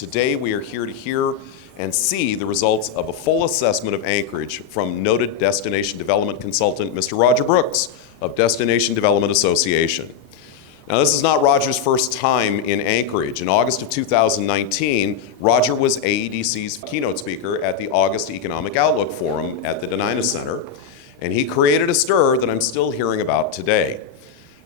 Today we are here to hear and see the results of a full assessment of Anchorage from noted destination development consultant Mr. Roger Brooks of Destination Development Association. Now, this is not Roger's first time in Anchorage. In August of 2019, Roger was AEDC's keynote speaker at the August Economic Outlook Forum at the Denina Center, and he created a stir that I'm still hearing about today.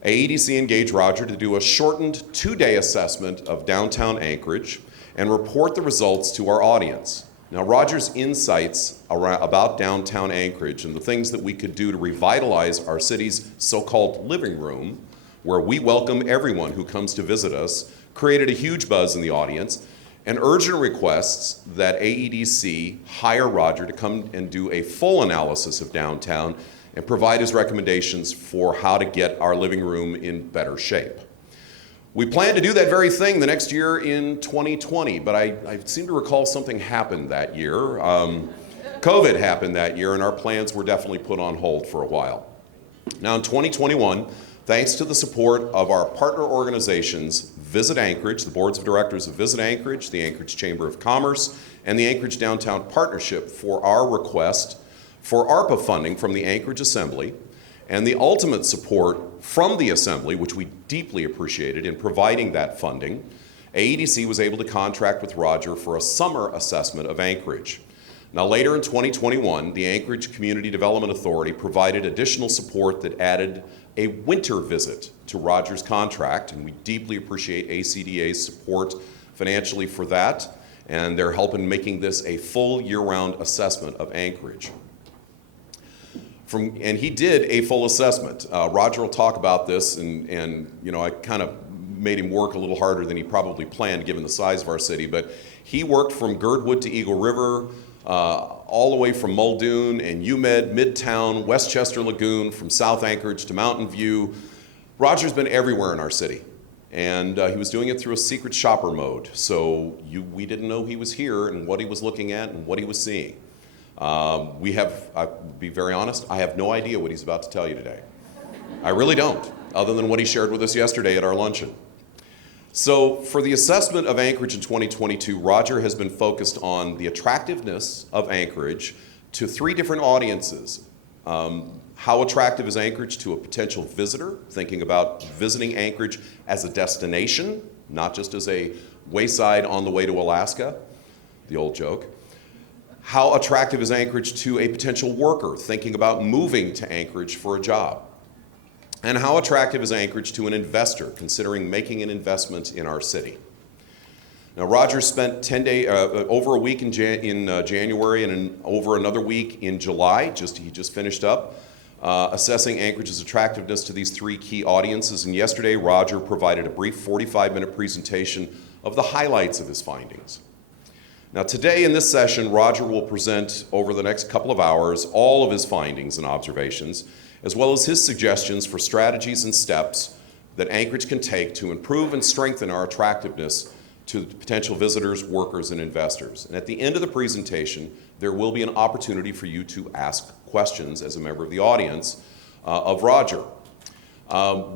AEDC engaged Roger to do a shortened 2-day assessment of downtown Anchorage and report the results to our audience. Now, Roger's insights about downtown Anchorage and the things that we could do to revitalize our city's so-called living room, where we welcome everyone who comes to visit us, created a huge buzz in the audience and urgent requests that AEDC hire Roger to come and do a full analysis of downtown and provide his recommendations for how to get our living room in better shape. We plan to do that very thing the next year in 2020, but I seem to recall something happened that year. COVID happened that year, and our plans were definitely put on hold for a while. Now in 2021, thanks to the support of our partner organizations, Visit Anchorage, the boards of directors of Visit Anchorage, the Anchorage Chamber of Commerce, and the Anchorage Downtown Partnership for our request for ARPA funding from the Anchorage Assembly, and the ultimate support from the Assembly, which we deeply appreciated in providing that funding, AEDC was able to contract with Roger for a summer assessment of Anchorage. Now later in 2021, the Anchorage Community Development Authority provided additional support that added a winter visit to Roger's contract, and we deeply appreciate ACDA's support financially for that, and they're helping making this a full year-round assessment of Anchorage. And he did a full assessment. Roger will talk about this, and you know, I kind of made him work a little harder than he probably planned given the size of our city, but he worked from Girdwood to Eagle River, all the way from Muldoon and UMed, Midtown, Westchester Lagoon, from South Anchorage to Mountain View. Roger's been everywhere in our city, and he was doing it through a secret shopper mode, so we didn't know he was here and what he was looking at and what he was seeing. I'll be very honest, I have no idea what he's about to tell you today. I really don't, other than what he shared with us yesterday at our luncheon. So for the assessment of Anchorage in 2022, Roger has been focused on the attractiveness of Anchorage to 3 different audiences. How attractive is Anchorage to a potential visitor, thinking about visiting Anchorage as a destination, not just as a wayside on the way to Alaska, the old joke. How attractive is Anchorage to a potential worker, thinking about moving to Anchorage for a job? And how attractive is Anchorage to an investor considering making an investment in our city? Now, Roger spent over a week in January and over another week in July, he just finished up, assessing Anchorage's attractiveness to these 3 key audiences. And yesterday, Roger provided a brief 45-minute presentation of the highlights of his findings. Now, today in this session, Roger will present over the next couple of hours all of his findings and observations, as well as his suggestions for strategies and steps that Anchorage can take to improve and strengthen our attractiveness to potential visitors, workers, and investors. And at the end of the presentation, there will be an opportunity for you to ask questions as a member of the audience of Roger.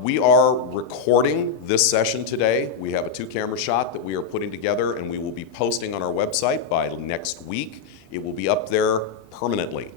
We are recording this session today. We have a 2-camera shot that we are putting together, and we will be posting on our website by next week. It will be up there permanently.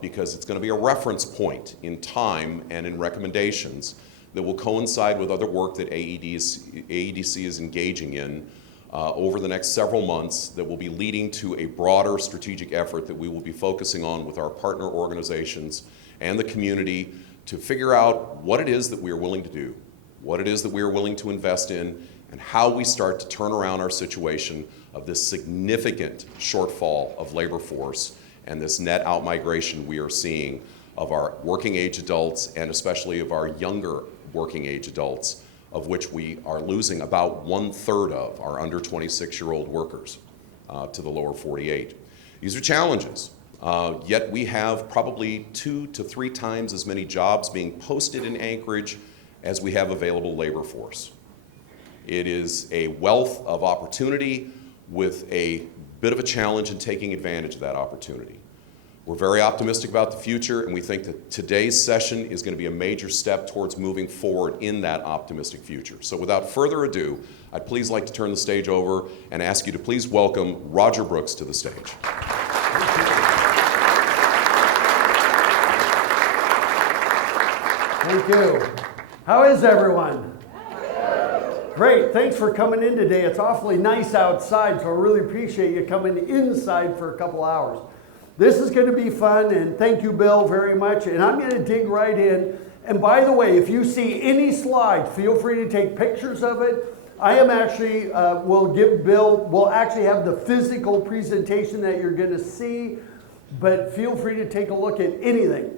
Because it's going to be a reference point in time and in recommendations that will coincide with other work that AEDC is engaging in over the next several months that will be leading to a broader strategic effort that we will be focusing on with our partner organizations and the community to figure out what it is that we are willing to do, what it is that we are willing to invest in, and how we start to turn around our situation of this significant shortfall of labor force and this net outmigration we are seeing of our working age adults and especially of our younger working age adults, of which we are losing about 1/3 of our under 26-year-old workers to the lower 48. These are challenges, yet we have probably 2 to 3 times as many jobs being posted in Anchorage as we have available labor force. It is a wealth of opportunity with a bit of a challenge in taking advantage of that opportunity. We're very optimistic about the future, and we think that today's session is going to be a major step towards moving forward in that optimistic future. So without further ado, I'd please like to turn the stage over and ask you to please welcome Roger Brooks to the stage. Thank you. How is everyone? Great, thanks for coming in today. It's awfully nice outside, so I really appreciate you coming inside for a couple hours. This is going to be fun, and thank you, Bill, very much. And I'm going to dig right in. And by the way, if you see any slides, feel free to take pictures of it. I am actually, we'll actually have the physical presentation that you're going to see, but feel free to take a look at anything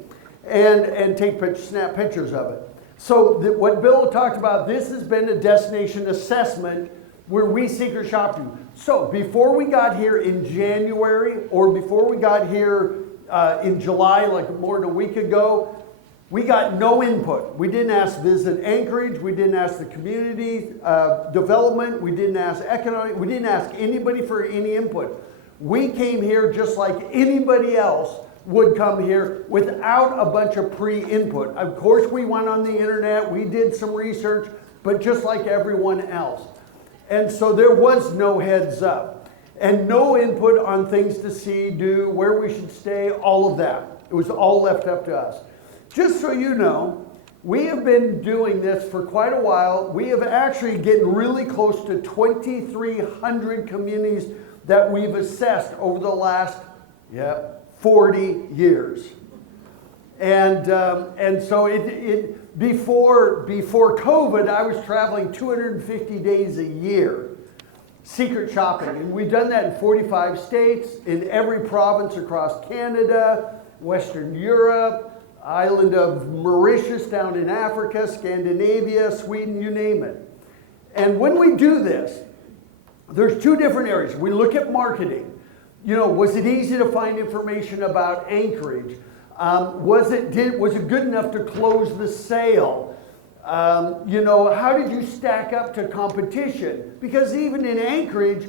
and snap pictures of it. So what Bill talked about, this has been a destination assessment where we seeker shop you. So before we got here in January, or before we got here in July, like more than a week ago, we got no input. We didn't ask Visit Anchorage, we didn't ask the community development, we didn't ask economic, we didn't ask anybody for any input. We came here just like anybody else would come here without a bunch of pre-input. Of course we went on the internet, we did some research, but just like everyone else. And so there was no heads up and no input on things to see, do, where we should stay, all of that. It was all left up to us. Just so you know, we have been doing this for quite a while. We have actually getting really close to 2,300 communities that we've assessed over the last 40 years. And so before COVID, I was traveling 250 days a year, secret shopping. And we've done that in 45 states, in every province across Canada, Western Europe, island of Mauritius down in Africa, Scandinavia, Sweden, you name it. And when we do this, there's two different areas. We look at marketing. You know, was it easy to find information about Anchorage? Was it good enough to close the sale? You know, how did you stack up to competition? Because even in Anchorage,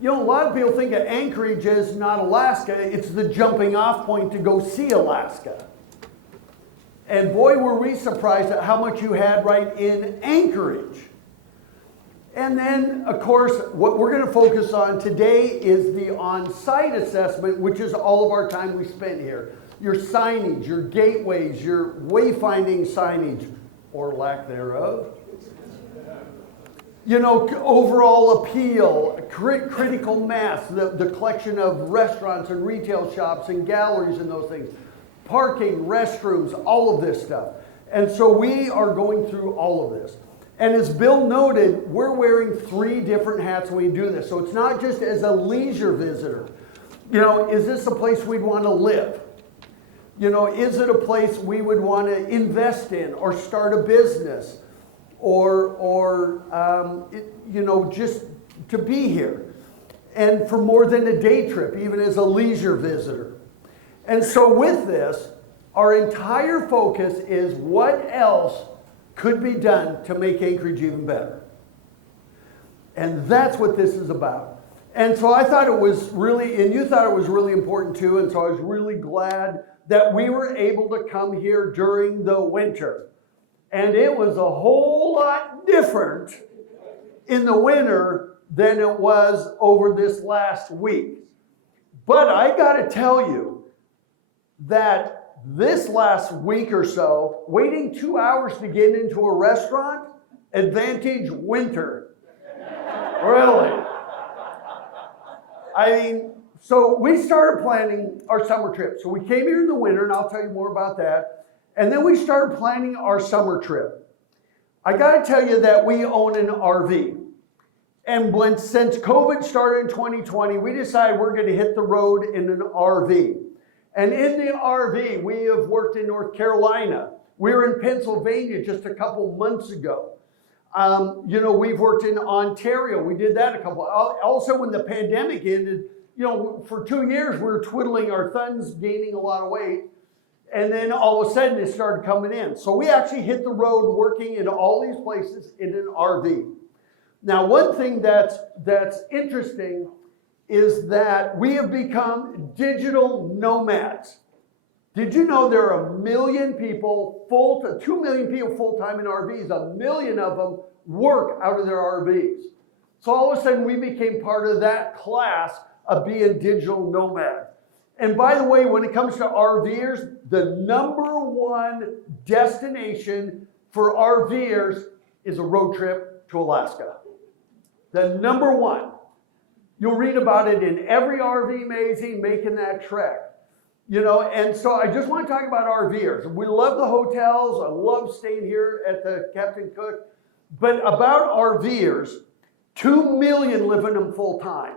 you know, a lot of people think of Anchorage as not Alaska. It's the jumping off point to go see Alaska. And boy, were we surprised at how much you had right in Anchorage. And then, of course, what we're going to focus on today is the on-site assessment, which is all of our time we spent here. Your signage, your gateways, your wayfinding signage, or lack thereof. You know, overall appeal, critical mass, the collection of restaurants and retail shops and galleries and those things. Parking, restrooms, all of this stuff. And so we are going through all of this. And as Bill noted, we're wearing 3 different hats when we do this. So it's not just as a leisure visitor. You know, is this a place we'd want to live? You know, is it a place we would want to invest in or start a business or you know, just to be here? And for more than a day trip, even as a leisure visitor. And so with this, our entire focus is what else could be done to make Anchorage even better. And that's what this is about. And so I thought it was really, and you thought it was really important too, and so I was really glad that we were able to come here during the winter. And it was a whole lot different in the winter than it was over this last week. But I gotta tell you that this last week or so, waiting 2 hours to get into a restaurant, advantage winter. Really. I mean, so we started planning our summer trip. So we came here in the winter, and I'll tell you more about that. And then we started planning our summer trip. I gotta tell you that we own an RV. And since COVID started in 2020, we decided we're gonna hit the road in an RV. And in the RV, we have worked in North Carolina. We were in Pennsylvania just a couple months ago. You know, we've worked in Ontario. We did that also when the pandemic ended, you know, for 2 years, we were twiddling our thumbs, gaining a lot of weight. And then all of a sudden it started coming in. So we actually hit the road working in all these places in an RV. Now, one thing that's interesting is that we have become digital nomads. Did you know there are 1 million people, 2 million people full-time in RVs, 1 million of them work out of their RVs. So all of a sudden we became part of that class of being digital nomad. And by the way, when it comes to RVers, the #1 destination for RVers is a road trip to Alaska. The #1. You'll read about it in every RV magazine making that trek. You know, and so I just want to talk about RVers. We love the hotels. I love staying here at the Captain Cook. But about RVers, 2 million live in them full time.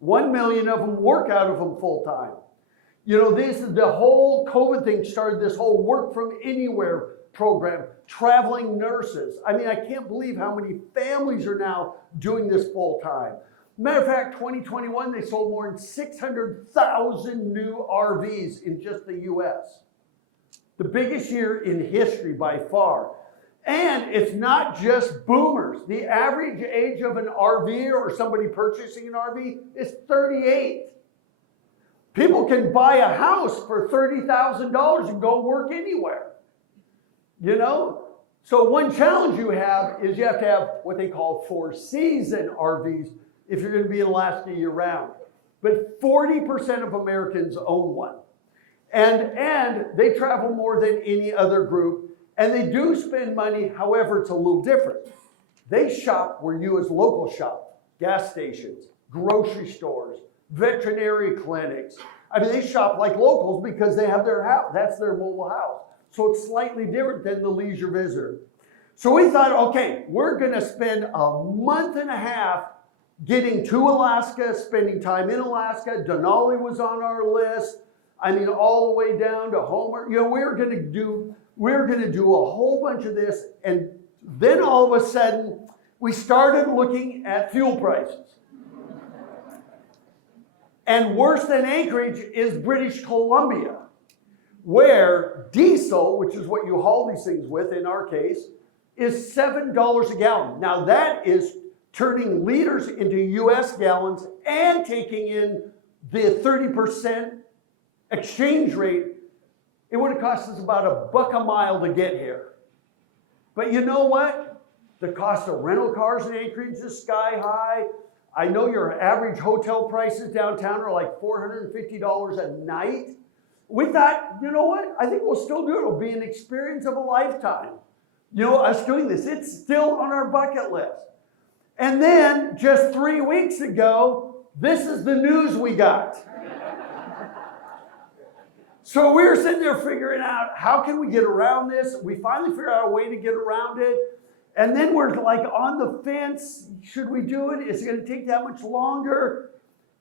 1 million of them work out of them full time. You know, the whole COVID thing started this whole work from anywhere program, traveling nurses. I mean, I can't believe how many families are now doing this full time. Matter of fact, 2021, they sold more than 600,000 new RVs in just the US. The biggest year in history by far. And it's not just boomers. The average age of an RV or somebody purchasing an RV is 38. People can buy a house for $30,000 and go work anywhere. You know? So one challenge you have is you have to have what they call 4-season RVs if you're going to be in Alaska year-round. But 40% of Americans own one. And they travel more than any other group. And they do spend money, however, it's a little different. They shop where you as locals shop. Gas stations, grocery stores, veterinary clinics. I mean, they shop like locals because they have their house. That's their mobile house. So it's slightly different than the leisure visitor. So we thought, okay, we're going to spend a month and a half getting to Alaska, spending time in Alaska. Denali was on our list. I mean, all the way down to Homer. You know, we're going to do a whole bunch of this. And then all of a sudden, we started looking at fuel prices. And worse than Anchorage is British Columbia, where diesel, which is what you haul these things with in our case, is $7 a gallon. Now that is turning liters into US gallons and taking in the 30% exchange rate. It would have cost us about $1 a mile to get here. But you know what? The cost of rental cars in Anchorage is sky high. I know your average hotel prices downtown are like $450 a night. We thought, you know what? I think we'll still do it. It'll be an experience of a lifetime. You know, us doing this, it's still on our bucket list. And then just 3 weeks ago, this is the news we got. So we were sitting there figuring out how can we get around this. We finally figured out a way to get around it. And then we're like on the fence. Should we do it? Is it going to take that much longer?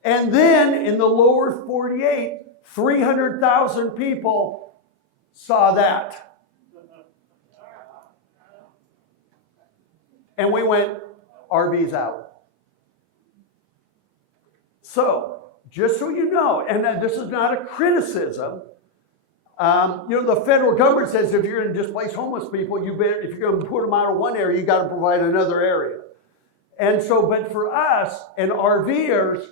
And then in the lower 48, 300,000 people saw that. And we went, RVs out. So, just so you know, and this is not a criticism, you know, the federal government says if you're going to displace homeless people, you better, if you're going to put them out of one area, you got to provide another area. And so, but for us and RVers,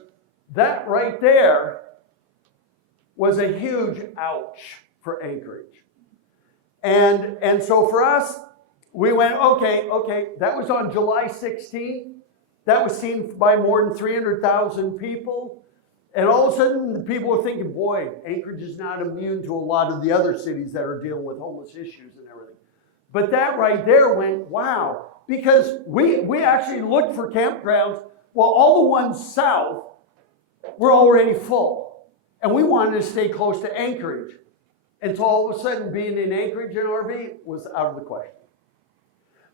that right there was a huge ouch for Anchorage. And so for us, we went, okay, that was on July 16th. That was seen by more than 300,000 people. And all of a sudden, the people were thinking, boy, Anchorage is not immune to a lot of the other cities that are dealing with homeless issues and everything. But that right there went, wow. Because we actually looked for campgrounds. Well, all the ones south were already full. And we wanted to stay close to Anchorage. And so all of a sudden, being in Anchorage in RV was out of the question.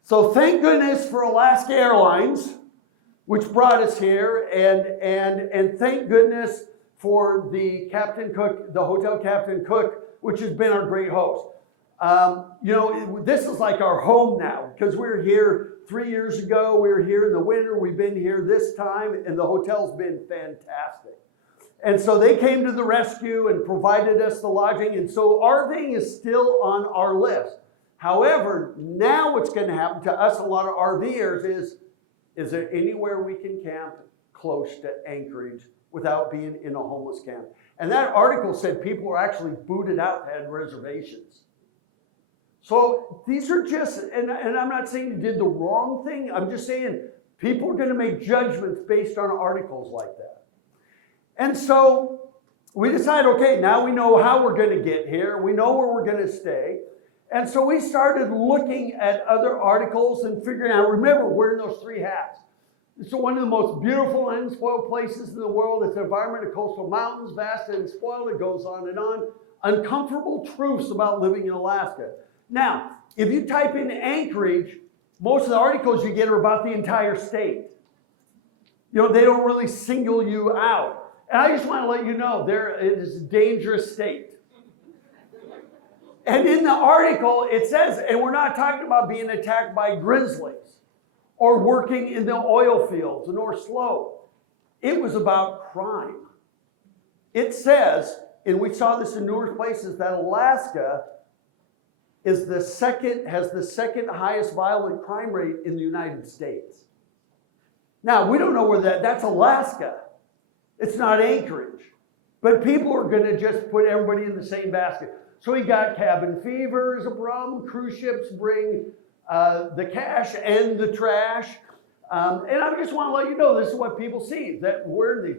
So thank goodness for Alaska Airlines, which brought us here, and thank goodness for the Captain Cook, the Hotel Captain Cook, which has been our great host. You know, this is like our home now, because we were here 3 years ago. We were here in the winter. We've been here this time, and the hotel's been fantastic. And so they came to the rescue and provided us the lodging, and so RVing is still on our list. However, now what's going to happen to us, a lot of RVers, is there anywhere we can camp close to Anchorage without being in a homeless camp. And that article said people were actually booted out that had reservations. So these are just, and I'm not saying you did the wrong thing, I'm just saying people are going to make judgments based on articles like that. And so we decided, okay, now we know how we're going to get here, we know where we're going to stay. And so we started looking at other articles and figuring out, remember, we're in those three hats. It's one of the most beautiful and unspoiled places in the world. It's an environment of coastal mountains, vast and spoiled. It goes on and on. Uncomfortable truths about living in Alaska. Now, if you type in Anchorage, most of the articles you get are about the entire state. You know, they don't really single you out. And I just want to let you know, it is a dangerous state. And in the article, it says, and we're not talking about being attacked by grizzlies or working in the oil fields, nor slow. It was about crime. It says, and we saw this in numerous places, that Alaska has the second highest violent crime rate in the United States. Now, we don't know where that's Alaska. It's not Anchorage. But people are going to just put everybody in the same basket. So we got cabin fever is a problem. Cruise ships bring the cash and the trash. And I just want to let you know, this is what people see, that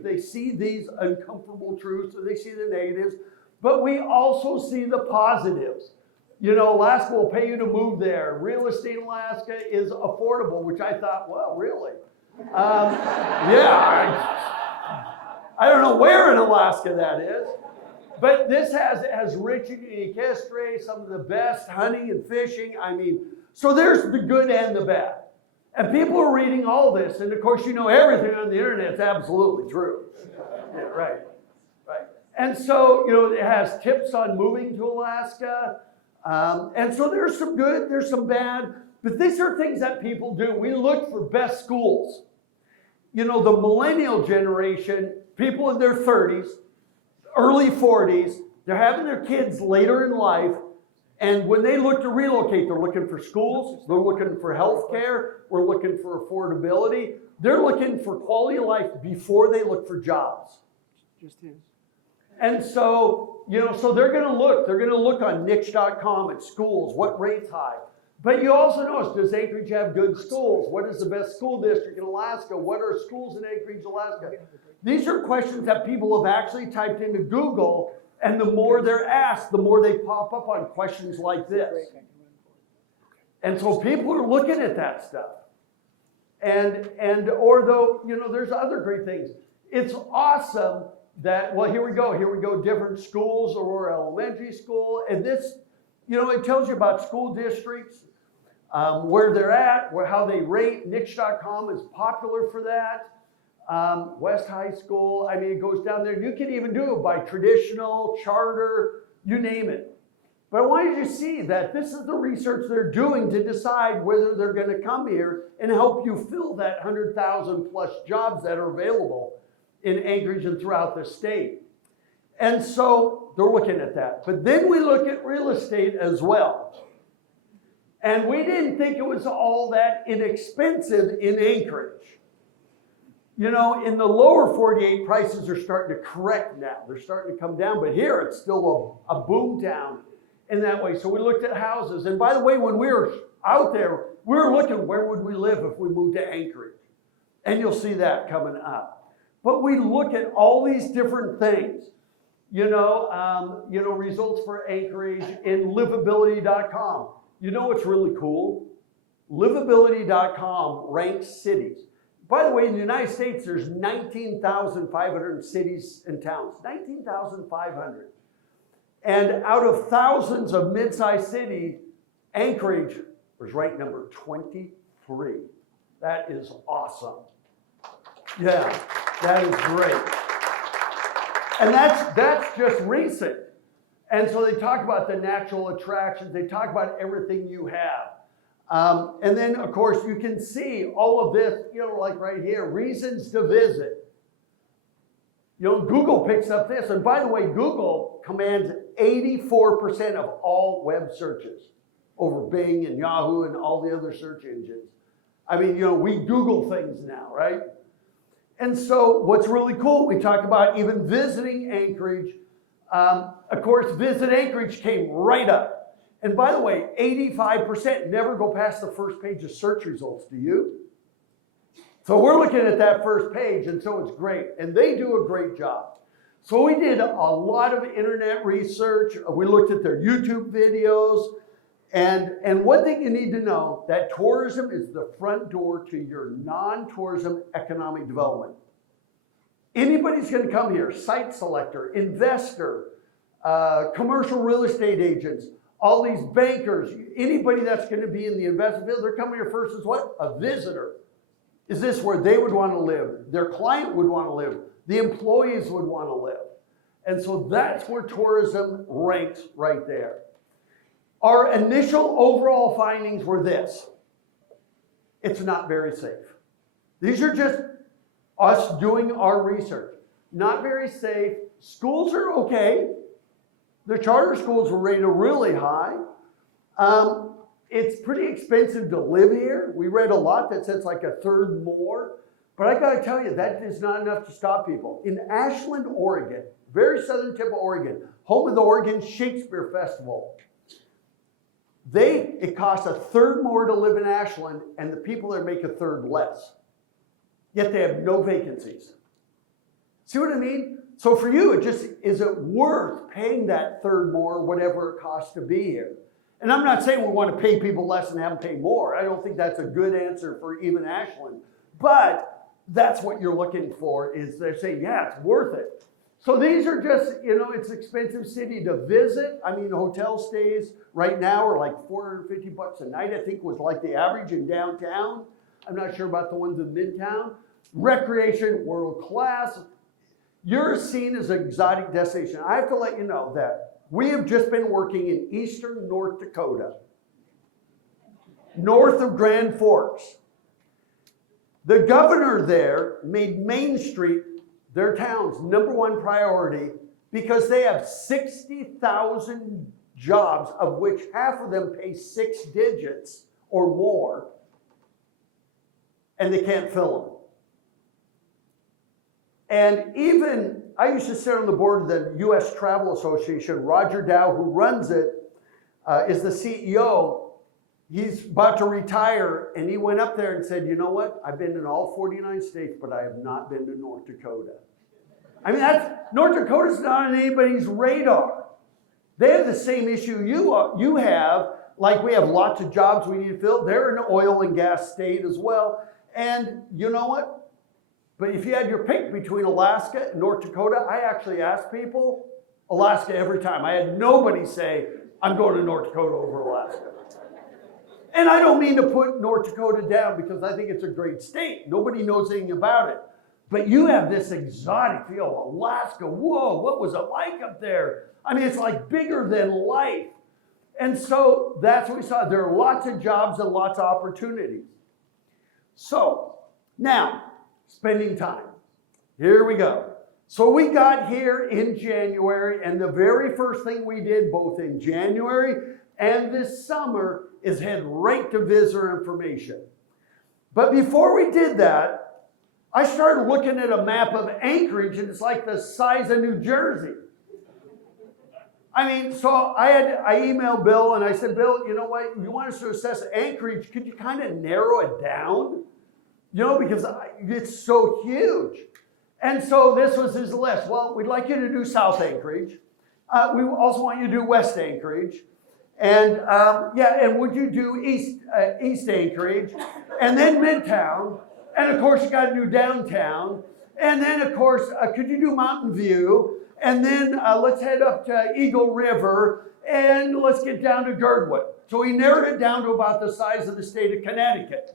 they see these uncomfortable truths, or they see the negatives, but we also see the positives. You know, Alaska will pay you to move there. Real estate in Alaska is affordable, which I thought, well, really? Yeah, I don't know where in Alaska that is. But this has rich and unique history, some of the best hunting and fishing. I mean, so there's the good and the bad. And people are reading all this. And of course, you know, everything on the internet is absolutely true. Yeah, right. And so, you know, it has tips on moving to Alaska. And so there's some good, there's some bad. But these are things that people do. We look for best schools. You know, the millennial generation, people in their 30s, early 40s, they're having their kids later in life, and when they look to relocate, they're looking for schools, they're looking for health care, we're looking for affordability, they're looking for quality of life before they look for jobs. And so, you know, so they're gonna look on niche.com at schools, what rate's high. But you also notice, does Anchorage have good schools? What is the best school district in Alaska? What are schools in Anchorage, Alaska? These are questions that people have actually typed into Google, and the more they're asked, the more they pop up on questions like this. And so people are looking at that stuff. Or though, you know, there's other great things. It's awesome that, well, here we go, different schools, Aurora Elementary School, and this, you know, it tells you about school districts, where they're at, how they rate. Niche.com is popular for that. West High School, I mean, it goes down there. You can even do it by traditional, charter, you name it. But I wanted you to see that this is the research they're doing to decide whether they're going to come here and help you fill that 100,000 plus jobs that are available in Anchorage and throughout the state. And so they're looking at that. But then we look at real estate as well. And we didn't think it was all that inexpensive in Anchorage. You know, in the lower 48, prices are starting to correct now. They're starting to come down, but here it's still a boom town in that way. So we looked at houses. And by the way, when we were out there, we were looking, where would we live if we moved to Anchorage? And you'll see that coming up. But we look at all these different things. You know, results for Anchorage in livability.com. You know what's really cool? Livability.com ranks cities. By the way, in the United States, there's 19,500 cities and towns. 19,500. And out of thousands of mid-sized cities, Anchorage was ranked number 23. That is awesome. Yeah, that is great. And that's just recent. And so they talk about the natural attractions. They talk about everything you have. And then, of course, you can see all of this, you know, like right here, reasons to visit. You know, Google picks up this. And by the way, Google commands 84% of all web searches over Bing and Yahoo and all the other search engines. I mean, you know, we Google things now, right? And so what's really cool, we talk about even visiting Anchorage. Of course, Visit Anchorage came right up. And by the way, 85% never go past the first page of search results, do you? So we're looking at that first page, and so it's great. And they do a great job. So we did a lot of internet research. We looked at their YouTube videos. And one thing you need to know, that tourism is the front door to your non-tourism economic development. Anybody's going to come here, site selector, investor, commercial real estate agents, all these bankers, anybody that's going to be in the investment field, they're coming here first as what? A visitor. Is this where they would want to live? Their client would want to live. The employees would want to live. And so that's where tourism ranks right there. Our initial overall findings were this. It's not very safe. These are just us doing our research. Not very safe. Schools are okay. The charter schools were rated really high. It's pretty expensive to live here. We read a lot that says like a third more. But I got to tell you, that is not enough to stop people. In Ashland, Oregon, very southern tip of Oregon, home of the Oregon Shakespeare Festival, it costs a third more to live in Ashland, and the people there make a third less. Yet they have no vacancies. See what I mean? So for you, is it worth paying that third more, whatever it costs to be here? And I'm not saying we want to pay people less and have them pay more. I don't think that's a good answer for even Ashland. But that's what you're looking for, is they're saying, yeah, it's worth it. So these are just, it's an expensive city to visit. I mean, hotel stays right now are like $450 a night, I think was like the average in downtown. I'm not sure about the ones in Midtown. Recreation, world class. You're seen as an exotic destination. I have to let you know that we have just been working in eastern North Dakota, north of Grand Forks. The governor there made Main Street their town's #1 priority because they have 60,000 jobs, of which half of them pay 6 digits or more, and they can't fill them. And even, I used to sit on the board of the U.S. Travel Association. Roger Dow, who runs it, is the CEO. He's about to retire, and he went up there and said, you know what? I've been in all 49 states, but I have not been to North Dakota. I mean, North Dakota's not on anybody's radar. They have the same issue you have, like we have lots of jobs we need to fill. They're an oil and gas state as well. And you know what? But if you had your pick between Alaska and North Dakota, I actually asked people Alaska every time. I had nobody say, I'm going to North Dakota over Alaska. And I don't mean to put North Dakota down because I think it's a great state. Nobody knows anything about it. But you have this exotic feel. Alaska, whoa, what was it like up there? I mean, it's like bigger than life. And so that's what we saw. There are lots of jobs and lots of opportunities. So now, spending time. Here we go. So we got here in January, and the very first thing we did, both in January and this summer, is head right to visitor information. But before we did that, I started looking at a map of Anchorage, and it's like the size of New Jersey. I mean, so I emailed Bill, and I said, Bill, you know what? You want us to assess Anchorage, could you kind of narrow it down? Because it's so huge. And so this was his list. Well, we'd like you to do South Anchorage. We also want you to do West Anchorage. And and would you do East Anchorage? And then Midtown. And of course, you got to do downtown. And then, of course, could you do Mountain View? And then let's head up to Eagle River. And let's get down to Girdwood. So he narrowed it down to about the size of the state of Connecticut.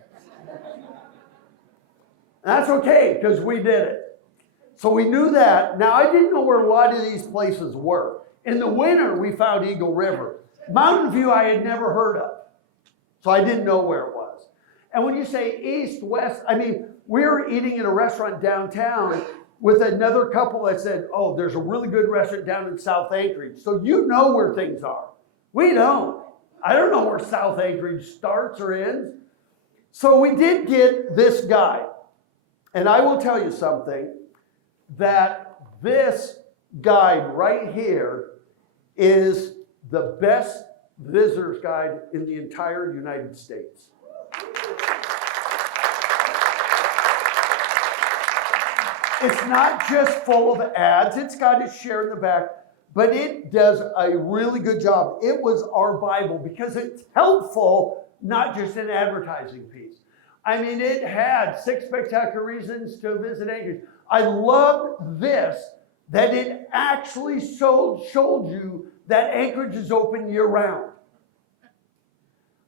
That's okay, because we did it. So we knew that. Now, I didn't know where a lot of these places were. In the winter, we found Eagle River. Mountain View, I had never heard of. So I didn't know where it was. And when you say east, west, I mean, we were eating in a restaurant downtown with another couple that said, oh, there's a really good restaurant down in South Anchorage. So you know where things are. We don't. I don't know where South Anchorage starts or ends. So we did get this guy. And I will tell you something, that this guide right here is the best visitor's guide in the entire United States. It's not just full of ads, it's got its share in the back, but it does a really good job. It was our Bible because it's helpful, not just an advertising piece. I mean, it had 6 spectacular reasons to visit Anchorage. I loved this, that it actually showed you that Anchorage is open year-round.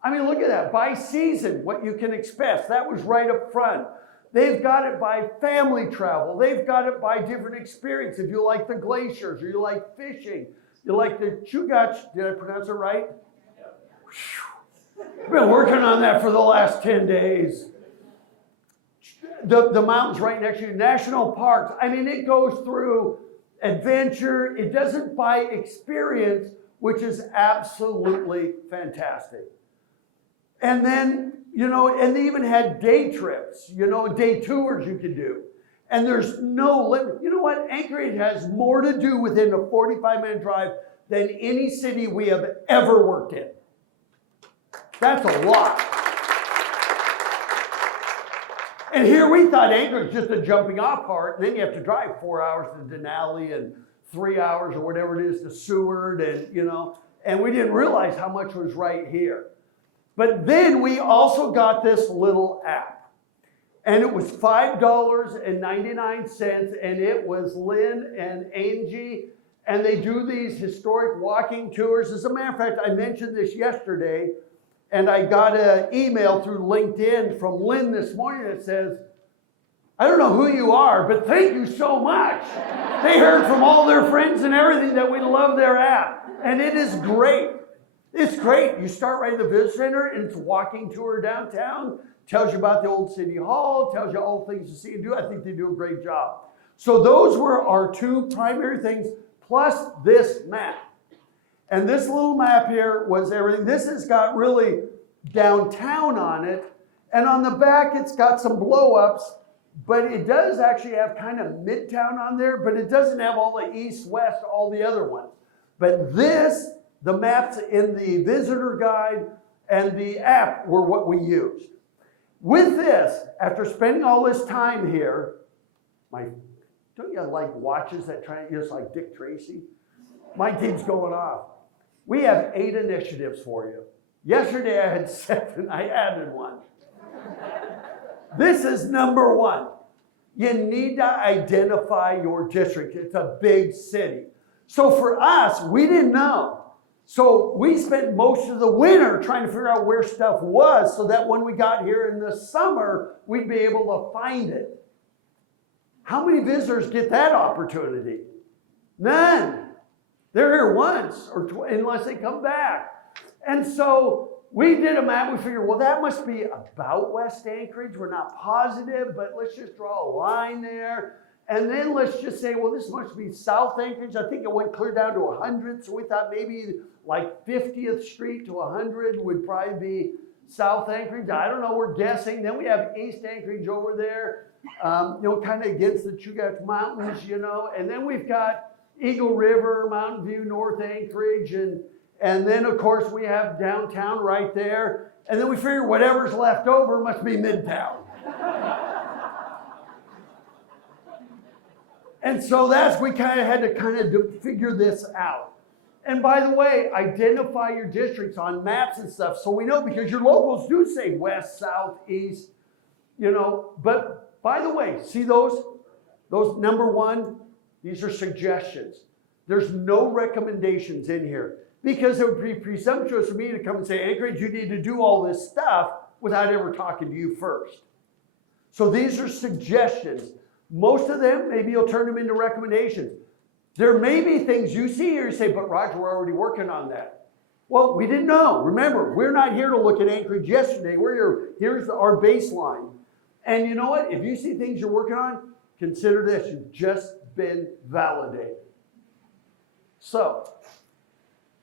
I mean, look at that. By season, what you can expect. That was right up front. They've got it by family travel. They've got it by different experience. If you like the glaciers, or you like fishing, you like the Chugach, did I pronounce it right? I've been working on that for the last 10 days. The mountains right next to you, national parks. I mean, it goes through adventure. It doesn't buy experience, which is absolutely fantastic. And then, you know, and they even had day trips, you know, day tours you could do. And there's no limit. You know what? Anchorage has more to do within a 45-minute drive than any city we have ever worked in. That's a lot. And here we thought Anchorage was just a jumping off part, and then you have to drive 4 hours to Denali and 3 hours or whatever it is to Seward, and you know, and we didn't realize how much was right here. But then we also got this little app, and it was $5.99, and it was Lynn and Angie, and they do these historic walking tours. As a matter of fact, I mentioned this yesterday, and I got an email through LinkedIn from Lynn this morning that says, I don't know who you are, but thank you so much. They heard from all their friends and everything that we love their app, and it is great. It's great. You start right at the visitor center, and it's a walking tour downtown. Tells you about the old city hall. Tells you all the things to see and do. I think they do a great job. So those were our 2 primary things, plus this map. And this little map here was everything. This has got really downtown on it. And on the back, it's got some blow-ups. But it does actually have kind of Midtown on there. But it doesn't have all the east, west, all the other ones. But this, the maps in the visitor guide and the app were what we used. With this, after spending all this time here, don't you like watches that try just like Dick Tracy? My team's going off. We have 8 initiatives for you. Yesterday I had 7, I added 1. This is number 1. You need to identify your district. It's a big city. So for us, we didn't know. So we spent most of the winter trying to figure out where stuff was so that when we got here in the summer, we'd be able to find it. How many visitors get that opportunity? None. They're here once or unless they come back. And so we did a map. We figured, well, that must be about West Anchorage. We're not positive, but let's just draw a line there. And then let's just say, well, this must be South Anchorage. I think it went clear down to 100. So we thought maybe like 50th Street to 100 would probably be South Anchorage. I don't know. We're guessing. Then we have East Anchorage over there, you know, kind of against the Chugach Mountains, you know. And then we've got Eagle River, Mountain View, North Anchorage, and then, of course, we have downtown right there. And then we figure whatever's left over must be Midtown. And so we kind of had to figure this out. And by the way, identify your districts on maps and stuff so we know, because your logos do say west, south, east, you know. But by the way, see those number 1? These are suggestions. There's no recommendations in here because it would be presumptuous for me to come and say, Anchorage, you need to do all this stuff without ever talking to you first. So these are suggestions. Most of them, maybe you'll turn them into recommendations. There may be things you see here you say, but Roger, we're already working on that. Well, we didn't know. Remember, we're not here to look at Anchorage yesterday. We're here. Here's our baseline. And you know what? If you see things you're working on, consider this. You've just been validated. So,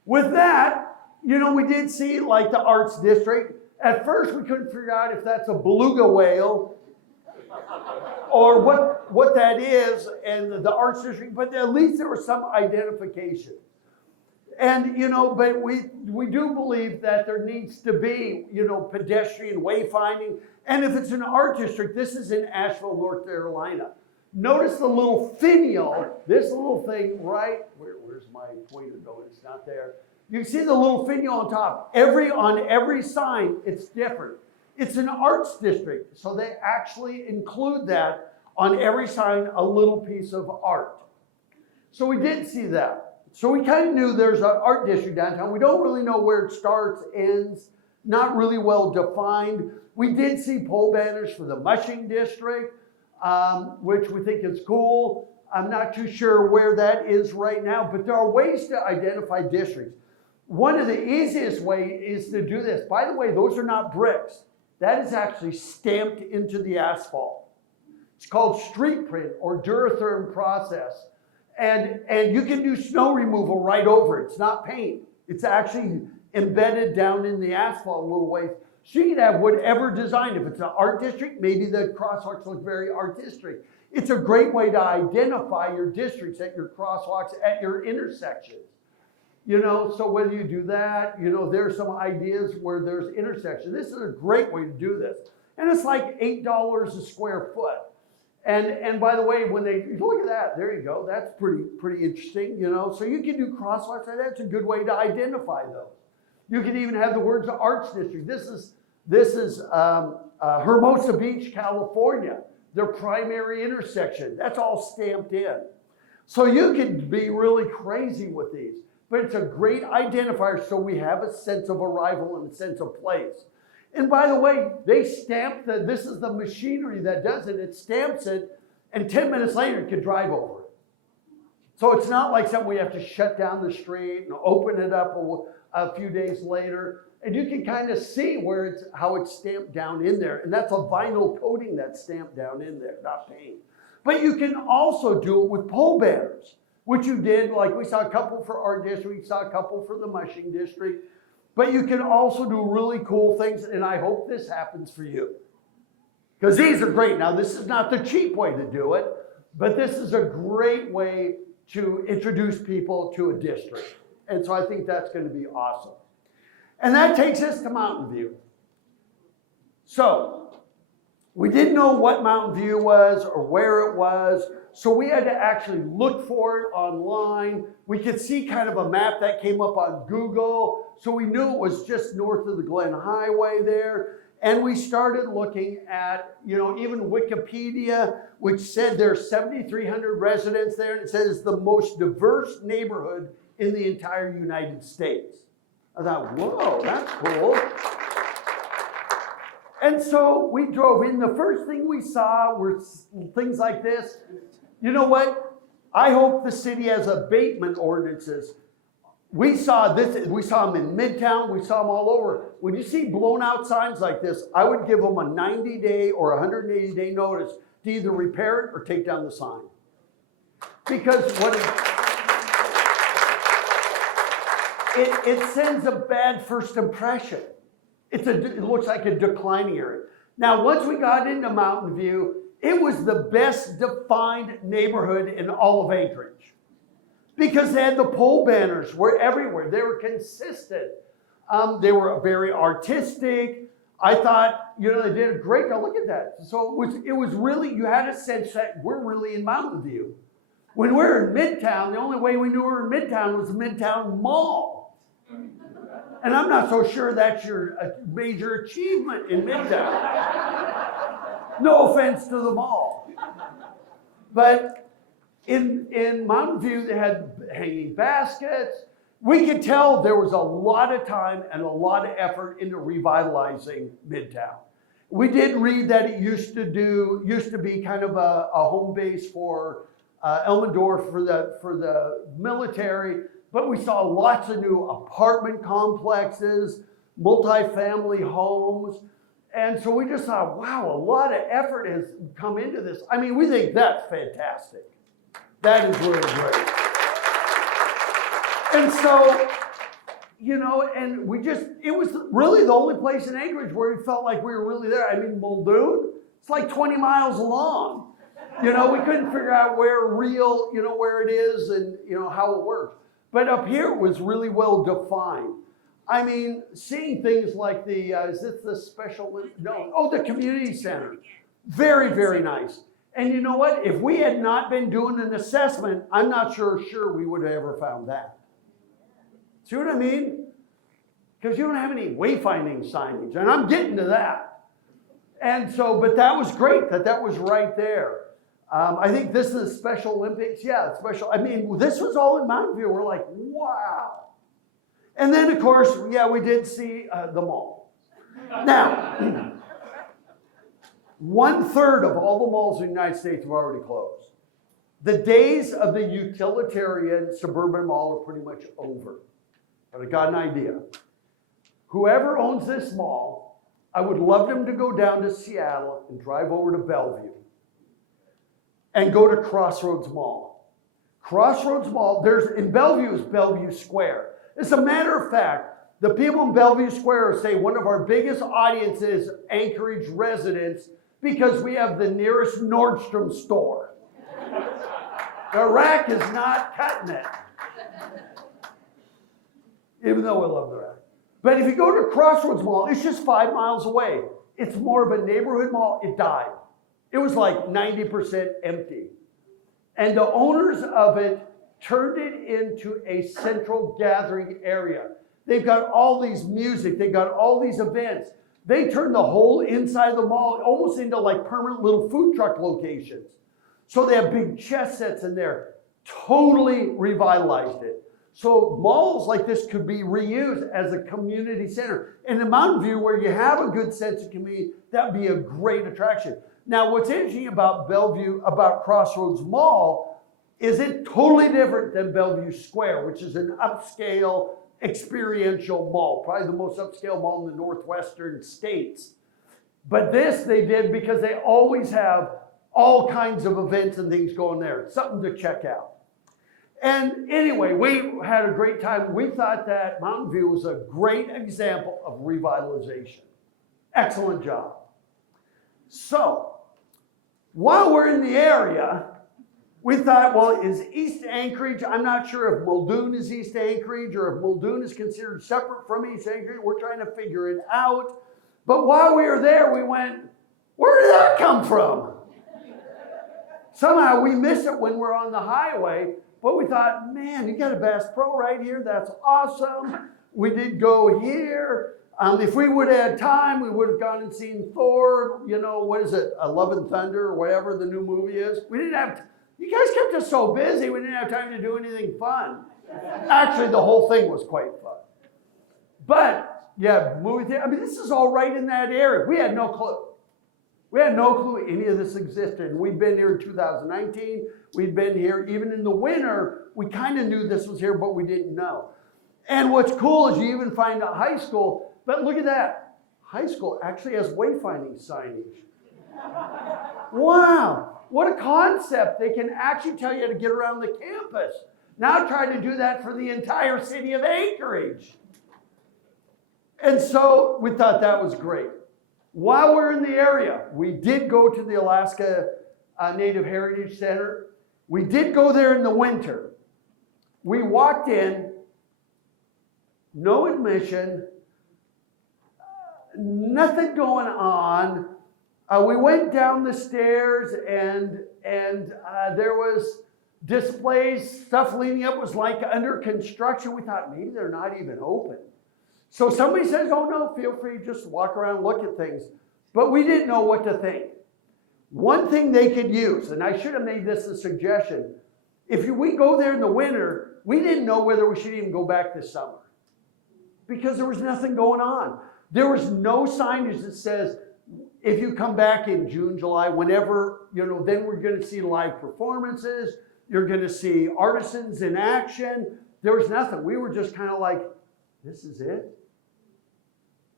with that, you know, we did see like the Arts District. At first, we couldn't figure out if that's a beluga whale or what that is, and the arts district, but at least there was some identification. And, but we do believe that there needs to be, pedestrian wayfinding. And if it's an art district, this is in Asheville, North Carolina. Notice the little finial, this little thing where's my pointer going? It's not there. You can see the little finial on top. On every sign, it's different. It's an arts district, so they actually include that on every sign, a little piece of art. So we did see that. So we kind of knew there's an art district downtown. We don't really know where it starts, ends, not really well defined. We did see pole banners for the mushing district, which we think is cool. I'm not too sure where that is right now, but there are ways to identify districts. One of the easiest ways is to do this. By the way, those are not bricks. That is actually stamped into the asphalt. It's called street print or Duratherm process. And you can do snow removal right over it. It's not paint. It's actually embedded down in the asphalt a little ways. So you can have whatever design. If it's an art district, maybe the crosswalks look very artistic. It's a great way to identify your districts at your crosswalks, at your intersections. So whether you do that, there's some ideas where there's intersections. This is a great way to do this. And it's like $8 a square foot. And by the way, when they look at that, there you go. That's pretty interesting, So you can do crosswalks like that. That's a good way to identify those. You can even have the words Arts District. This is Hermosa Beach, California, their primary intersection. That's all stamped in. So you can be really crazy with these, but it's a great identifier so we have a sense of arrival and a sense of place. And by the way, they stamp this is the machinery that does it. It stamps it, and 10 minutes later, it can drive over it. So it's not like something we have to shut down the street and open it up a few days later. And you can kind of see how it's stamped down in there. And that's a vinyl coating that's stamped down in there, not paint. But you can also do it with pole banners, which you did. Like we saw a couple for Art District, we saw a couple for the Mushing District. But you can also do really cool things, and I hope this happens for you. Because these are great. Now, this is not the cheap way to do it, but this is a great way to introduce people to a district. And so I think that's going to be awesome. And that takes us to Mountain View. So we didn't know what Mountain View was or where it was, so we had to actually look for it online. We could see kind of a map that came up on Google, so we knew it was just north of the Glen Highway there. And we started looking at, even Wikipedia, which said there's 7,300 residents there, and it says it's the most diverse neighborhood in the entire United States. I thought, whoa, that's cool. And so we drove in. The first thing we saw were things like this. You know what? I hope the city has abatement ordinances. We saw this. We saw them in Midtown. We saw them all over. When you see blown out signs like this, I would give them a 90-day or 180-day notice to either repair it or take down the sign. Because it sends a bad first impression. It looks like a declining area. Now, once we got into Mountain View, it was the best defined neighborhood in all of Anchorage. Because they had the pole banners were everywhere. They were consistent. They were very artistic. I thought, they did a great job. Look at that. So it was really, you had a sense that we're really in Mountain View. When we were in Midtown, the only way we knew we were in Midtown was the Midtown Mall. And I'm not so sure that's your major achievement in Midtown. No offense to the mall. But in Mountain View, they had hanging baskets. We could tell there was a lot of time and a lot of effort into revitalizing Midtown. We did read that it used to be kind of a home base for Elmendorf for the military. But we saw lots of new apartment complexes, multifamily homes. And so we just thought, wow, a lot of effort has come into this. I mean, we think that's fantastic. That is really great. And so, and it was really the only place in Anchorage where we felt like we were really there. I mean, Muldoon, it's like 20 miles long. You know, we couldn't figure out where it is and, how it works. But up here it was really well defined. I mean, seeing things like is this the special, the community center. Very, very nice. And you know what? If we had not been doing an assessment, I'm not sure we would have ever found that. See what I mean? Because you don't have any wayfinding signage, and I'm getting to that. And so, but that was great that was right there. I think this is Special Olympics. Yeah, special. I mean, this was all in Mountain View. We're like, wow. And then, of course, we did see the mall. Now, 1/3 of all the malls in the United States have already closed. The days of the utilitarian suburban mall are pretty much over. But I got an idea. Whoever owns this mall, I would love them to go down to Seattle and drive over to Bellevue and go to Crossroads Mall. Crossroads Mall, in Bellevue is Bellevue Square. As a matter of fact, the people in Bellevue Square say one of our biggest audiences, Anchorage residents, because we have the nearest Nordstrom store. The rack is not cutting it. Even though we love the rack. But if you go to Crossroads Mall, it's just 5 miles away. It's more of a neighborhood mall. It died. It was like 90% empty. And the owners of it turned it into a central gathering area. They've got all these music. They've got all these events. They turned the whole inside of the mall almost into like permanent little food truck locations. So they have big chess sets in there. Totally revitalized it. So malls like this could be reused as a community center. And in Mountain View, where you have a good sense of community, that would be a great attraction. Now, what's interesting about Crossroads Mall, is it totally different than Bellevue Square, which is an upscale, experiential mall, probably the most upscale mall in the northwestern states. But this they did because they always have all kinds of events and things going there. It's something to check out. And anyway, we had a great time. We thought that Mountain View was a great example of revitalization. Excellent job. So, while we're in the area, we thought, well, is East Anchorage, I'm not sure if Muldoon is East Anchorage or if Muldoon is considered separate from East Anchorage. We're trying to figure it out. But while we were there, we went, where did that come from? Somehow we missed it when we're on the highway. But we thought, man, you got a Bass Pro right here. That's awesome. We did go here. If we would have had time, we would have gone and seen Thor, what is it, Love and Thunder or whatever the new movie is. We didn't have, you guys kept us so busy, we didn't have time to do anything fun. Actually, the whole thing was quite fun. But, movie theater, this is all right in that area. We had no clue. We had no clue any of this existed. And we'd been here in 2019. We'd been here even in the winter. We kind of knew this was here, but we didn't know. And what's cool is you even find a high school, but look at that. High school actually has wayfinding signage. Wow, what a concept. They can actually tell you how to get around the campus. Now try to do that for the entire city of Anchorage. And so we thought that was great. While we're in the area, we did go to the Alaska Native Heritage Center. We did go there in the winter. We walked in, no admission, nothing going on. We went down the stairs and there was displays, stuff leaning up was like under construction. We thought maybe they're not even open. So somebody says, oh no, feel free, just walk around, look at things. But we didn't know what to think. One thing they could use, and I should have made this a suggestion, if we go there in the winter, we didn't know whether we should even go back this summer because there was nothing going on. There was no signage that says, if you come back in June, July, whenever, then we're going to see live performances, you're going to see artisans in action. There was nothing. We were just kind of like, this is it?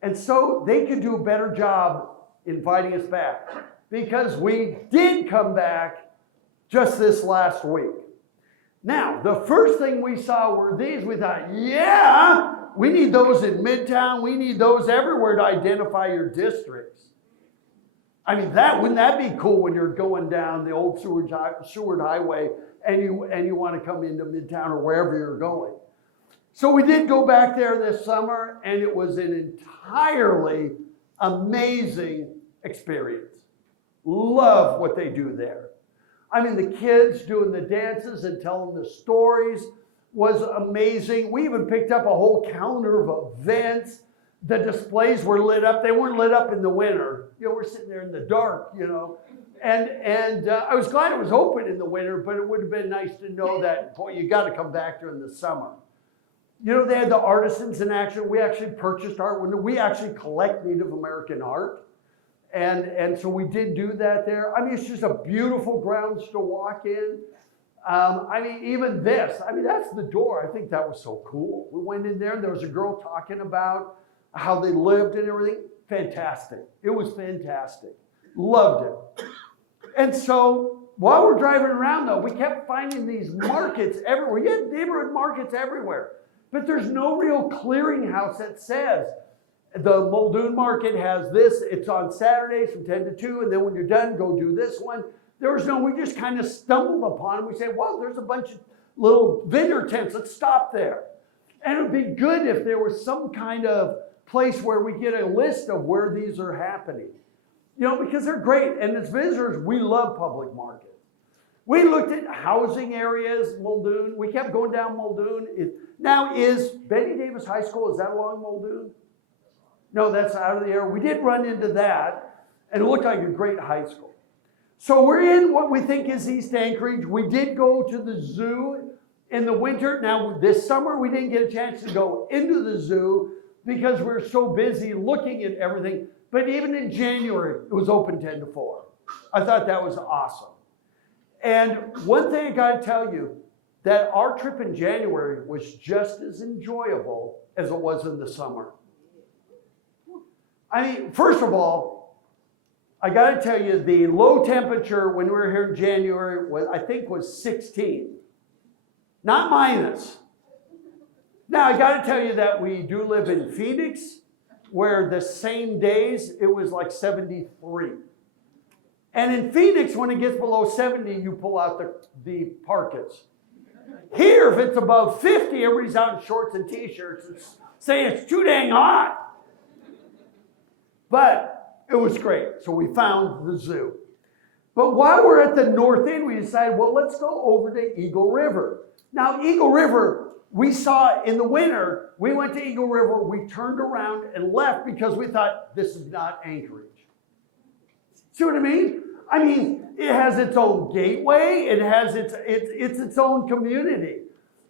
And so they could do a better job inviting us back because we did come back just this last week. Now, the first thing we saw were these. We thought, yeah, we need those in Midtown. We need those everywhere to identify your districts. I mean, wouldn't that be cool when you're going down the old Seward Highway and you want to come into Midtown or wherever you're going? So we did go back there this summer, and it was an entirely amazing experience. Love what they do there. I mean, the kids doing the dances and telling the stories was amazing. We even picked up a whole calendar of events. The displays were lit up. They weren't lit up in the winter. You know, we're sitting there in the dark, you know. And I was glad it was open in the winter, but it would have been nice to know that, boy, you got to come back during the summer. You know, they had the artisans in action. We actually purchased art. We actually collect Native American art. And so we did do that there. I mean, it's just a beautiful grounds to walk in. I mean, even this, I mean, that's the door. I think that was so cool. We went in there and there was a girl talking about how they lived and everything. Fantastic. It was fantastic. Loved it. And so while we're driving around though, we kept finding these markets everywhere. You have neighborhood markets everywhere, but there's no real clearinghouse that says, the Muldoon Market has this, it's on Saturdays from 10 to 2, and then when you're done, go do this one. There was no, we just kind of stumbled upon it. We said, well, there's a bunch of little vendor tents, let's stop there. And it would be good if there was some kind of place where we get a list of where these are happening. You know, because they're great, and as visitors, we love public markets. We looked at housing areas, Muldoon, we kept going down Muldoon. Now is Betty Davis High School, is that along Muldoon? No, that's out of the air. We did run into that, and it looked like a great high school. So we're in what we think is East Anchorage. We did go to the zoo in the winter. Now, this summer, we didn't get a chance to go into the zoo because we were so busy looking at everything. But even in January, it was open 10 to 4. I thought that was awesome. And one thing I got to tell you, that our trip in January was just as enjoyable as it was in the summer. I mean, first of all, I got to tell you, the low temperature when we were here in January was, I think, was 16. Not minus. Now, I got to tell you that we do live in Phoenix, where the same days it was like 73. And in Phoenix, when it gets below 70, you pull out the parkas. Here, if it's above 50, everybody's out in shorts and t-shirts and saying it's too dang hot. But it was great. So we found the zoo. But while we're at the north end, we decided, well, let's go over to Eagle River. Now, Eagle River, we saw in the winter, we went to Eagle River, we turned around and left because we thought this is not Anchorage. See what I mean? I mean, it has its own gateway, it has its own community.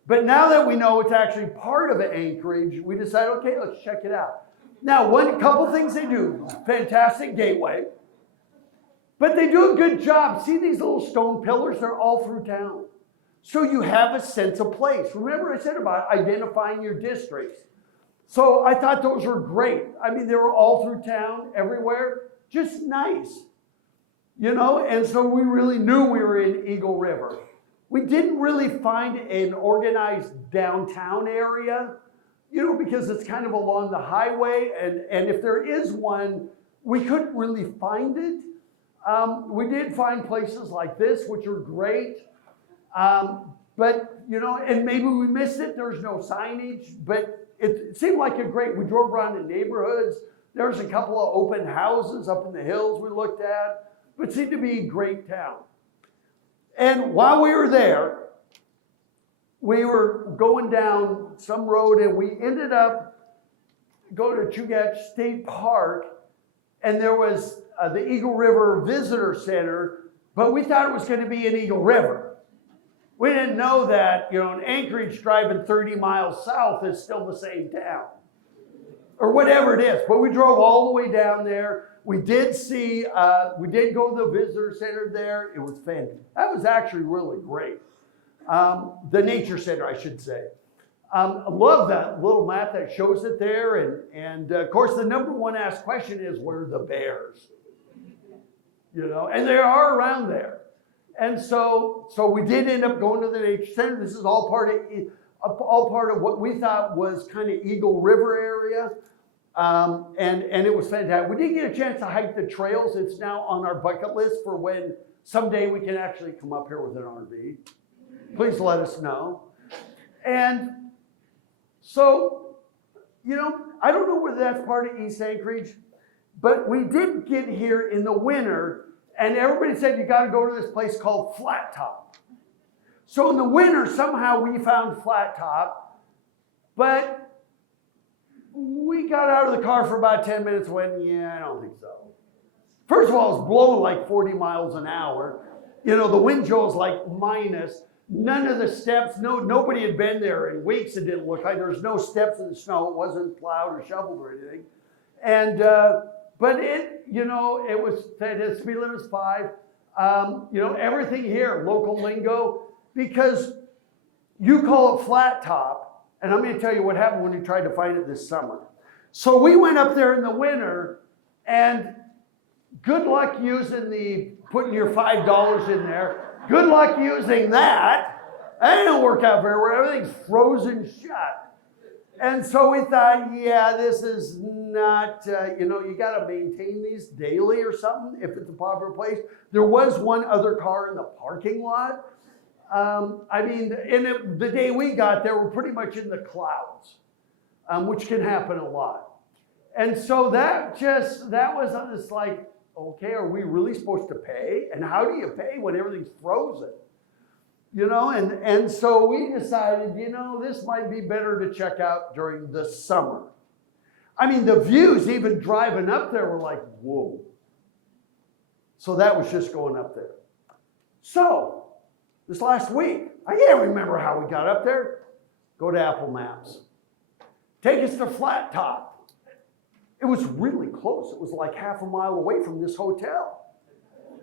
But now that we know it's actually part of Anchorage, we decided, okay, let's check it out. Now, couple things they do, fantastic gateway, but they do a good job. See these little stone pillars? They're all through town. So you have a sense of place. Remember I said about identifying your districts. So I thought those were great. I mean, they were all through town, everywhere, just nice. You know, and so we really knew we were in Eagle River. We didn't really find an organized downtown area, you know, because it's kind of along the highway, and if there is one, we couldn't really find it. We did find places like this, which are great, but, you know, and maybe we missed it, there's no signage, but it seemed like we drove around in neighborhoods, there's a couple of open houses up in the hills we looked at, but it seemed to be a great town. And while we were there, we were going down some road and we ended up going to Chugach State Park, and there was the Eagle River Visitor Center, but we thought it was going to be in Eagle River. We didn't know that, you know, in Anchorage, driving 30 miles south is still the same town, or whatever it is. But we drove all the way down there. We did we did go to the Visitor Center there. It was fantastic. That was actually really great. The Nature Center, I should say. I love that little map that shows it there. And of course, the number one asked question is, where are the bears? You know, and they are around there. And so we did end up going to the Nature Center. This is all part of what we thought was kind of Eagle River area. And it was fantastic. We didn't get a chance to hike the trails. It's now on our bucket list for when someday we can actually come up here with an RV. Please let us know. And so, you know, I don't know whether that's part of East Anchorage, but we did get here in the winter, and everybody said you got to go to this place called Flat Top. So in the winter, somehow we found Flat Top, but we got out of the car for about 10 minutes and went, yeah, I don't think so. First of all, it was blowing like 40 miles an hour. You know, the wind chill was like minus. None of the steps, nobody had been there in weeks. It didn't look like there was no steps in the snow. It wasn't plowed or shoveled or anything. And, but it, you know, it was, the speed limit was 5. You know, everything here, local lingo, because you call it Flat Top. And I'm going to tell you what happened when we tried to find it this summer. So we went up there in the winter, and good luck using putting your $5 in there. Good luck using that. That didn't work out very well. Everything's frozen shut. And so we thought, yeah, this is not, you know, you got to maintain these daily or something if it's a popular place. There was one other car in the parking lot. I mean, the day we got there, we're pretty much in the clouds, which can happen a lot. And so that was on this like, okay, are we really supposed to pay? And how do you pay when everything's frozen? You know, and so we decided, you know, this might be better to check out during the summer. I mean, the views even driving up there were like, whoa. So that was just going up there. So, this last week, I can't remember how we got up there. Go to Apple Maps. Take us to Flat Top. It was really close. It was like half a mile away from this hotel.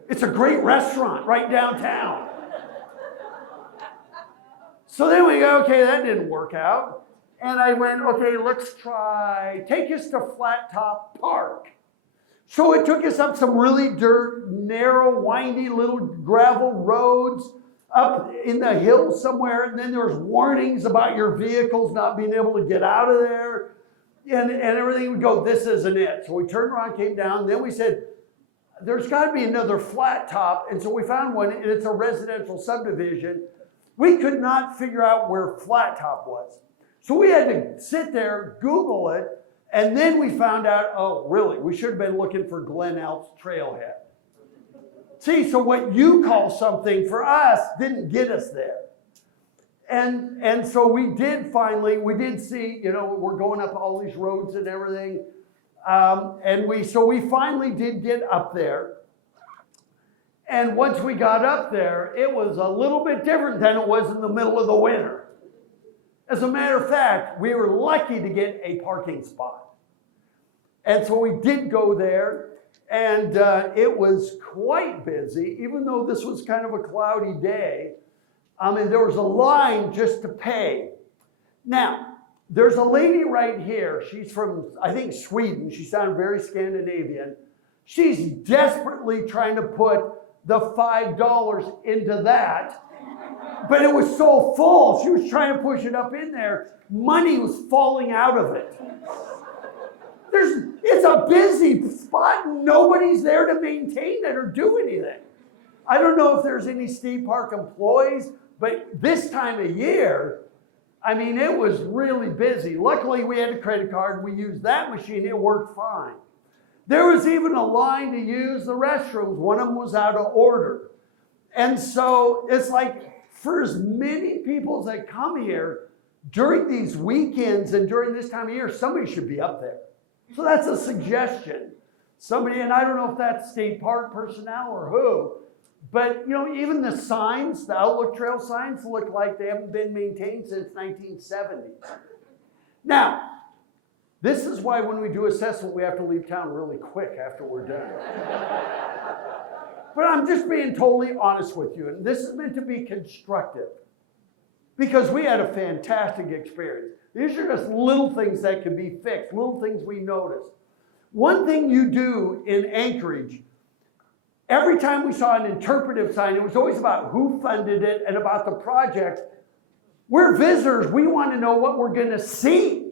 It's a great restaurant right downtown. So then we go, okay, that didn't work out. And I went, okay, let's take us to Flat Top Park. So it took us up some really narrow, windy little gravel roads, up in the hills somewhere, and then there was warnings about your vehicles not being able to get out of there, and everything would go, this isn't it. So we turned around, came down, then we said, there's got to be another Flat Top, and so we found one, and it's a residential subdivision. We could not figure out where Flat Top was. So we had to sit there, Google it, and then we found out, oh, really, we should have been looking for Glen Elks Trailhead. See, so what you call something for us didn't get us there. And so we did see, you know, we're going up all these roads and everything. So we finally did get up there. And once we got up there, it was a little bit different than it was in the middle of the winter. As a matter of fact, we were lucky to get a parking spot. And so we did go there. And it was quite busy, even though this was kind of a cloudy day. And there was a line just to pay. Now, there's a lady right here. She's from, I think, Sweden. She sounded very Scandinavian. She's desperately trying to put the $5 into that. But it was so full. She was trying to push it up in there. Money was falling out of it. It's a busy spot. Nobody's there to maintain it or do anything. I don't know if there's any state park employees, but this time of year, I mean, it was really busy. Luckily, we had a credit card. We used that machine. It worked fine. There was even a line to use the restrooms. One of them was out of order. And so it's like, for as many people that come here during these weekends and during this time of year, somebody should be up there. So that's a suggestion. Somebody, and I don't know if that's state park personnel or who, but you know, even the signs, the Outlook Trail signs look like they haven't been maintained since 1970. Now, this is why when we do assessment, we have to leave town really quick after we're done. But I'm just being totally honest with you, and this is meant to be constructive because we had a fantastic experience. These are just little things that can be fixed, little things we noticed. One thing you do in Anchorage, every time we saw an interpretive sign, it was always about who funded it and about the project. We're visitors. We want to know what we're going to see.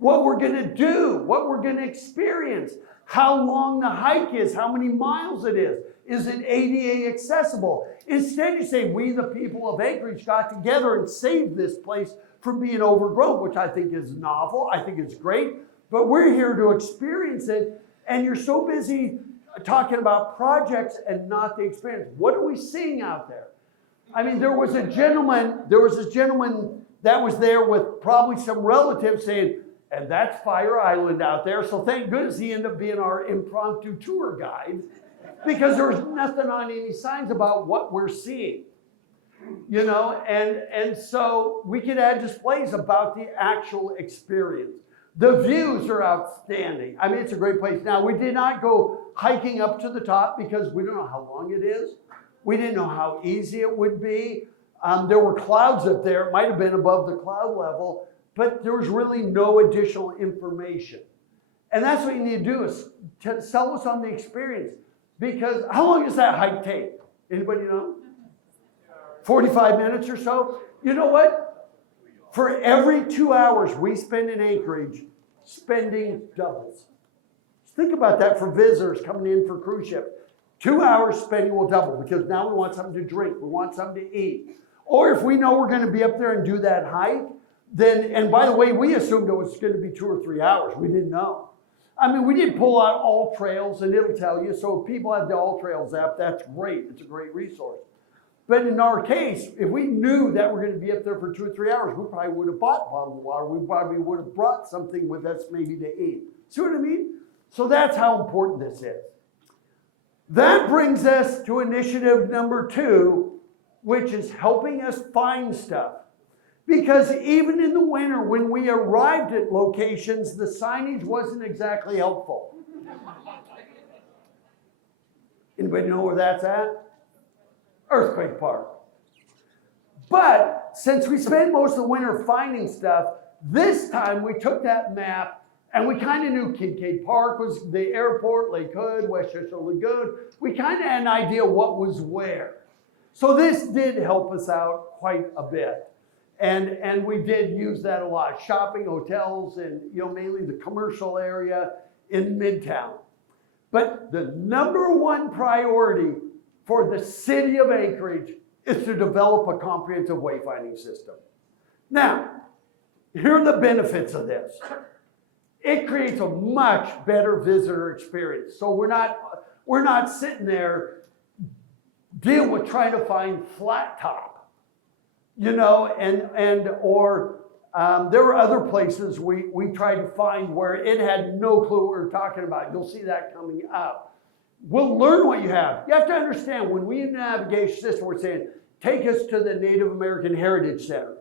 what we're going to do, what we're going to experience, how long the hike is, how many miles it is it ADA accessible? Instead, you say, we the people of Anchorage got together and saved this place from being overgrown, which I think is novel, I think it's great, but we're here to experience it, and you're so busy talking about projects and not the experience. What are we seeing out there? I mean, there was this gentleman that was there with probably some relatives saying, and that's Fire Island out there, so thank goodness he ended up being our impromptu tour guide, because there was nothing on any signs about what we're seeing. You know, and so we could add displays about the actual experience. The views are outstanding. I mean, it's a great place. Now, we did not go hiking up to the top because we don't know how long it is. We didn't know how easy it would be. There were clouds up there. It might have been above the cloud level, but there was really no additional information. And that's what you need to do, is to sell us on the experience. Because how long does that hike take? Anybody know? 45 minutes or so? You know what? For every 2 hours we spend in Anchorage, spending doubles. Just think about that for visitors coming in for cruise ship. 2 hours spending will double, because now we want something to drink, we want something to eat. Or if we know we're going to be up there and do that hike, then, and by the way, we assumed it was going to be 2 or 3 hours. We didn't know. I mean, we did pull out All Trails, and it'll tell you. So if people have the All Trails app, that's great. It's a great resource. But in our case, if we knew that we're going to be up there for 2 or 3 hours, we probably would have bought bottled water. We probably would have brought something with us maybe to eat. See what I mean? So that's how important this is. That brings us to initiative number 2, which is helping us find stuff. Because even in the winter, when we arrived at locations, the signage wasn't exactly helpful. Anybody know where that's at? Earthquake Park. But since we spent most of the winter finding stuff, this time we took that map and we kind of knew Kincaid Park was the airport, Lake Hood, Westchester Lagoon. We kind of had an idea what was where. So this did help us out quite a bit. And we did use that a lot. Shopping, hotels, and mainly the commercial area in Midtown. But the number one priority for the city of Anchorage is to develop a comprehensive wayfinding system. Now, here are the benefits of this. It creates a much better visitor experience. So we're not sitting there dealing with trying to find flat top. There were other places we tried to find where it had no clue what we were talking about. You'll see that coming up. We'll learn what you have. You have to understand, when we in the navigation system, we're saying, take us to the Native American Heritage Center.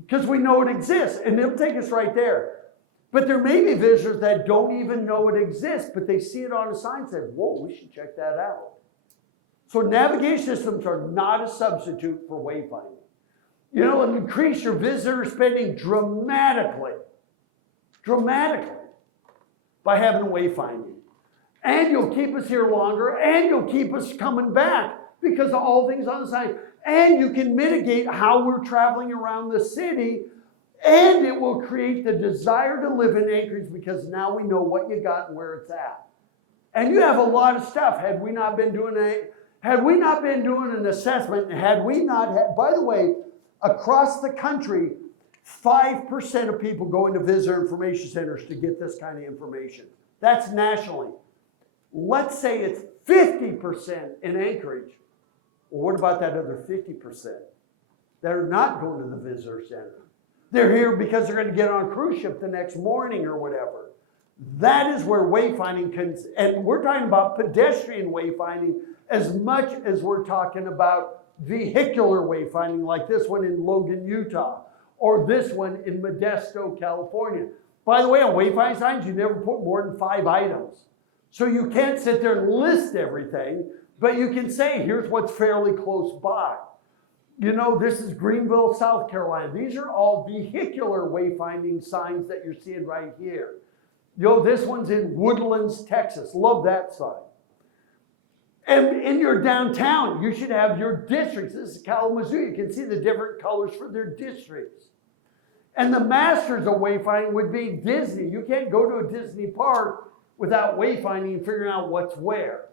Because we know it exists, and it'll take us right there. But there may be visitors that don't even know it exists, but they see it on a sign and say, whoa, we should check that out. So navigation systems are not a substitute for wayfinding. It'll increase your visitor spending dramatically by having wayfinding. And you'll keep us here longer, and you'll keep us coming back because of all things on the side. And you can mitigate how we're traveling around the city, and it will create the desire to live in Anchorage because now we know what you got and where it's at. And you have a lot of stuff. Had we not been doing an assessment, had we not had, by the way, across the country, 5% of people go into visitor information centers to get this kind of information. That's nationally. Let's say it's 50% in Anchorage. Well, what about that other 50% that are not going to the visitor center? They're here because they're going to get on a cruise ship the next morning or whatever. That is where wayfinding can, and we're talking about pedestrian wayfinding as much as we're talking about vehicular wayfinding, like this one in Logan, Utah, or this one in Modesto, California. By the way, on wayfinding signs, you never put more than 5 items. So you can't sit there and list everything, but you can say, here's what's fairly close by. This is Greenville, South Carolina. These are all vehicular wayfinding signs that you're seeing right here. This one's in Woodlands, Texas. Love that sign. And in your downtown, you should have your districts. This is Kalamazoo. You can see the different colors for their districts. And the masters of wayfinding would be Disney. You can't go to a Disney park without wayfinding and figuring out what's where.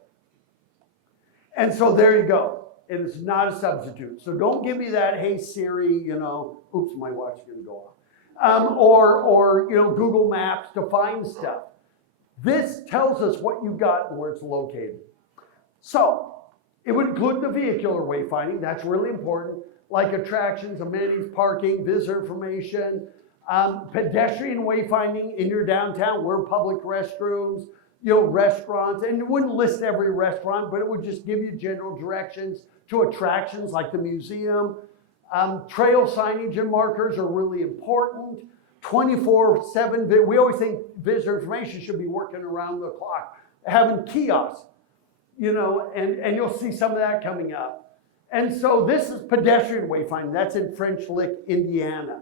And so there you go. It is not a substitute. So don't give me that, hey Siri, you know, oops, my watch is going to go off. Or you know, Google Maps to find stuff. This tells us what you got and where it's located. So it would include the vehicular wayfinding. That's really important, like attractions, amenities, parking, visitor information, pedestrian wayfinding in your downtown, where public restrooms, you know, restaurants, and it wouldn't list every restaurant, but it would just give you general directions to attractions like the museum. Trail signage and markers are really important. 24/7, we always think visitor information should be working around the clock, having kiosks, you know, and you'll see some of that coming up. And so this is pedestrian wayfinding. That's in French Lick, Indiana.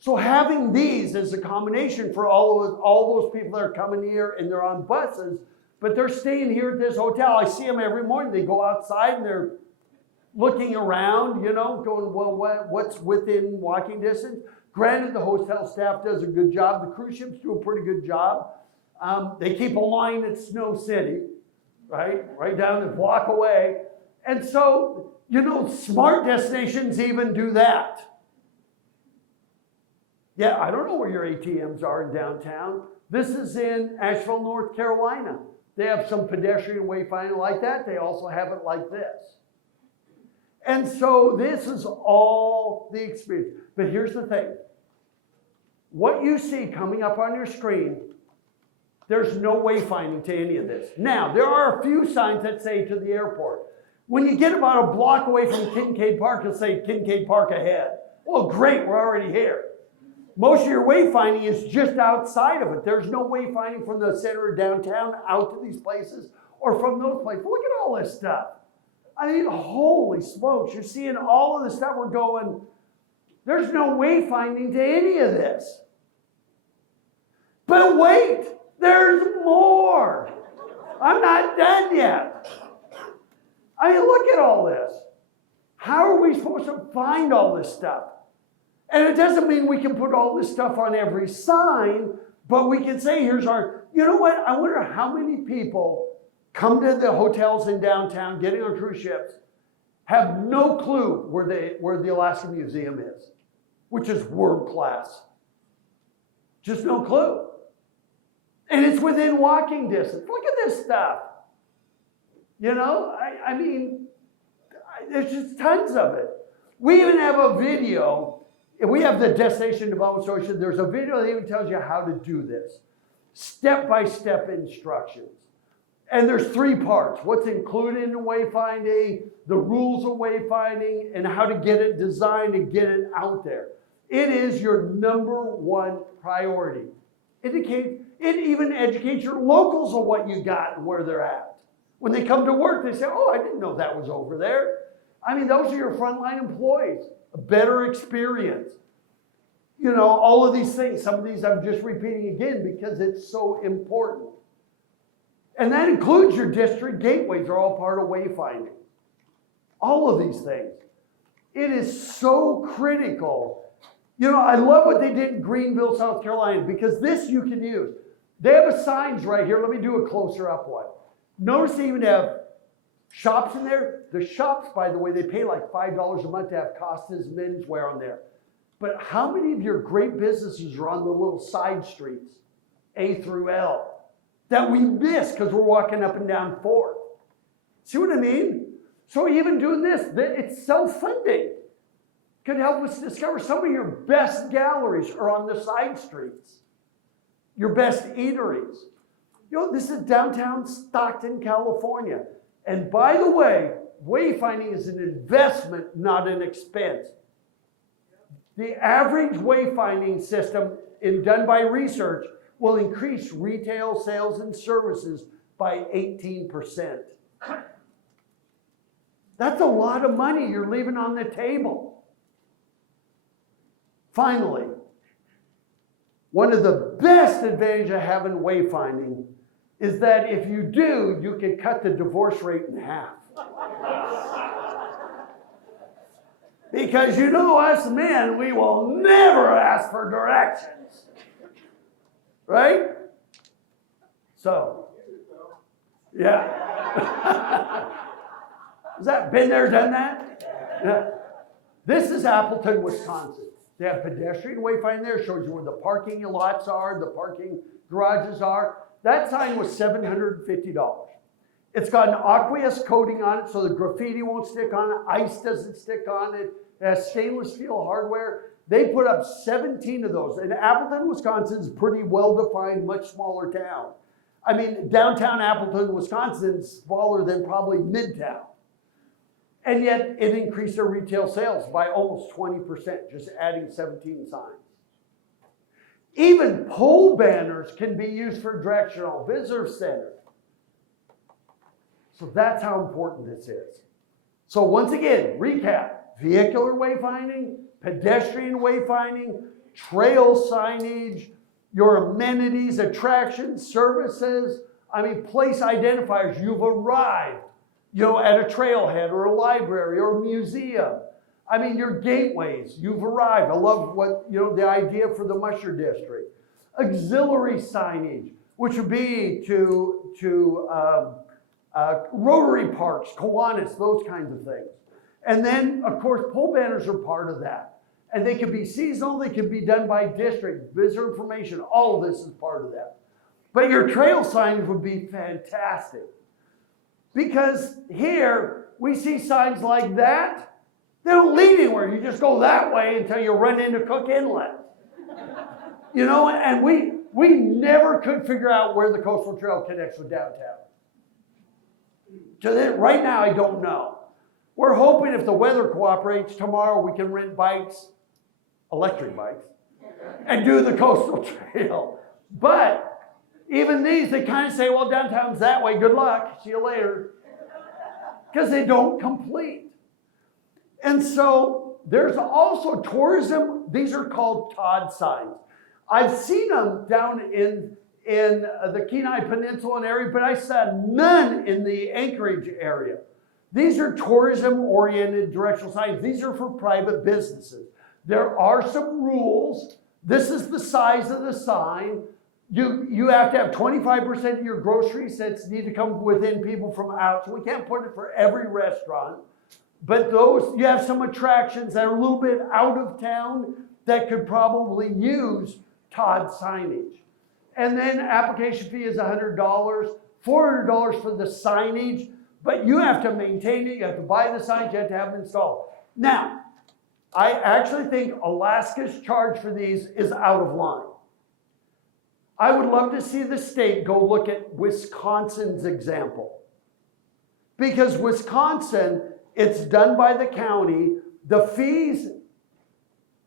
So having these is a combination for all those people that are coming here and they're on buses, but they're staying here at this hotel. I see them every morning. They go outside and they're looking around, you know, going, well, what's within walking distance? Granted, the hotel staff does a good job. The cruise ships do a pretty good job. They keep a line at Snow City, right down the block away. And so, you know, smart destinations even do that. Yeah, I don't know where your ATMs are in downtown. This is in Asheville, North Carolina. They have some pedestrian wayfinding like that. They also have it like this. And so this is all the experience. But here's the thing. What you see coming up on your screen, there's no wayfinding to any of this. Now, there are a few signs that say to the airport. When you get about a block away from Kincaid Park, it'll say Kincaid Park ahead. Well, great, we're already here. Most of your wayfinding is just outside of it. There's no wayfinding from the center of downtown out to these places or from those places. Look at all this stuff. I mean, holy smokes, you're seeing all of the stuff we're going, there's no wayfinding to any of this. But wait, there's more. I'm not done yet. I mean, look at all this. How are we supposed to find all this stuff? And it doesn't mean we can put all this stuff on every sign, but we can say, here's our, you know what? I wonder how many people come to the hotels in downtown, getting on cruise ships, have no clue where the Alaska Museum is, which is world class. Just no clue. And it's within walking distance. Look at this stuff. You know, I mean, there's just tons of it. We even have a video. We have the Destination Development Association. There's a video that even tells you how to do this. Step-by-step instructions. And there's 3 parts. What's included in wayfinding, the rules of wayfinding, and how to get it designed and get it out there. It is your #1 priority. It even educates your locals on what you got and where they're at. When they come to work, they say, oh, I didn't know that was over there. I mean, those are your frontline employees. A better experience. You know, all of these things. Some of these I'm just repeating again because it's so important. And that includes your district gateways are all part of wayfinding. All of these things. It is so critical. You know, I love what they did in Greenville, South Carolina, because this you can use. They have a signs right here. Let me do a closer up one. Notice they even have shops in there. The shops, by the way, they pay like $5 a month to have Costas menswear on there. But how many of your great businesses are on the little side streets, A through L, that we miss because we're walking up and down 4th? See what I mean? So even doing this, it's self-funding. Could help us discover some of your best galleries are on the side streets. Your best eateries. You know, this is downtown Stockton, California. And by the way, wayfinding is an investment, not an expense. The average wayfinding system done by research will increase retail sales and services by 18%. That's a lot of money you're leaving on the table. Finally, one of the best advantages of having wayfinding is that if you do, you can cut the divorce rate in half. Because you know us men, we will never ask for directions. Right? So, yeah. Has that been there, done that? Yeah. This is Appleton, Wisconsin. They have pedestrian wayfinding there, shows you where the parking lots are, the parking garages are. That sign was $750. It's got an aqueous coating on it so the graffiti won't stick on it, ice doesn't stick on it, it has stainless steel hardware. They put up 17 of those. And Appleton, Wisconsin is a pretty well-defined, much smaller town. I mean, downtown Appleton, Wisconsin is smaller than probably Midtown. And yet it increased their retail sales by almost 20%, just adding 17 signs. Even pole banners can be used for directional visitor center. So that's how important this is. So once again, recap: vehicular wayfinding, pedestrian wayfinding, trail signage, your amenities, attractions, services. I mean, place identifiers. You've arrived, at a trailhead or a library or a museum. I mean, your gateways. You've arrived. I love what the idea for the Musher District. Auxiliary signage, which would be to Rotary Parks, Kiwanis, those kinds of things. And then, of course, pole banners are part of that. And they can be seasonal, they can be done by district, visitor information, all of this is part of that. But your trail signage would be fantastic. Because here, we see signs like that. They don't lead anywhere. You just go that way until you run into Cook Inlet. And we never could figure out where the Coastal Trail connects with downtown. Right now, I don't know. We're hoping if the weather cooperates, tomorrow we can rent bikes, electric bikes, and do the Coastal Trail. But even these, they kind of say, well, downtown's that way. Good luck. See you later. Because they don't complete. And so there's also tourism. These are called Todd signs. I've seen them down in the Kenai Peninsula and area, but I saw none in the Anchorage area. These are tourism-oriented directional signs. These are for private businesses. There are some rules. This is the size of the sign. You have to have 25% of your groceries that need to come within people from out. So we can't put it for every restaurant. But you have some attractions that are a little bit out of town that could probably use Todd signage. And then application fee is $100, $400 for the signage, but you have to maintain it, you have to buy the signs, you have to have them installed. Now, I actually think Alaska's charge for these is out of line. I would love to see the state go look at Wisconsin's example. Because Wisconsin, it's done by the county, the fees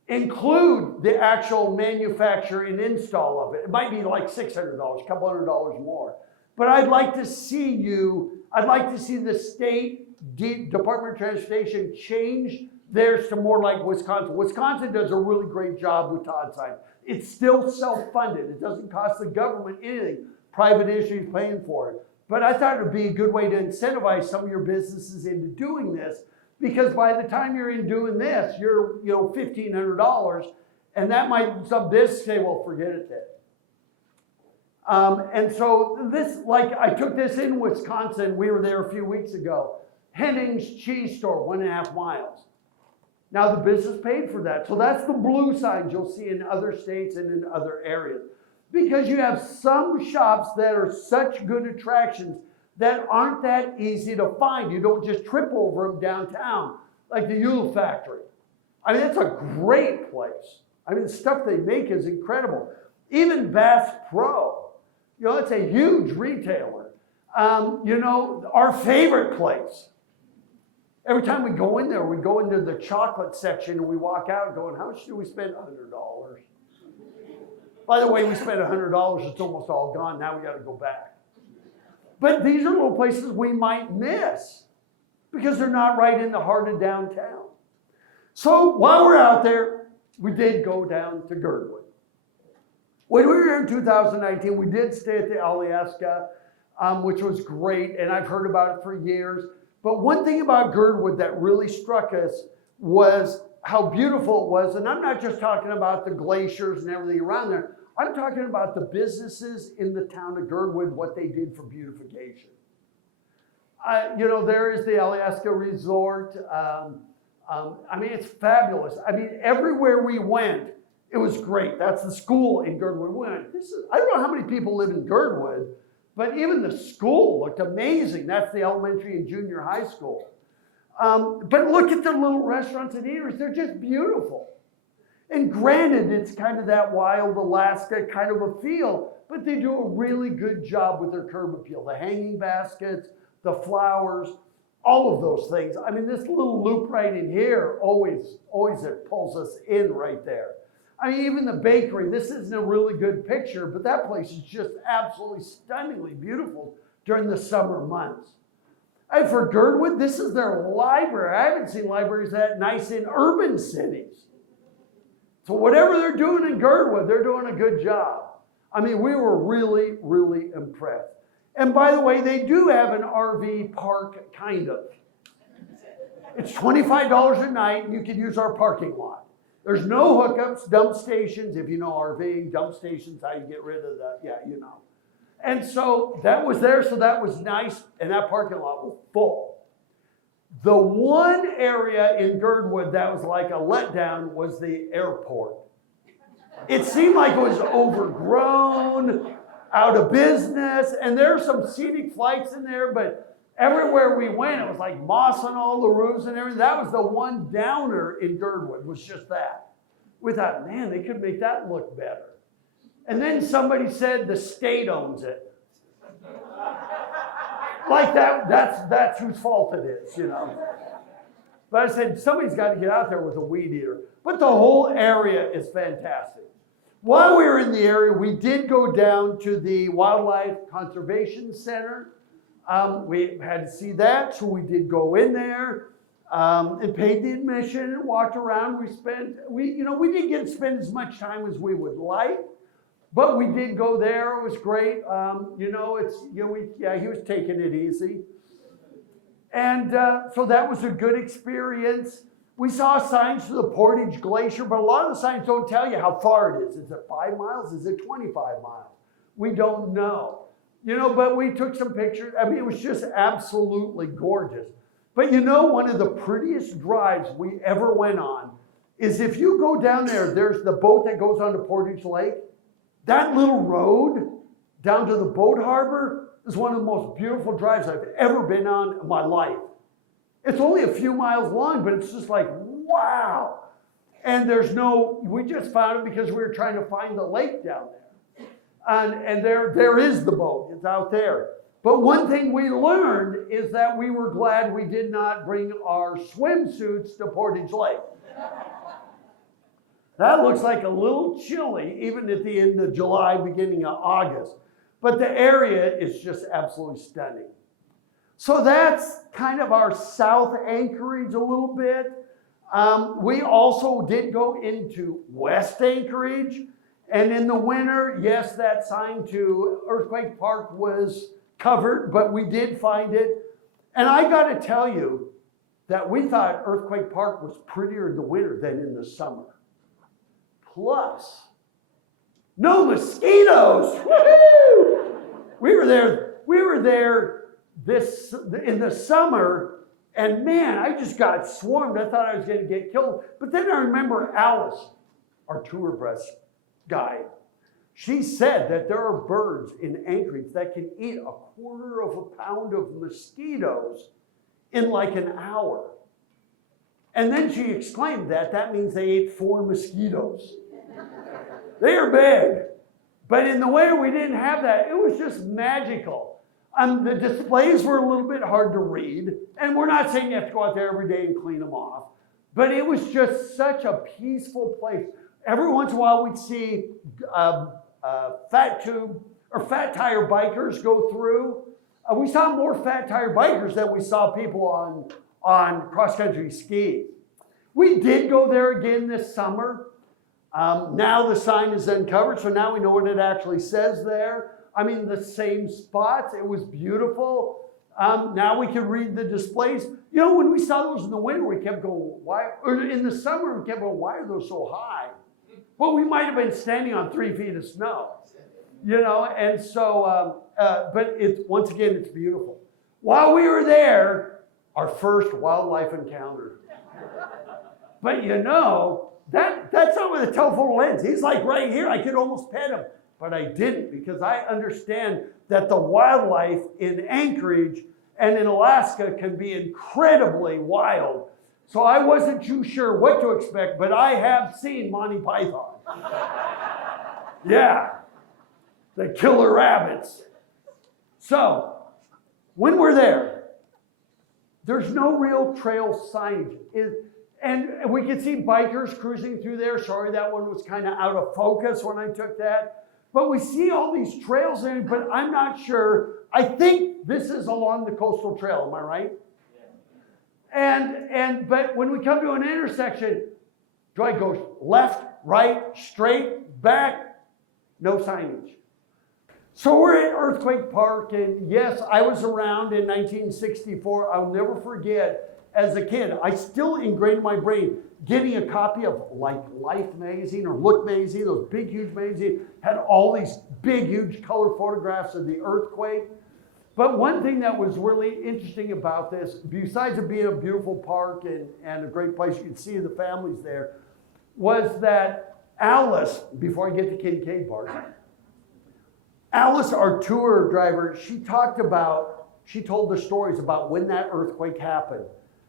include the actual manufacture and install of it. It might be like $600, a couple $100 more. But I'd like to see the state Department of Transportation change theirs to more like Wisconsin. Wisconsin does a really great job with Todd signs. It's still self-funded. It doesn't cost the government anything. Private industry is paying for it. But I thought it would be a good way to incentivize some of your businesses into doing this, because by the time you're in doing this, you're $1,500, and that might some business say, well, forget it then. And so this, I took this in Wisconsin. We were there a few weeks ago. Henning's cheese store, 1.5 miles. Now the business paid for that. So that's the blue signs you'll see in other states and in other areas. Because you have some shops that are such good attractions that aren't that easy to find. You don't just trip over them downtown, like the Yule Factory. I mean, it's a great place. I mean, the stuff they make is incredible. Even Bass Pro, it's a huge retailer. Our favorite place. Every time we go in there, we go into the chocolate section and we walk out going, how much do we spend? $100. By the way, we spent $100. It's almost all gone. Now we got to go back. But these are little places we might miss because they're not right in the heart of downtown. So while we're out there, we did go down to Girdwood. When we were here in 2019, we did stay at the Alyeska, which was great, and I've heard about it for years. But one thing about Girdwood that really struck us was how beautiful it was. And I'm not just talking about the glaciers and everything around there. I'm talking about the businesses in the town of Girdwood, what they did for beautification. There is the Alaska Resort. I mean, it's fabulous. I mean, everywhere we went, it was great. That's the school in Girdwood. I don't know how many people live in Girdwood, but even the school looked amazing. That's the elementary and junior high school. But look at the little restaurants and eateries. They're just beautiful. And granted, it's kind of that wild Alaska kind of a feel, but they do a really good job with their curb appeal. The hanging baskets, the flowers, all of those things. I mean, this little loop right in here, always it pulls us in right there. I mean, even the bakery, this isn't a really good picture, but that place is just absolutely stunningly beautiful during the summer months. And for Girdwood, this is their library. I haven't seen libraries that nice in urban cities. So whatever they're doing in Girdwood, they're doing a good job. I mean, we were really, really impressed. And by the way, they do have an RV park, kind of. It's $25 a night, and you can use our parking lot. There's no hookups, dump stations. If you know RVing, dump stations, how you get rid of that, yeah, you know. And so that was there, so that was nice, and that parking lot was full. The one area in Girdwood that was like a letdown was the airport. It seemed like it was overgrown, out of business, and there are some scenic flights in there, but everywhere we went, it was like moss on all the roofs and everything. That was the one downer in Girdwood, was just that. We thought, man, they could make that look better. And then somebody said the state owns it. Like that's whose fault it is, you know. But I said, somebody's got to get out there with a weed eater. But the whole area is fantastic. While we were in the area, we did go down to the Wildlife Conservation Center. We had to see that, so we did go in there and paid the admission and walked around. We didn't get to spend as much time as we would like. But we did go there. It was great. He was taking it easy. And so that was a good experience. We saw signs to the Portage Glacier, but a lot of the signs don't tell you how far it is. Is it 5 miles? Is it 25 miles? We don't know. But we took some pictures. I mean, it was just absolutely gorgeous. But one of the prettiest drives we ever went on is if you go down there, there's the boat that goes onto Portage Lake. That little road down to the boat harbor is one of the most beautiful drives I've ever been on in my life. It's only a few miles long, but it's just like, wow. And we just found it because we were trying to find the lake down there. And there is the boat, it's out there. But one thing we learned is that we were glad we did not bring our swimsuits to Portage Lake. That looks like a little chilly, even at the end of July, beginning of August. But the area is just absolutely stunning. So that's kind of our South Anchorage a little bit. We also did go into West Anchorage. And in the winter, yes, that sign to Earthquake Park was covered, but we did find it. And I got to tell you that we thought Earthquake Park was prettier in the winter than in the summer. Plus, no mosquitoes. Woo-hoo! We were there in the summer, and man, I just got swarmed. I thought I was going to get killed. But then I remember Alice, our tour bus guide. She said that there are birds in Anchorage that can eat 1/4 pound of mosquitoes in like an hour. And then she exclaimed that means they ate 4 mosquitoes. They are big. But in the winter, we didn't have that. It was just magical. The displays were a little bit hard to read. And we're not saying you have to go out there every day and clean them off. But it was just such a peaceful place. Every once in a while, we'd see fat tire bikers go through. We saw more fat tire bikers than we saw people on cross-country ski. We did go there again this summer. Now the sign is uncovered, so now we know what it actually says there. I mean, the same spots. It was beautiful. Now we can read the displays. You know, when we saw those in the winter, we kept going, why? Or in the summer, we kept going, why are those so high? Well, we might have been standing on 3 feet of snow, you know, and so, but once again, it's beautiful. While we were there, our first wildlife encounter. But you know, that's not with a telephoto lens. He's like right here. I could almost pet him, but I didn't because I understand that the wildlife in Anchorage and in Alaska can be incredibly wild. So I wasn't too sure what to expect, but I have seen Monty Python. Yeah, the killer rabbits. So when we're there, there's no real trail signage. And we could see bikers cruising through there. Sorry, that one was kind of out of focus when I took that. But we see all these trails there, but I'm not sure. I think this is along the coastal trail, am I right? Yeah. But when we come to an intersection, do I go left, right, straight, back? No signage. So we're at Earthquake Park, and yes, I was around in 1964. I'll never forget. As a kid, I still ingrained in my brain getting a copy of like Life magazine or Look magazine, those big, huge magazines, had all these big, huge color photographs of the earthquake. But one thing that was really interesting about this, besides it being a beautiful park and a great place, you could see the families there, was that Alice, before I get to Kincaid Park, Alice, our tour driver, she told the stories about when that earthquake happened.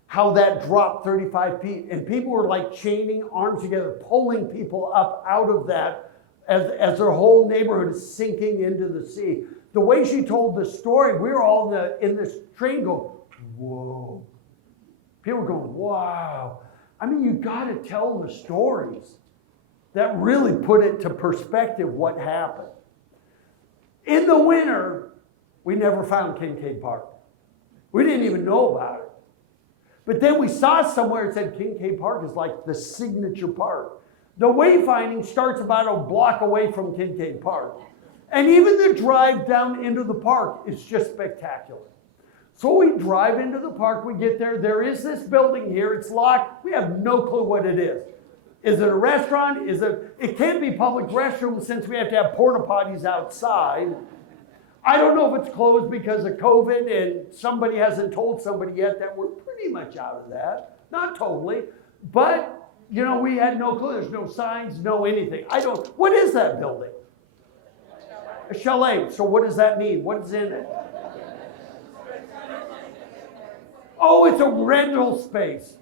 How that dropped 35 feet, and people were like chaining arms together, pulling people up out of that as their whole neighborhood is sinking into the sea. The way she told the story, we were all in this train going, whoa. People were going, wow. I mean, you got to tell the stories that really put it to perspective what happened. In the winter, we never found Kincaid Park. We didn't even know about it. But then we saw somewhere it said Kincaid Park is like the signature park. The wayfinding starts about a block away from Kincaid Park. And even the drive down into the park is just spectacular. So we drive into the park, we get there. There is this building here, it's locked. We have no clue what it is. Is it a restaurant? It can't be public restrooms since we have to have porta potties outside. I don't know if it's closed because of COVID and somebody hasn't told somebody yet that we're pretty much out of that. Not totally, but you know, we had no clue. There's no signs, no anything. What is that building? A chalet. So what does that mean? What is in it? Oh, it's a rental space.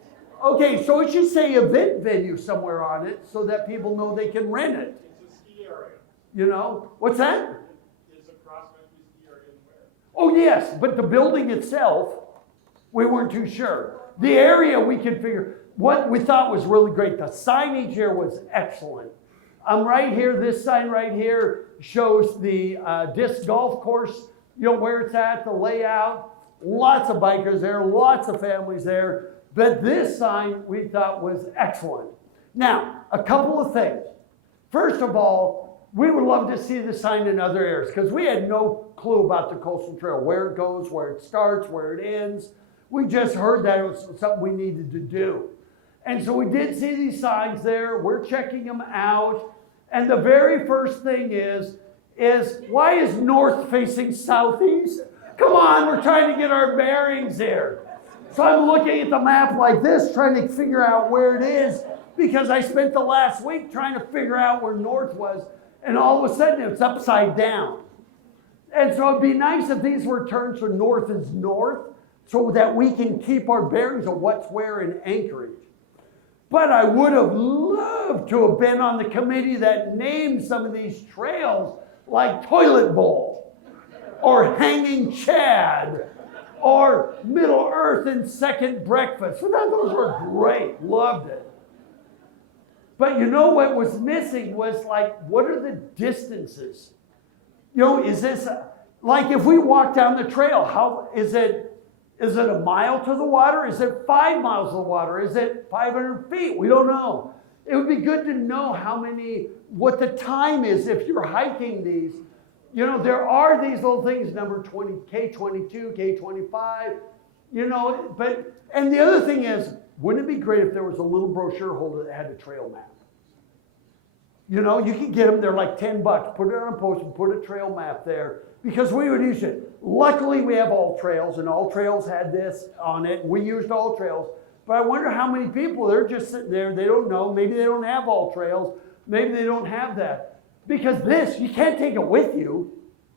Okay, so it should say event venue somewhere on it so that people know they can rent it. It's a ski area. You know, what's that? Oh, yes, but the building itself, we weren't too sure. The area we could figure. What we thought was really great, the signage here was excellent. Right here, this sign right here shows the disc golf course, you know, where it's at, the layout. Lots of bikers there, lots of families there. But this sign we thought was excellent. Now, a couple of things. First of all, we would love to see the sign in other areas because we had no clue about the coastal trail, where it goes, where it starts, where it ends. We just heard that it was something we needed to do. And so we did see these signs there. We're checking them out. And the very first thing is why is north facing southeast? Come on, we're trying to get our bearings here. So I'm looking at the map like this, trying to figure out where it is because I spent the last week trying to figure out where north was. And all of a sudden, it's upside down. And so it'd be nice if these were turned so north is north so that we can keep our bearings of what's where in Anchorage. But I would have loved to have been on the committee that named some of these trails like Toilet Bowl or Hanging Chad or Middle Earth and Second Breakfast. So those were great. Loved it. But you know what was missing was like, what are the distances? You know, is this, like if we walk down the trail, how, is it a mile to the water? Is it 5 miles to the water? Is it 500 feet? We don't know. It would be good to know what the time is if you're hiking these. You know, there are these little things, number 20, K22, K25. And the other thing is, wouldn't it be great if there was a little brochure holder that had a trail map? You could get them, they're like $10, put it on a post and put a trail map there, because we would use it. Luckily, we have All Trails, and All Trails had this on it, and we used All Trails. But I wonder how many people, they're just sitting there, they don't know, maybe they don't have All Trails, maybe they don't have that. Because this, you can't take it with you,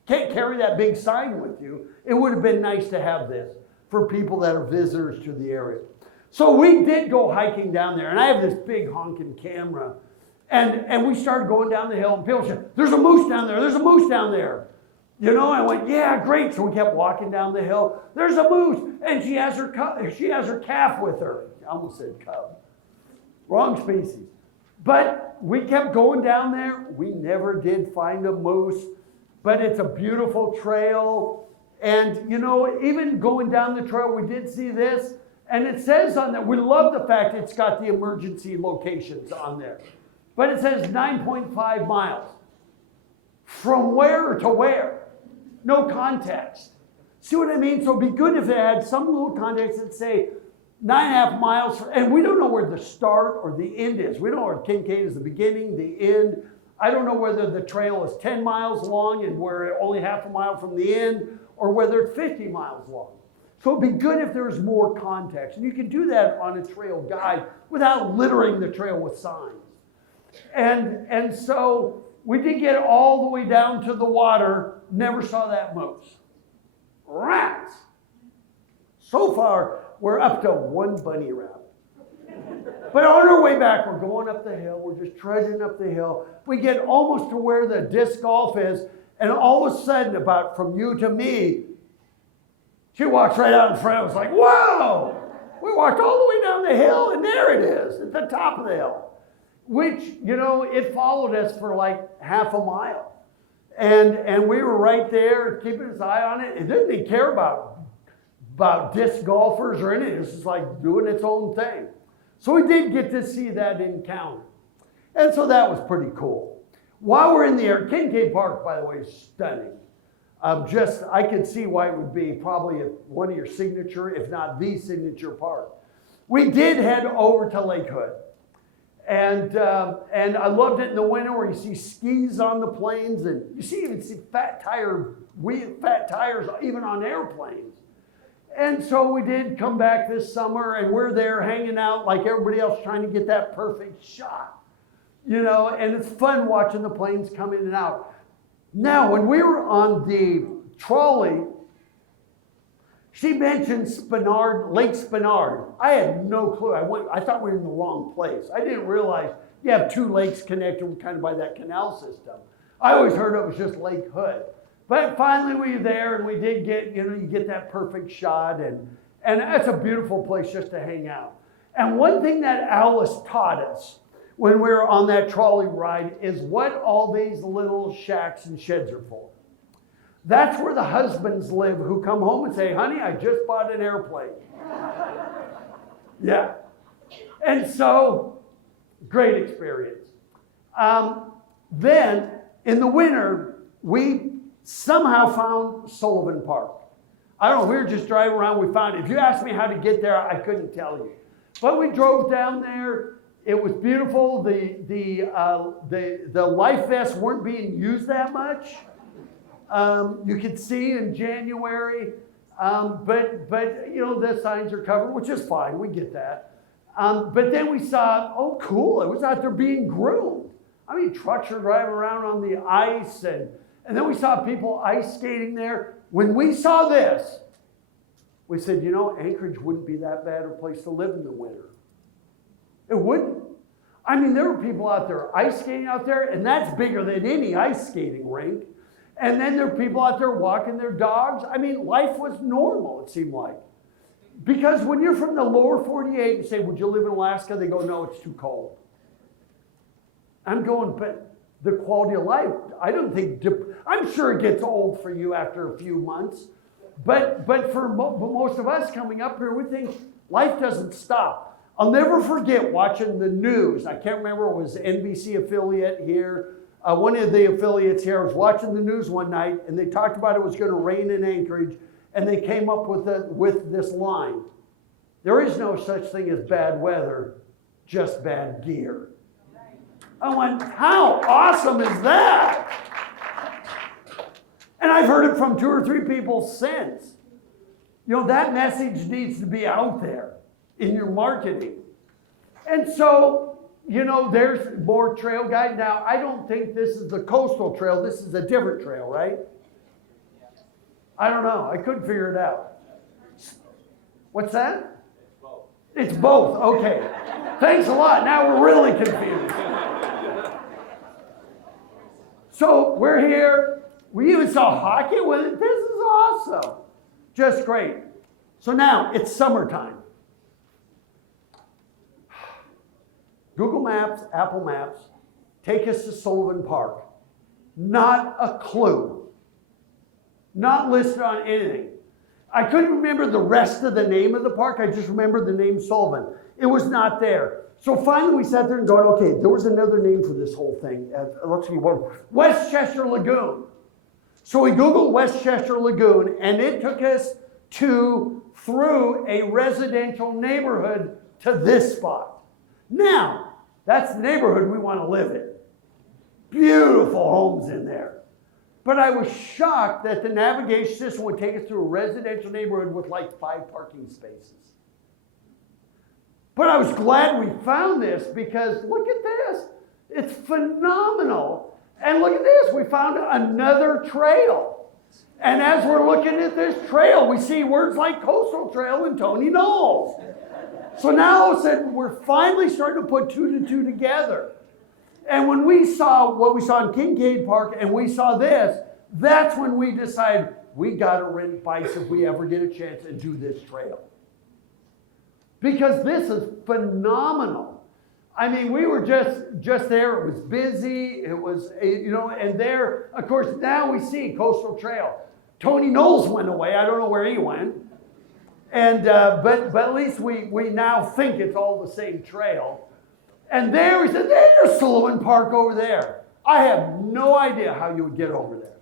can't carry that big sign with you. It would have been nice to have this for people that are visitors to the area. So we did go hiking down there, and I have this big honking camera. And we started going down the hill, and people said, there's a moose down there, there's a moose down there. I went, yeah, great. So we kept walking down the hill. There's a moose, and she has her calf with her. I almost said cub. Wrong species. But we kept going down there. We never did find a moose, but it's a beautiful trail. And, even going down the trail, we did see this. And it says on there, we love the fact it's got the emergency locations on there. But it says 9.5 miles. From where to where? No context. See what I mean? So it'd be good if it had some little context that say 9.5 miles, and we don't know where the start or the end is. We don't know where Kincaid is the beginning, the end. I don't know whether the trail is 10 miles long and we're only half a mile from the end, or whether it's 50 miles long. So it'd be good if there's more context. And you can do that on a trail guide without littering the trail with signs. And so we did get all the way down to the water, never saw that moose. Rats! So far, we're up to one bunny rabbit. But on our way back, we're going up the hill, we're just trudging up the hill. We get almost to where the disc golf is, and all of a sudden, about from you to me, she walks right out in front. I was like, whoa! We walked all the way down the hill, and there it is, at the top of the hill. Which, it followed us for like half a mile. And we were right there, keeping his eye on it. It didn't even care about disc golfers or anything. It was just like doing its own thing. So we did get to see that encounter. And so that was pretty cool. While we're in the air, Kincaid Park, by the way, is stunning. I could see why it would be probably one of your signature, if not the signature park. We did head over to Lake Hood. And I loved it in the winter where you see skis on the plains, and you even see fat tires even on airplanes. And so we did come back this summer, and we're there hanging out like everybody else trying to get that perfect shot. And it's fun watching the planes come in and out. Now, when we were on the trolley, she mentioned Lake Spenard. I had no clue. I thought we were in the wrong place. I didn't realize you have two lakes connected kind of by that canal system. I always heard it was just Lake Hood. But finally we were there, and we did get, you get that perfect shot, and it's a beautiful place just to hang out. And one thing that Alice taught us when we were on that trolley ride is what all these little shacks and sheds are for. That's where the husbands live who come home and say, honey, I just bought an airplane. Yeah. And so, great experience. Then, in the winter, we somehow found Sullivan Park. I don't know, we were just driving around, we found it. If you asked me how to get there, I couldn't tell you. But we drove down there. It was beautiful. The life vests weren't being used that much. You could see in January, but the signs are covered, which is fine. We get that. But then we saw, oh, cool! It was out there being groomed. I mean, trucks are driving around on the ice, and then we saw people ice skating there. When we saw this, we said, Anchorage wouldn't be that bad a place to live in the winter. It wouldn't. I mean, there were people out there ice skating out there, and that's bigger than any ice skating rink. And then there were people out there walking their dogs. I mean, life was normal, it seemed like. Because when you're from the lower 48 and say, would you live in Alaska? They go, no, it's too cold. I'm going, but the quality of life, I don't think, I'm sure it gets old for you after a few months. But for most of us coming up here, we think life doesn't stop. I'll never forget watching the news. I can't remember, it was an NBC affiliate here. One of the affiliates here was watching the news one night, and they talked about it was going to rain in Anchorage, and they came up with this line. There is no such thing as bad weather, just bad gear. I went, how awesome is that? And I've heard it from 2 or 3 people since. You know, that message needs to be out there in your marketing. And so, you know, there's more trail guide. Now, I don't think this is the coastal trail. This is a different trail, right? I don't know. I couldn't figure it out. What's that? It's both. Okay. Thanks a lot. Now we're really confused. So we're here. We even saw hockey with it. This is awesome. Just great. So now it's summertime. Google Maps, Apple Maps, take us to Sullivan Park. Not a clue. Not listed on anything. I couldn't remember the rest of the name of the park. I just remembered the name Sullivan. It was not there. So finally we sat there and going, okay, there was another name for this whole thing. Let's see, West Chester Lagoon. So we Googled West Chester Lagoon, and it took us through a residential neighborhood to this spot. Now, that's the neighborhood we want to live in. Beautiful homes in there. But I was shocked that the navigation system would take us through a residential neighborhood with like 5 parking spaces. But I was glad we found this because look at this. It's phenomenal. And look at this. We found another trail. And as we're looking at this trail, we see words like Coastal Trail and Tony Knowles. So now all of a sudden, we're finally starting to put 2 to 2 together. And when we saw what we saw in Kincaid Park and we saw this, that's when we decided we got to rent bikes if we ever get a chance and do this trail. Because this is phenomenal. I mean, we were just there. It was busy. It was, you know, and there, of course, now we see Coastal Trail. Tony Knowles went away. I don't know where he went. And but at least we now think it's all the same trail. And there we said, there's Sullivan Park over there. I have no idea how you would get over there.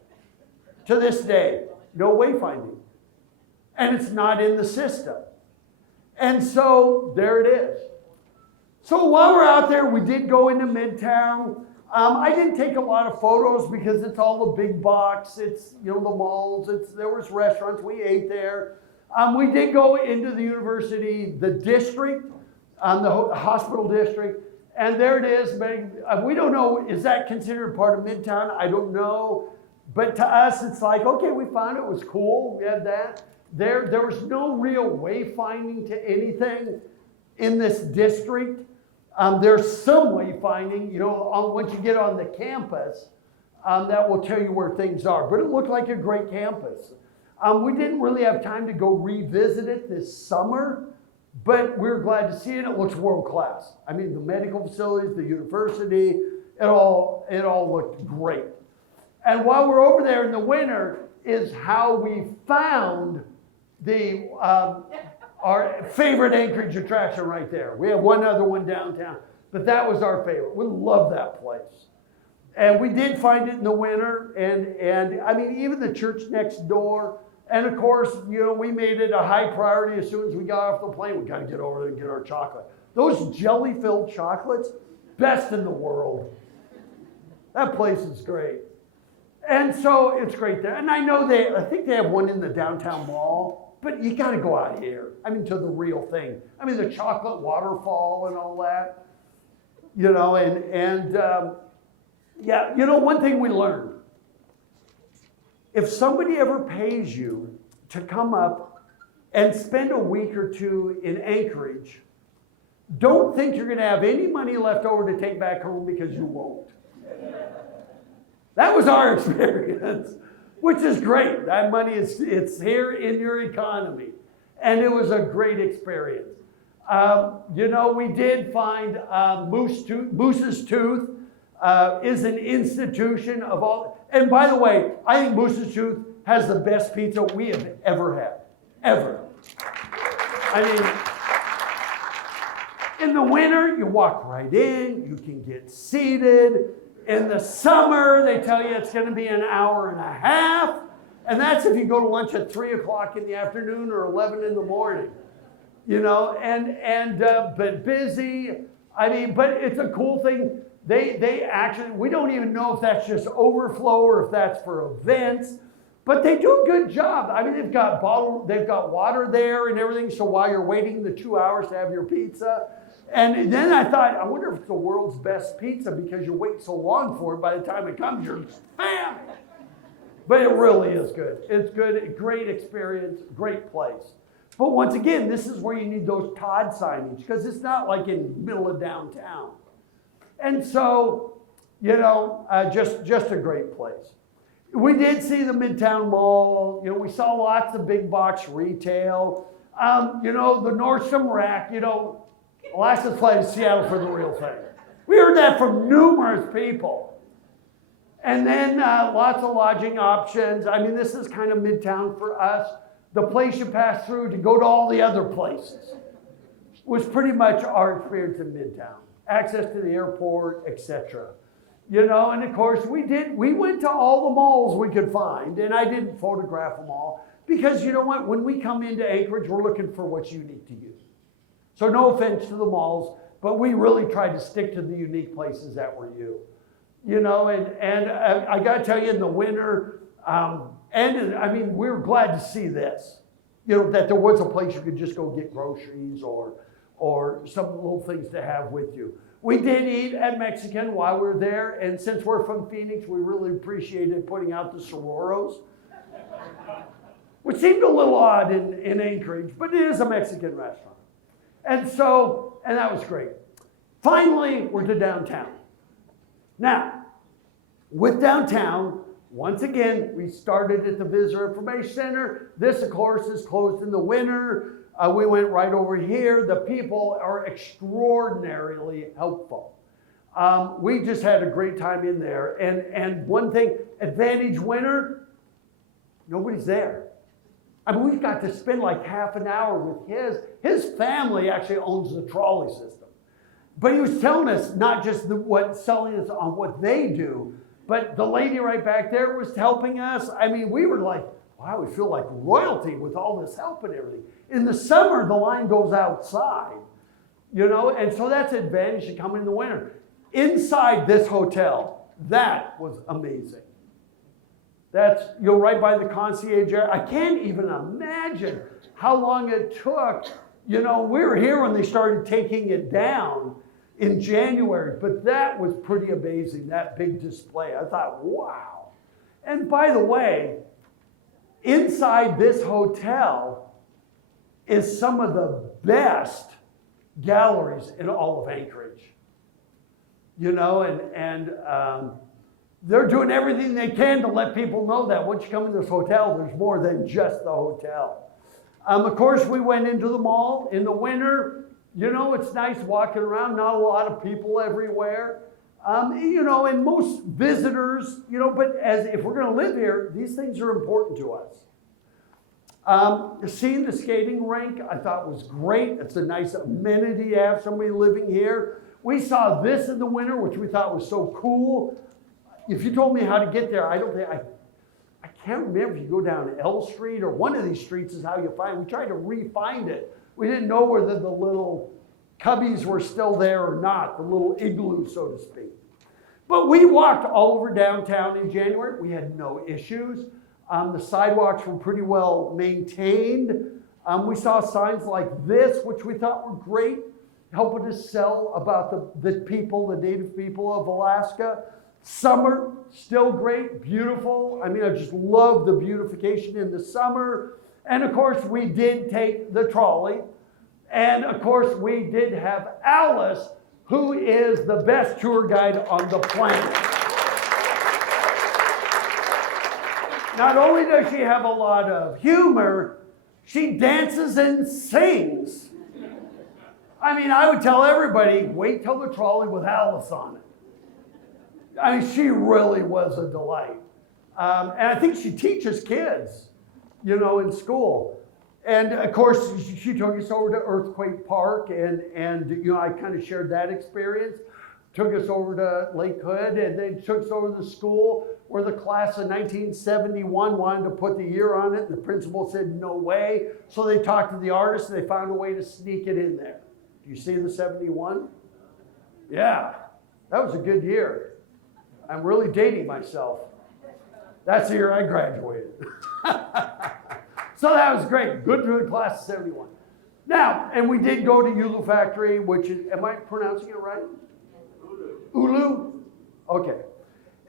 To this day, no wayfinding. And it's not in the system. And so there it is. So while we're out there, we did go into Midtown. I didn't take a lot of photos because it's all the big box. It's, you know, the malls. There was restaurants. We ate there. We did go into the university, the district, the hospital district. And there it is. But we don't know, is that considered part of Midtown? I don't know. But to us, it's like, okay, we found it. It was cool. We had that. There was no real wayfinding to anything in this district. There's some wayfinding, you know, once you get on the campus, that will tell you where things are. But it looked like a great campus. We didn't really have time to go revisit it this summer, but we were glad to see it. It looks world class. I mean, the medical facilities, the university, it all looked great. And while we're over there in the winter is how we found our favorite Anchorage attraction right there. We have one other one downtown, but that was our favorite. We love that place. And we did find it in the winter, and I mean, even the church next door. And of course, you know, we made it a high priority as soon as we got off the plane. We got to get over there and get our chocolate. Those jelly-filled chocolates, best in the world. That place is great. And so it's great there. And I know I think they have one in the downtown mall, but you got to go out here. I mean, to the real thing. I mean, the chocolate waterfall and all that. You know, yeah, you know, one thing we learned. If somebody ever pays you to come up and spend a week or 2 in Anchorage, don't think you're going to have any money left over to take back home, because you won't. That was our experience, which is great. That money it's here in your economy. And it was a great experience. You know, we did find Moose's Tooth is an institution of all. And by the way, I think Moose's Tooth has the best pizza we have ever had. Ever. I mean, in the winter, you walk right in, you can get seated. In the summer, they tell you it's going to be an hour and a half. And that's if you go to lunch at 3 o'clock in the afternoon or 11 in the morning. You know, but busy. I mean, but it's a cool thing. They actually, we don't even know if that's just overflow or if that's for events, but they do a good job. I mean, they've got water there and everything. So while you're waiting the 2 hours to have your pizza, and then I thought, I wonder if it's the world's best pizza because you wait so long for it. By the time it comes, you're spam. But it really is good. It's good, great experience, great place. But once again, this is where you need those Todd signage because it's not like in the middle of downtown. And so, you know, just a great place. We did see the Midtown Mall. You know, we saw lots of big box retail. You know, the Nordstrom Rack, you know, Alaska's playing Seattle for the real thing. We heard that from numerous people. And then lots of lodging options. I mean, this is kind of Midtown for us. The place you pass through to go to all the other places was pretty much our experience in Midtown. Access to the airport, etc. You know, and of course we went to all the malls we could find, and I didn't photograph them all because you know what, when we come into Anchorage, we're looking for what's unique to you. So no offense to the malls, but we really tried to stick to the unique places that were you. You know, and I got to tell you, in the winter, I mean, we were glad to see this. You know, that there was a place you could just go get groceries or some little things to have with you. We did eat at Mexican while we were there, and since we're from Phoenix, we really appreciated putting out the Sororos, which seemed a little odd in Anchorage, but it is a Mexican restaurant. And that was great. Finally, we're to downtown. Now, with downtown, once again, we started at the Visitor Information Center. This, of course, is closed in the winter. We went right over here. The people are extraordinarily helpful. We just had a great time in there. And one thing, Advantage Winter, nobody's there. I mean, we've got to spend like half an hour with his family actually owns the trolley system. But he was telling us not just selling us on what they do, but the lady right back there was helping us. I mean, we were like, wow, we feel like royalty with all this help and everything. In the summer, the line goes outside, you know, and so that's an advantage to come in the winter. Inside this hotel, that was amazing. You're right by the concierge area. I can't even imagine how long it took. You know, we were here when they started taking it down in January, but that was pretty amazing, that big display. I thought, wow. And by the way, inside this hotel is some of the best galleries in all of Anchorage. You know, and they're doing everything they can to let people know that once you come in this hotel, there's more than just the hotel. Of course, we went into the mall in the winter. You know, it's nice walking around, not a lot of people everywhere. You know, and most visitors, you know, but if we're going to live here, these things are important to us. Seeing the skating rink, I thought was great. It's a nice amenity to have somebody living here. We saw this in the winter, which we thought was so cool. If you told me how to get there, I can't remember if you go down L Street or one of these streets is how you find it. We tried to re-find it. We didn't know whether the little cubbies were still there or not, the little igloo, so to speak. But we walked all over downtown in January. We had no issues. The sidewalks were pretty well maintained. We saw signs like this, which we thought were great, helping us sell about the people, the native people of Alaska. Summer, still great, beautiful. I mean, I just love the beautification in the summer. And of course, we did take the trolley. And of course, we did have Alice, who is the best tour guide on the planet. Not only does she have a lot of humor, she dances and sings. I mean, I would tell everybody, wait till the trolley with Alice on it. I mean, she really was a delight. And I think she teaches kids, you know, in school. And of course, she took us over to Earthquake Park, and you know, I kind of shared that experience. took us over to Lake Hood, and then took us over to the school where the class of 1971 wanted to put the year on it, and the principal said, no way. So they talked to the artist, and they found a way to sneak it in there. Do you see the 71? Yeah, that was a good year. I'm really dating myself. That's the year I graduated. So that was great. Good class of 71. Now, and we did go to Ulu Factory, which is, am I pronouncing it right? Ulu? Okay.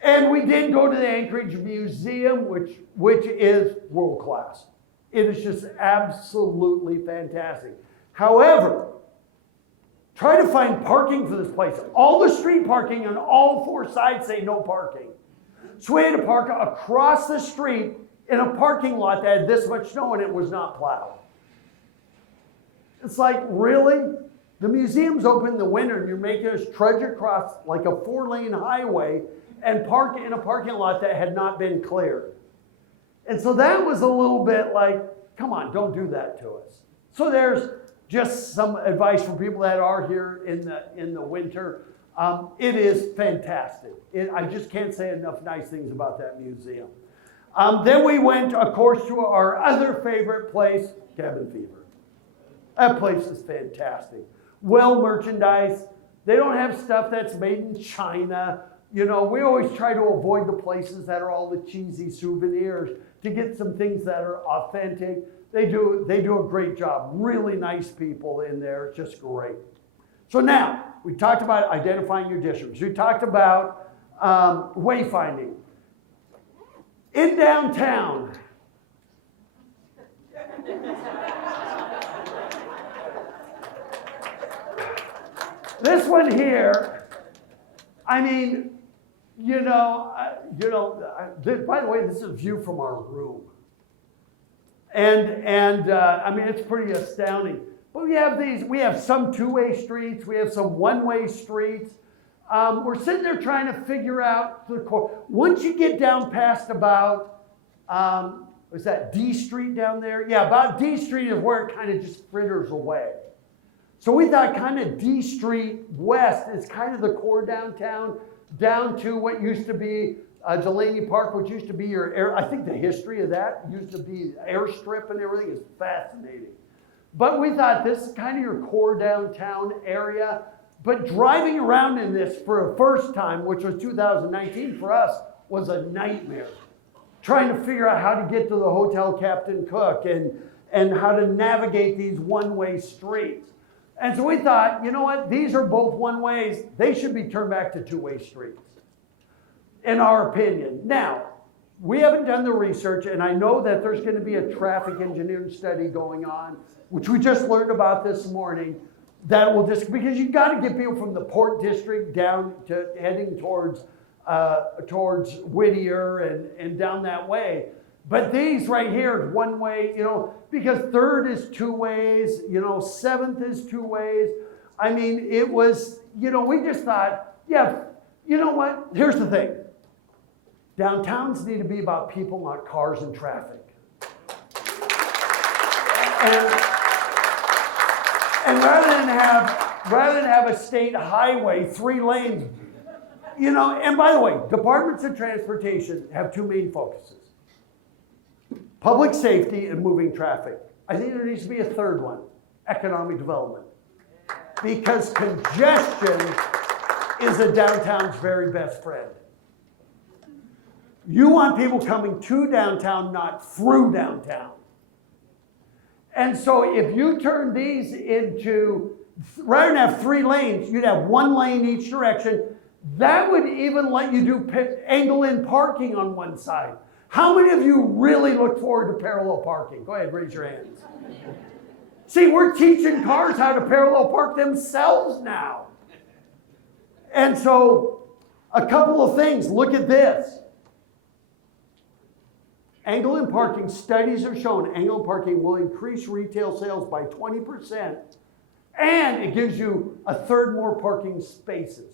And we did go to the Anchorage Museum, which is world class. It is just absolutely fantastic. However, try to find parking for this place. All the street parking on all four sides say no parking. So we had to park across the street in a parking lot that had this much snow and it was not plowed. It's like, really? The museum's open in the winter and you're making us trudge across like a 4-lane highway and park in a parking lot that had not been cleared. And so that was a little bit like, come on, don't do that to us. So there's just some advice for people that are here in the winter. It is fantastic. I just can't say enough nice things about that museum. Then we went, of course, to our other favorite place, Cabin Fever. That place is fantastic. Well merchandise. They don't have stuff that's made in China. You know, we always try to avoid the places that are all the cheesy souvenirs to get some things that are authentic. They do a great job. Really nice people in there. Just great. So now, we talked about identifying your districts. We talked about wayfinding. In downtown, this one here, I mean, by the way, this is a view from our room. And I mean, it's pretty astounding. But we have some two-way streets, we have some one-way streets. We're sitting there trying to figure out the core. Once you get down past about, what's that, D Street down there? Yeah, about D Street is where it kind of just fritters away. So we thought kind of D Street West is kind of the core downtown, down to what used to be Delaney Park, which used to be your air. I think the history of that used to be airstrip and everything is fascinating. But we thought this is kind of your core downtown area. But driving around in this for a first time, which was 2019 for us, was a nightmare. Trying to figure out how to get to the Hotel Captain Cook and how to navigate these one-way streets. And so we thought, you know what? These are both one-ways. They should be turned back to two-way streets, in our opinion. Now, we haven't done the research, and I know that there's going to be a traffic engineering study going on, which we just learned about this morning, that will just, because you've got to get people from the Port District down to heading towards Whittier and down that way. But these right here is one way, because 3rd is two ways, 7th is two ways. I mean, it was, we just thought, yeah, you know what? Here's the thing. Downtowns need to be about people, not cars and traffic. And rather than have a state highway, 3 lanes, and by the way, departments of transportation have 2 main focuses. Public safety and moving traffic. I think there needs to be a 3rd one, economic development. Because congestion is a downtown's very best friend. You want people coming to downtown, not through downtown. And so if you turn these into, rather than have 3 lanes, you'd have 1 lane each direction. That would even let you do angle-in parking on one side. How many of you really look forward to parallel parking? Go ahead, raise your hands. See, we're teaching cars how to parallel park themselves now. And so, a couple of things. Look at this. Angle-in parking, studies have shown angle-in parking will increase retail sales by 20%, and it gives you a 1/3 more parking spaces.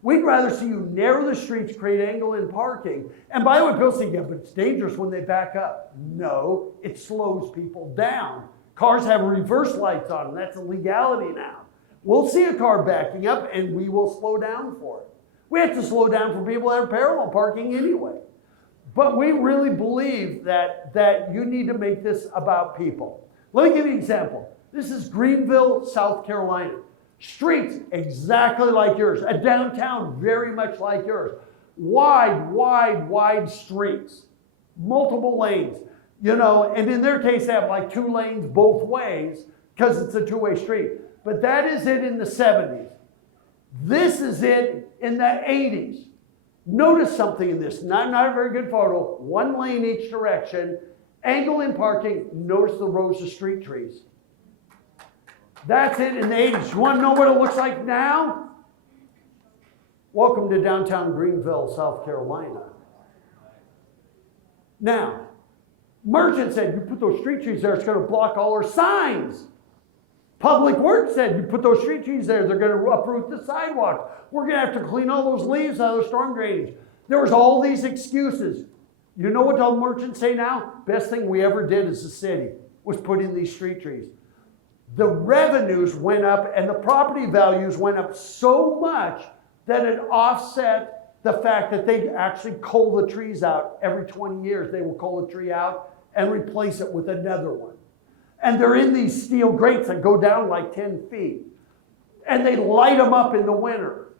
We'd rather see you narrow the streets, create angle-in parking. And by the way, people say, yeah, but it's dangerous when they back up. No, it slows people down. Cars have reverse lights on them. That's a legality now. We'll see a car backing up and we will slow down for it. We have to slow down for people that are parallel parking anyway. But we really believe that you need to make this about people. Let me give you an example. This is Greenville, South Carolina. Streets exactly like yours. A downtown very much like yours. Wide streets. Multiple lanes. You know, and in their case they have like 2 lanes both ways because it's a 2-way street. But that is it in the 70s. This is it in the 80s. Notice something in this. Not a very good photo. 1 lane each direction. Angle in parking. Notice the rows of street trees. That's it in the 80s. You want to know what it looks like now? Welcome to downtown Greenville, South Carolina. Now, Merchant said, you put those street trees there, it's going to block all our signs. Public Works said, you put those street trees there, they're going to uproot the sidewalk. We're going to have to clean all those leaves out of the storm drainage. There was all these excuses. You know what all merchants say now? Best thing we ever did as a city was put in these street trees. The revenues went up and the property values went up so much that it offset the fact that they actually cull the trees out every 20 years. They will cull a tree out and replace it with another one. And they're in these steel grates that go down like 10 feet. And they light them up in the winter.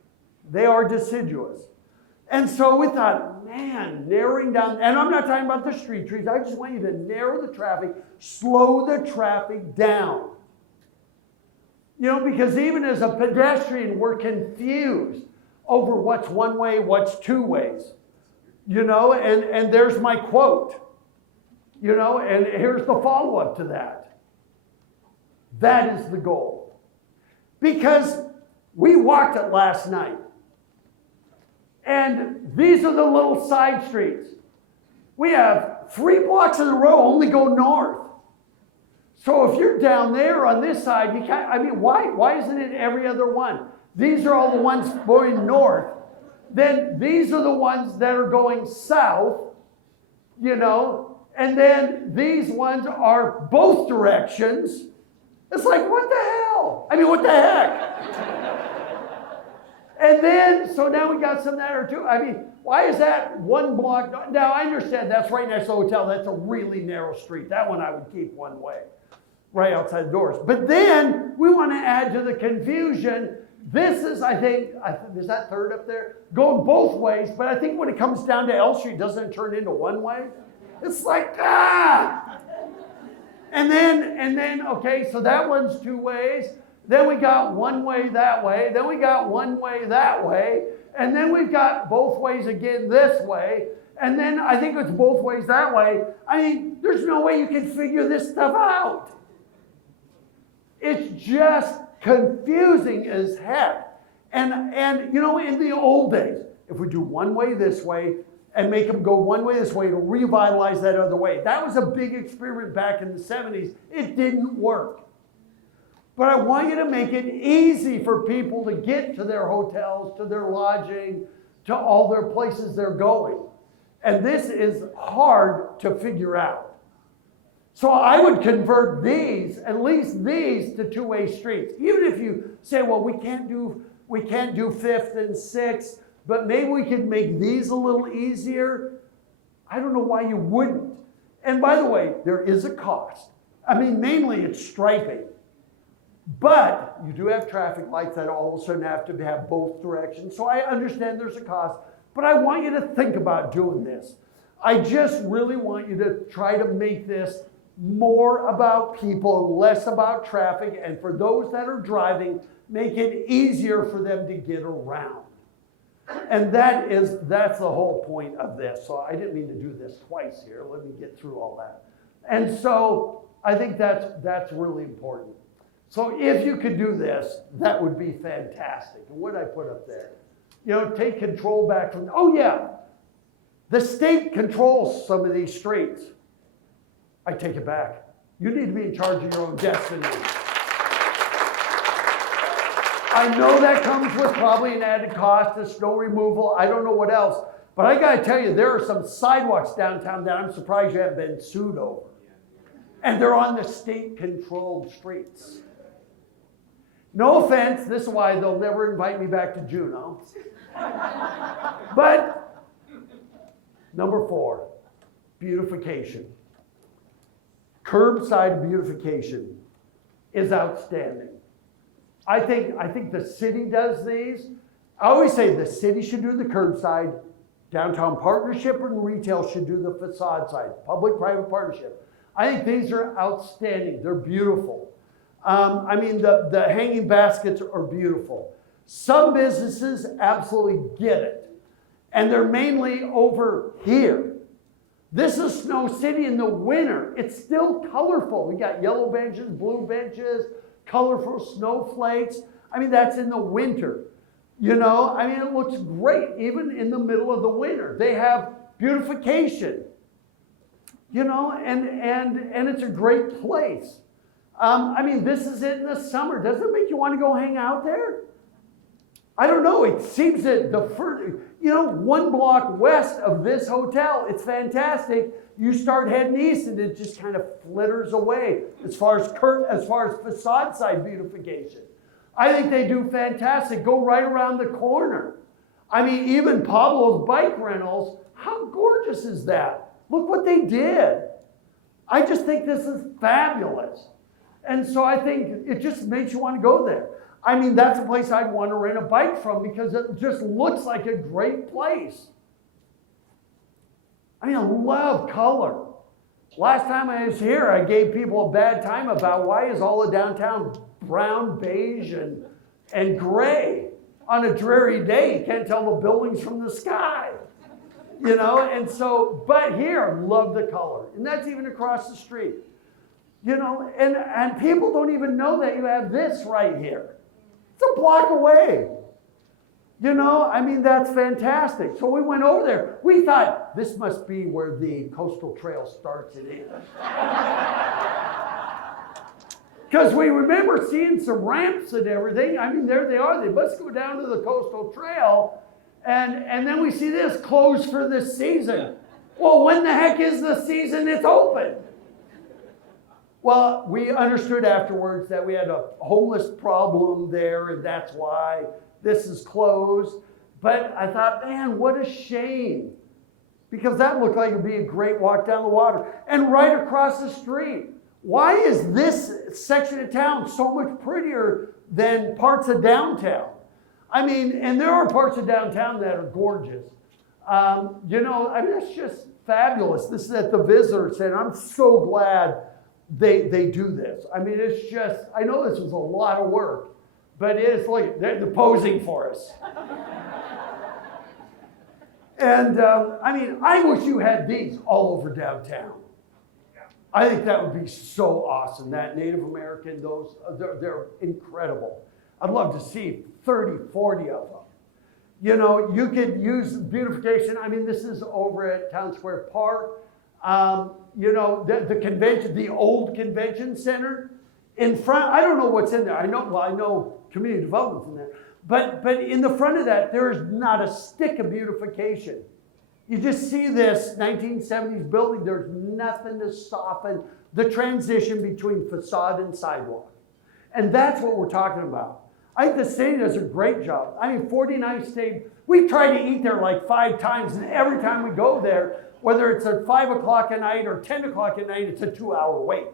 They are deciduous. And so we thought, man, narrowing down, and I'm not talking about the street trees. I just want you to narrow the traffic, slow the traffic down. You know, because even as a pedestrian, we're confused over what's one way, what's 2 ways. You know, and there's my quote. You know, and here's the follow-up to that. That is the goal. Because we walked it last night. And these are the little side streets. We have 3 blocks in a row only go north. So if you're down there on this side, you can't, I mean, why isn't it every other one? These are all the ones going north. Then these are the ones that are going south, you know, and then these ones are both directions. It's like, what the hell? I mean, what the heck? And then, so now we got some that are 2. I mean, why is that 1 block? Now, I understand that's right next to the hotel. That's a really narrow street. That one I would keep 1 way, right outside the doors. But then we want to add to the confusion. This is, I think, is that 3rd up there? Going both ways, but I think when it comes down to L Street, doesn't it turn into 1 way? It's like, ah! And then, okay, so that one's 2 ways. Then we got 1 way that way. Then we got 1 way that way. And then we've got both ways again this way. And then I think it's both ways that way. I mean, there's no way you can figure this stuff out. It's just confusing as heck. And you know, in the old days, if we do 1 way this way and make them go 1 way this way, it'll revitalize that other way. That was a big experiment back in the 70s. It didn't work. But I want you to make it easy for people to get to their hotels, to their lodging, to all their places they're going. And this is hard to figure out. So I would convert these, at least these, to 2-way streets. Even if you say, well, we can't do 5th and 6th, but maybe we could make these a little easier. I don't know why you wouldn't. And by the way, there is a cost. I mean, mainly it's striping. But you do have traffic lights that all of a sudden have to have both directions. So I understand there's a cost, but I want you to think about doing this. I just really want you to try to make this more about people, less about traffic, and for those that are driving, make it easier for them to get around. And that's the whole point of this. So I didn't mean to do this twice here. Let me get through all that. And so I think that's really important. So if you could do this, that would be fantastic. And what did I put up there? You know, take control back from, oh yeah, the state controls some of these streets. I take it back. You need to be in charge of your own destiny. I know that comes with probably an added cost of snow removal. I don't know what else. But I got to tell you, there are some sidewalks downtown that I'm surprised you haven't been sued over. And they're on the state-controlled streets. No offense, this is why they'll never invite me back to Juneau. But number 4, beautification. Curbside beautification is outstanding. I think the city does these. I always say the city should do the curbside, downtown partnership and retail should do the facade side, public-private partnership. I think these are outstanding. They're beautiful. I mean, the hanging baskets are beautiful. Some businesses absolutely get it, and they're mainly over here. This is Snow City in the winter. It's still colorful. We got yellow benches, blue benches, colorful snowflakes. I mean, that's in the winter. You know, I mean, it looks great even in the middle of the winter. They have beautification, you know, and it's a great place. I mean, this is it in the summer. Doesn't it make you want to go hang out there? I don't know. It seems that the first, you know, 1 block west of this hotel, it's fantastic. You start heading east and it just kind of flitters away as far as facade side beautification. I think they do fantastic. Go right around the corner. I mean, even Pablo's Bike Rentals, how gorgeous is that? Look what they did. I just think this is fabulous. And so I think it just makes you want to go there. I mean, that's a place I'd want to rent a bike from because it just looks like a great place. I mean, I love color. Last time I was here, I gave people a bad time about why is all the downtown brown, beige, and gray. On a dreary day, you can't tell the buildings from the sky. You know, and so, but here, love the color. And that's even across the street. You know, and people don't even know that you have this right here. It's a block away. You know, I mean, that's fantastic. So we went over there. We thought, this must be where the coastal trail starts and ends. Because we remember seeing some ramps and everything. I mean, there they are. They must go down to the coastal trail. And then we see this, closed for this season. Well, when the heck is the season it's open? Well, we understood afterwards that we had a homeless problem there, and that's why this is closed. But I thought, man, what a shame. Because that looked like it would be a great walk down the water. And right across the street. Why is this section of town so much prettier than parts of downtown? I mean, and there are parts of downtown that are gorgeous. You know, I mean, it's just fabulous. This is at the Visitor Center. I'm so glad they do this. I mean, it's just, I know this was a lot of work, but it's like they're posing for us. And I mean, I wish you had these all over downtown. I think that would be so awesome. That Native American, those, they're incredible. I'd love to see 30, 40 of them. You know, you could use beautification. I mean, this is over at Town Square Park. You know, the convention, the old convention center in front, I don't know what's in there. I know community development's in there. But in the front of that, there is not a stick of beautification. You just see this 1970s building. There's nothing to soften the transition between facade and sidewalk. And that's what we're talking about. I think the city does a great job. I mean, 49th State, we try to eat there like 5 times, and every time we go there, whether it's at 5 o'clock at night or 10 o'clock at night, it's a 2-hour wait.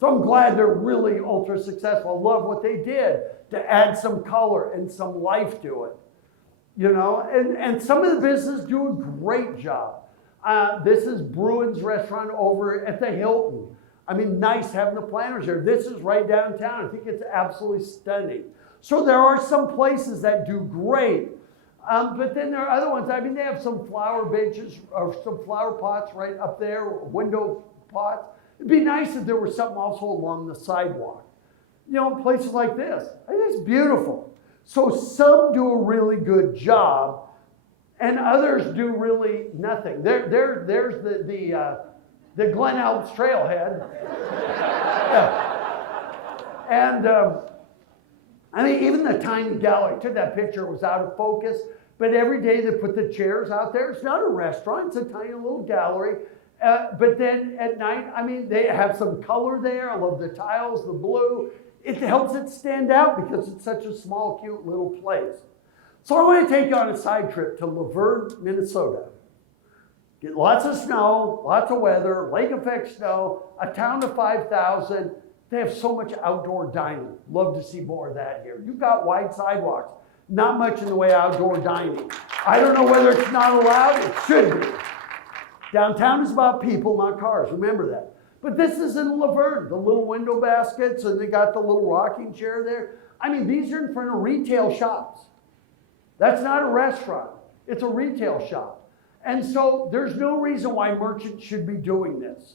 So I'm glad they're really ultra successful. I love what they did to add some color and some life to it. You know, and some of the businesses do a great job. This is Bruin's restaurant over at the Hilton. I mean, nice having the planters there. This is right downtown. I think it's absolutely stunning. So there are some places that do great. But then there are other ones. I mean, they have some flower benches or some flower pots right up there, window pots. It'd be nice if there was something also along the sidewalk. You know, places like this. I think it's beautiful. So some do a really good job, and others do really nothing. There's the Glen Alps Trailhead. Yeah. And I mean, even the tiny gallery, I took that picture, it was out of focus, but every day they put the chairs out there. It's not a restaurant, it's a tiny little gallery. But then at night, I mean, they have some color there. I love the tiles, the blue. it helps it stand out because it's such a small, cute little place. So I want to take you on a side trip to Laverne, Minnesota. Get lots of snow, lots of weather, lake effect snow, a town of 5,000. They have so much outdoor dining. Love to see more of that here. You've got wide sidewalks. Not much in the way of outdoor dining. I don't know whether it's not allowed. It should be. Downtown is about people, not cars. Remember that. But this is in Laverne. The little window baskets, and they got the little rocking chair there. I mean, these are in front of retail shops. That's not a restaurant. It's a retail shop. And so there's no reason why merchants should be doing this.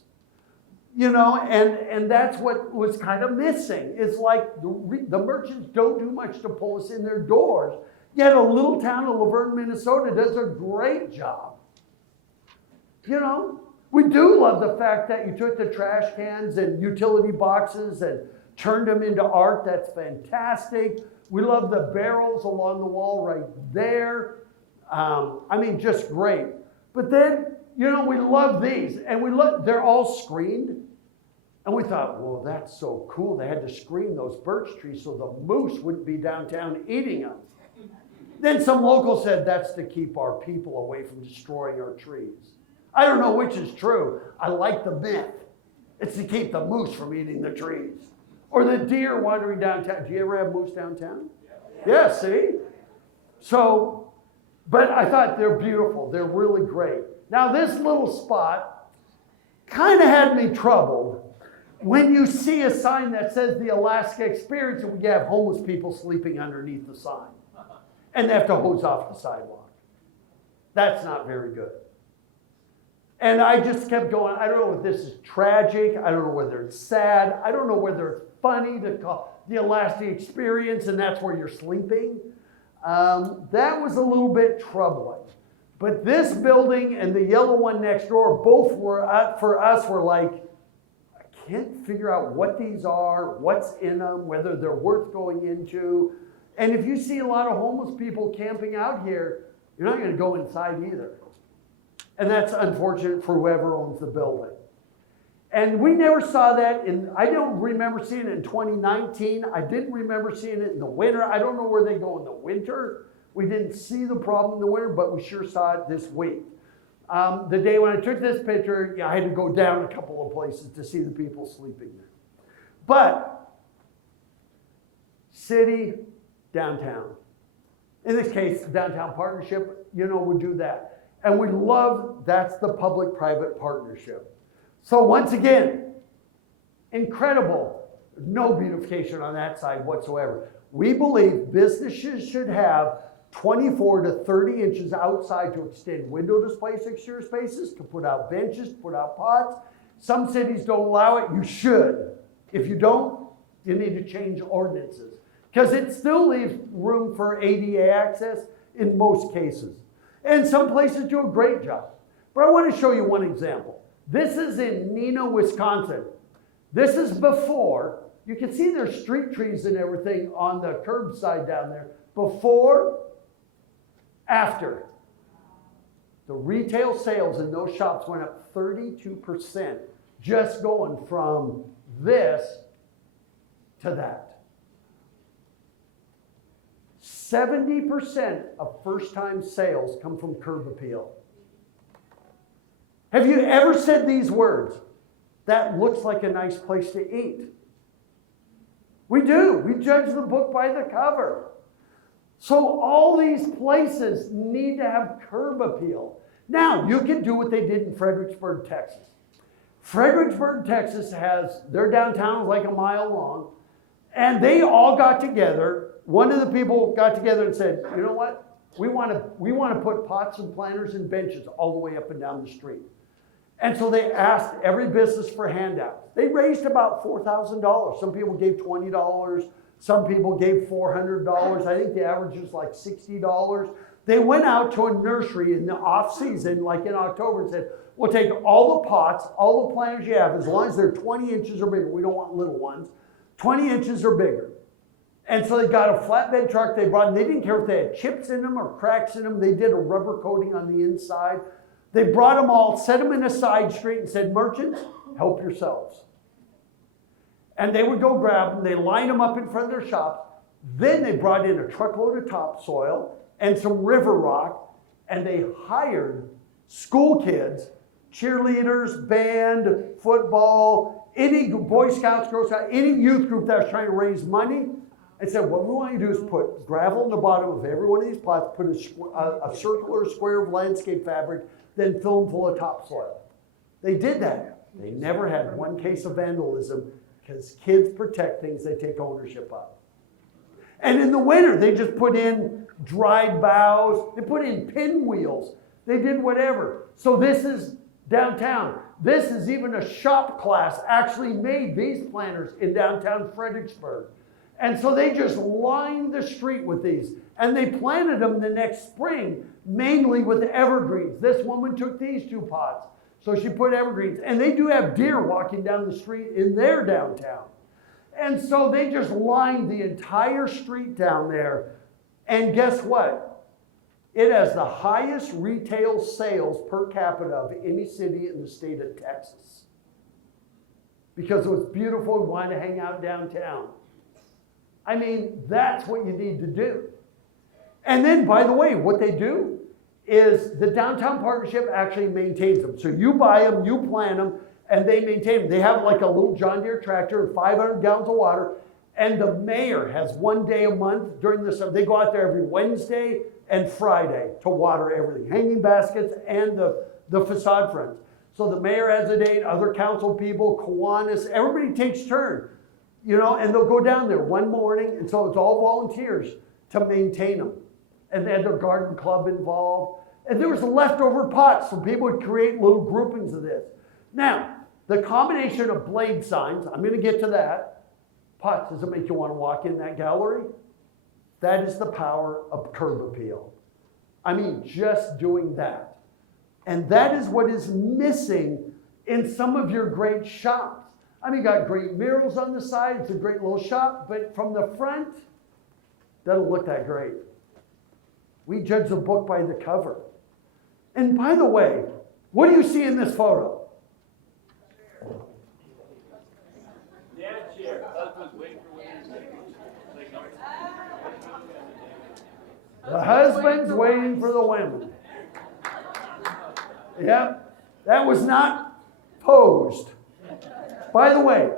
You know, and that's what was kind of missing. It's like the merchants don't do much to pull us in their doors. Yet a little town of Laverne, Minnesota does a great job. You know, we do love the fact that you took the trash cans and utility boxes and turned them into art. That's fantastic. We love the barrels along the wall right there. I mean, just great. But then, you know, we love these, and they're all screened. And we thought, well, that's so cool. They had to screen those birch trees so the moose wouldn't be downtown eating them. Then some local said that's to keep our people away from destroying our trees. I don't know which is true. I like the myth. It's to keep the moose from eating the trees. Or the deer wandering downtown. Do you ever have moose downtown? Yeah, see? So, but I thought they're beautiful. They're really great. Now this little spot kind of had me troubled when you see a sign that says the Alaska Experience and we have homeless people sleeping underneath the sign. And they have to hose off the sidewalk. That's not very good. And I just kept going, I don't know if this is tragic. I don't know whether it's sad. I don't know whether it's funny to call the Alaska Experience and that's where you're sleeping. That was a little bit troubling. But this building and the yellow one next door, both were, for us, were like, I can't figure out what these are, what's in them, whether they're worth going into. And if you see a lot of homeless people camping out here, you're not going to go inside either. And that's unfortunate for whoever owns the building. And we never saw that I don't remember seeing it in 2019. I didn't remember seeing it in the winter. I don't know where they go in the winter. We didn't see the problem in the winter, but we sure saw it this week. The day when I took this picture, I had to go down a couple of places to see the people sleeping there. But city, downtown. In this case, the downtown partnership, would do that. And we love, that's the public-private partnership. So once again, incredible. No beautification on that side whatsoever. We believe businesses should have 24 to 30 inches outside to extend window display exterior spaces, to put out benches, to put out pots. Some cities don't allow it. You should. If you don't, you need to change ordinances. Because it still leaves room for ADA access in most cases. And some places do a great job. But I want to show you one example. This is in Neenah, Wisconsin. This is before. You can see there's street trees and everything on the curbside down there. Before, after. The retail sales in those shops went up 32%, just going from this to that. 70% of first-time sales come from curb appeal. Have you ever said these words? That looks like a nice place to eat. We do. We judge the book by the cover. So all these places need to have curb appeal. Now, you can do what they did in Fredericksburg, Texas. Fredericksburg, Texas has, their downtown is like a mile long, and they all got together. One of the people got together and said, you know what? We want to put pots and planters and benches all the way up and down the street. And so they asked every business for handouts. They raised about $4,000. Some people gave $20. Some people gave $400. I think the average was like $60. They went out to a nursery in the off season, like in October, and said, we'll take all the pots, all the planters you have, as long as they're 20 inches or bigger. We don't want little ones. 20 inches or bigger. And so they got a flatbed truck they brought, and they didn't care if they had chips in them or cracks in them. They did a rubber coating on the inside. They brought them all, set them in a side street, and said, merchants, help yourselves. And they would go grab them, they line them up in front of their shops. Then they brought in a truckload of topsoil and some river rock, and they hired school kids, cheerleaders, band, football, any Boy Scouts, Girl Scouts, any youth group that was trying to raise money, and said, what we want you to do is put gravel in the bottom of every one of these pots, put a circular square of landscape fabric, then fill them full of topsoil. They did that. They never had one case of vandalism because kids protect things they take ownership of. And in the winter, they just put in dried boughs. They put in pinwheels. They did whatever. So this is downtown. This is even a shop class actually made these planters in downtown Fredericksburg. And so they just lined the street with these. And they planted them the next spring, mainly with evergreens. This woman took these 2 pots. So she put evergreens. And they do have deer walking down the street in their downtown. And so they just lined the entire street down there. And guess what? It has the highest retail sales per capita of any city in the state of Texas. Because it was beautiful and wanted to hang out downtown. I mean, that's what you need to do. And then, by the way, what they do is the Downtown Partnership actually maintains them. So you buy them, you plant them, and they maintain them. They have like a little John Deere tractor and 500 gallons of water. And the mayor has 1 day a month during the summer. They go out there every Wednesday and Friday to water everything, hanging baskets and the facade fronts. So the mayor has a date, other council people, Kiwanis, everybody takes turn, you know, and they'll go down there one morning. And so it's all volunteers to maintain them. And they had their garden club involved. And there was leftover pots, so people would create little groupings of this. Now, the combination of blade signs, I'm going to get to that. Pots, does it make you want to walk in that gallery? That is the power of curb appeal. I mean, just doing that. And that is what is missing in some of your great shops. I mean, you got great murals on the side, it's a great little shop, but from the front, doesn't look that great. We judge the book by the cover. And by the way, what do you see in this photo? The husband's waiting for the women. Yep, that was not posed. By the way,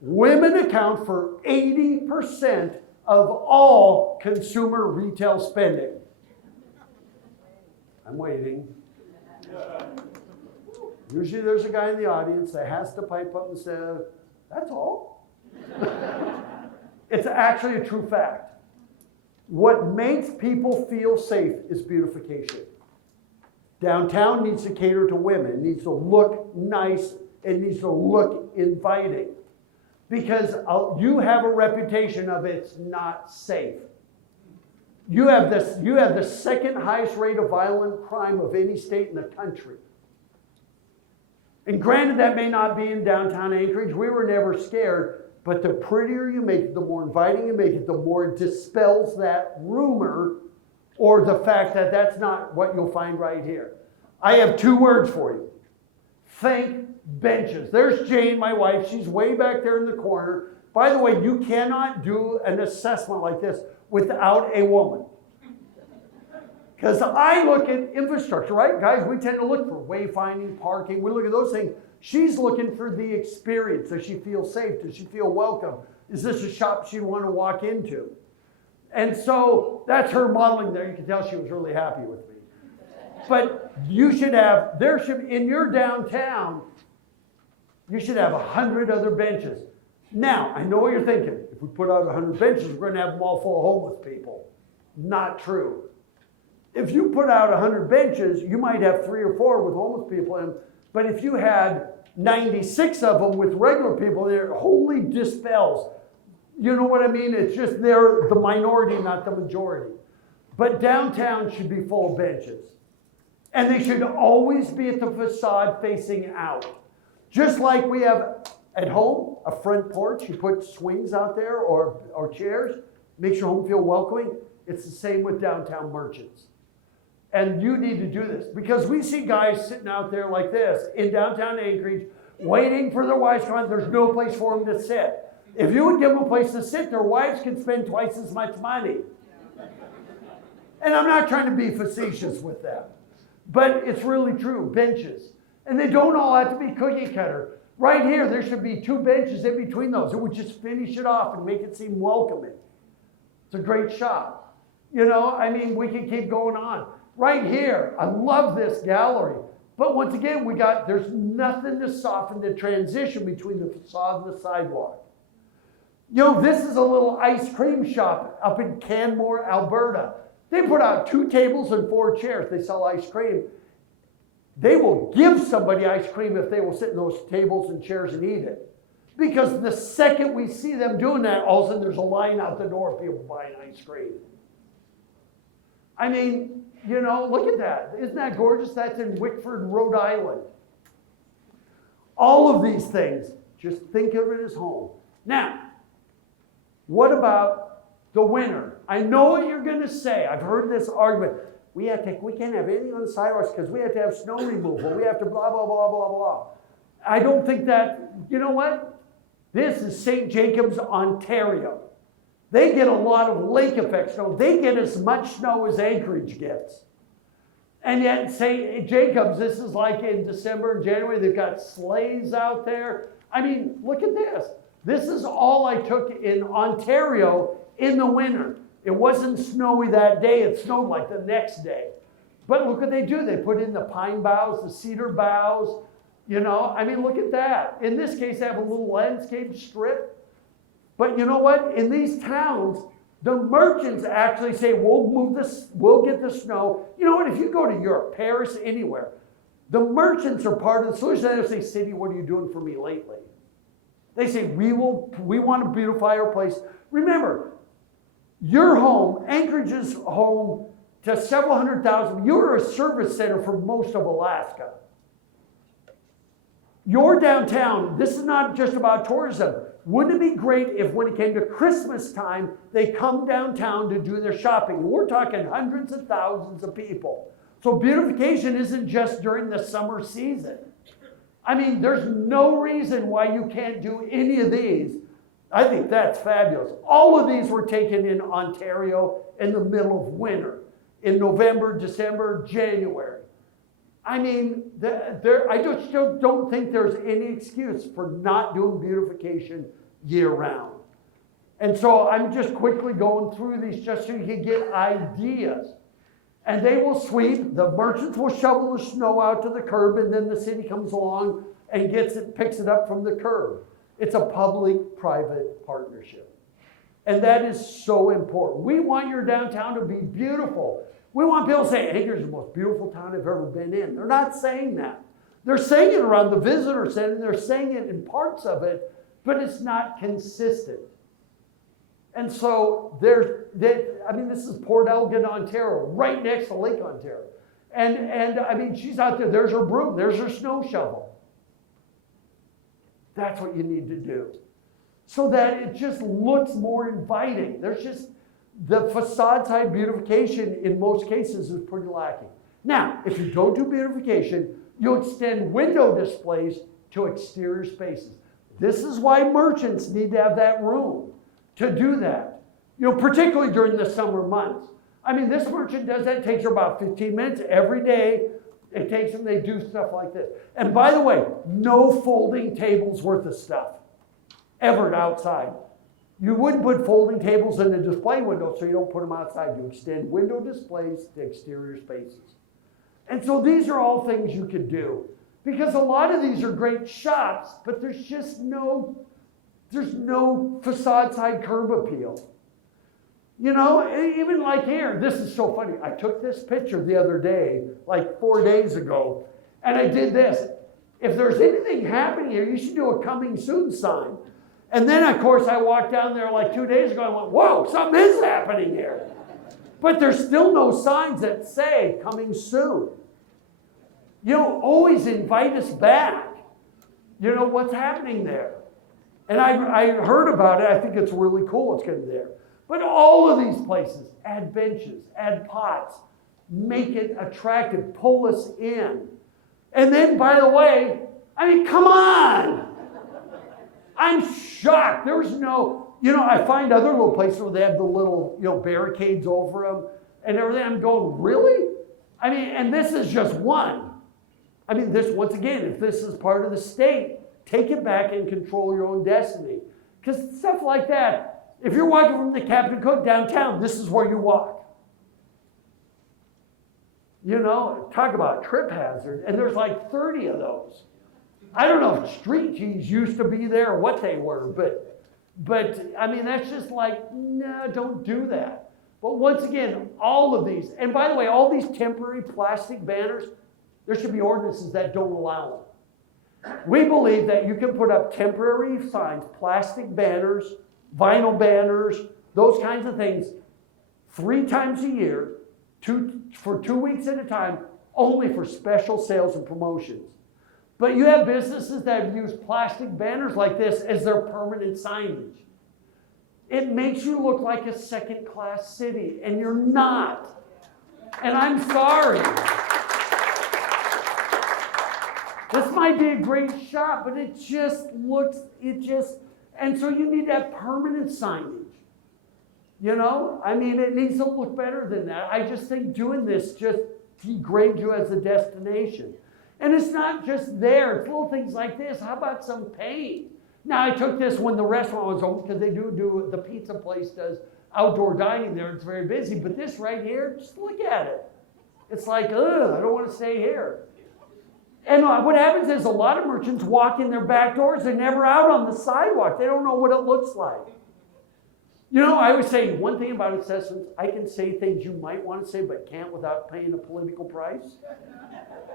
women account for 80% of all consumer retail spending. I'm waiting. Usually there's a guy in the audience that has to pipe up and say, that's all. It's actually a true fact. What makes people feel safe is beautification. Downtown needs to cater to women. It needs to look nice. It needs to look inviting. Because you have a reputation of it's not safe. You have the second highest rate of violent crime of any state in the country. And granted, that may not be in downtown Anchorage. We were never scared. But the prettier you make it, the more inviting you make it, the more it dispels that rumor or the fact that that's not what you'll find right here. I have 2 words for you. Think benches. There's Jane, my wife. She's way back there in the corner. By the way, you cannot do an assessment like this without a woman. Because I look at infrastructure, right? Guys, we tend to look for wayfinding, parking. We look at those things. She's looking for the experience. Does she feel safe? Does she feel welcome? Is this a shop she want to walk into? And so that's her modeling there. You can tell she was really happy with me. But you should have, in your downtown, you should have 100 other benches. Now, I know what you're thinking. If we put out 100 benches, we're going to have them all full of homeless people. Not true. If you put out 100 benches, you might have 3 or 4 with homeless people in them. But if you had 96 of them with regular people there, it wholly dispels. You know what I mean? It's just they're the minority, not the majority. But downtown should be full of benches. And they should always be at the facade facing out. Just like we have at home, a front porch, you put swings out there or chairs, makes your home feel welcoming. It's the same with downtown merchants. And you need to do this because we see guys sitting out there like this in downtown Anchorage waiting for their wives to come out. There's no place for them to sit. If you would give them a place to sit, their wives can spend twice as much money. And I'm not trying to be facetious with that, but it's really true, benches. And they don't all have to be cookie cutter. Right here, there should be 2 benches in between those. It would just finish it off and make it seem welcoming. It's a great shot. You know, I mean, we can keep going on. Right here, I love this gallery. But once again, there's nothing to soften the transition between the facade and the sidewalk. You know, this is a little ice cream shop up in Canmore, Alberta. They put out 2 tables and 4 chairs. They sell ice cream. They will give somebody ice cream if they will sit in those tables and chairs and eat it. Because the second we see them doing that, all of a sudden there's a line out the door of people buying ice cream. I mean, you know, look at that. Isn't that gorgeous? That's in Wickford, Rhode Island. All of these things, just think of it as home. Now, what about the winter? I know what you're going to say. I've heard this argument. We can't have anything on the sidewalks because we have to have snow removal. We have to blah, blah, blah, blah, blah. I don't think that, you know what? This is St. Jacobs, Ontario. They get a lot of lake effect snow. They get as much snow as Anchorage gets. And yet St. Jacobs, this is like in December and January, they've got sleighs out there. I mean, look at this. This is all I took in Ontario in the winter. It wasn't snowy that day. It snowed like the next day. But look what they do. They put in the pine boughs, the cedar boughs. You know, I mean, look at that. In this case, they have a little landscape strip. But you know what? In these towns, the merchants actually say, we'll move this, we'll get the snow. You know what? If you go to Europe, Paris, anywhere, the merchants are part of the solution. They don't say, city, what are you doing for me lately? They say, we want to beautify our place. Remember, your home, Anchorage's home to several 100,000, you're a service center for most of Alaska. Your downtown, this is not just about tourism. Wouldn't it be great if when it came to Christmas time, they come downtown to do their shopping? We're talking hundreds of thousands of people. So beautification isn't just during the summer season. I mean, there's no reason why you can't do any of these. I think that's fabulous. All of these were taken in Ontario in the middle of winter, in November, December, January. I mean, I just don't think there's any excuse for not doing beautification year-round. And so I'm just quickly going through these just so you can get ideas. And they will sweep, the merchants will shovel the snow out to the curb, and then the city comes along and picks it up from the curb. It's a public-private partnership. And that is so important. We want your downtown to be beautiful. We want people to say, Anchorage is the most beautiful town I've ever been in. They're not saying that. They're saying it around the visitor center, and they're saying it in parts of it, but it's not consistent. And so this is Port Elgin, Ontario, right next to Lake Ontario. And I mean, she's out there, there's her broom, there's her snow shovel. That's what you need to do. So that it just looks more inviting. There's just, the facade side beautification in most cases is pretty lacking. Now, if you don't do beautification, you extend window displays to exterior spaces. This is why merchants need to have that room to do that. You know, particularly during the summer months. I mean, this merchant does that, takes her about 15 minutes every day. It takes them, they do stuff like this. And by the way, no folding tables worth of stuff ever outside. You wouldn't put folding tables in the display window, so you don't put them outside. You extend window displays to exterior spaces. And so these are all things you could do. Because a lot of these are great shops, but there's just no facade side curb appeal. You know, even like here, this is so funny. I took this picture the other day, like 4 days ago, and I did this. If there's anything happening here, you should do a coming soon sign. And then, of course, I walked down there like 2 days ago and went, whoa, something is happening here. But there's still no signs that say coming soon. You know, always invite us back. You know, what's happening there? And I heard about it. I think it's really cool it's going to be there. But all of these places, add benches, add pots, make it attractive, pull us in. And then, by the way, I mean, come on. I'm shocked. There's no, I find other little places where they have the little, barricades over them and everything. I'm going, really? I mean, and this is just one. I mean, this, once again, if this is part of the state, take it back and control your own destiny. Because stuff like that, if you're walking from the Captain Cook downtown, this is where you walk. Talk about trip hazard, and there's like 30 of those. I don't know if street keys used to be there or what they were, but I mean, that's just like, no, don't do that. But once again, all of these, and by the way, all these temporary plastic banners, there should be ordinances that don't allow them. We believe that you can put up temporary signs, plastic banners, vinyl banners, those kinds of things, 3 times a year, for 2 weeks at a time, only for special sales and promotions. But you have businesses that have used plastic banners like this as their permanent signage. It makes you look like a second-class city, and you're not. And I'm sorry. This might be a great shot, but it just looks, and so you need that permanent signage. I mean, it needs to look better than that. I just think doing this just degrades you as a destination. And it's not just there. It's little things like this. How about some paint? Now, I took this when the restaurant was open because they do the pizza place does outdoor dining there. It's very busy. But this right here, just look at it. It's like, ugh, I don't want to stay here. And what happens is a lot of merchants walk in their back doors. They're never out on the sidewalk. They don't know what it looks like. I always say one thing about assessments, I can say things you might want to say but can't without paying a political price.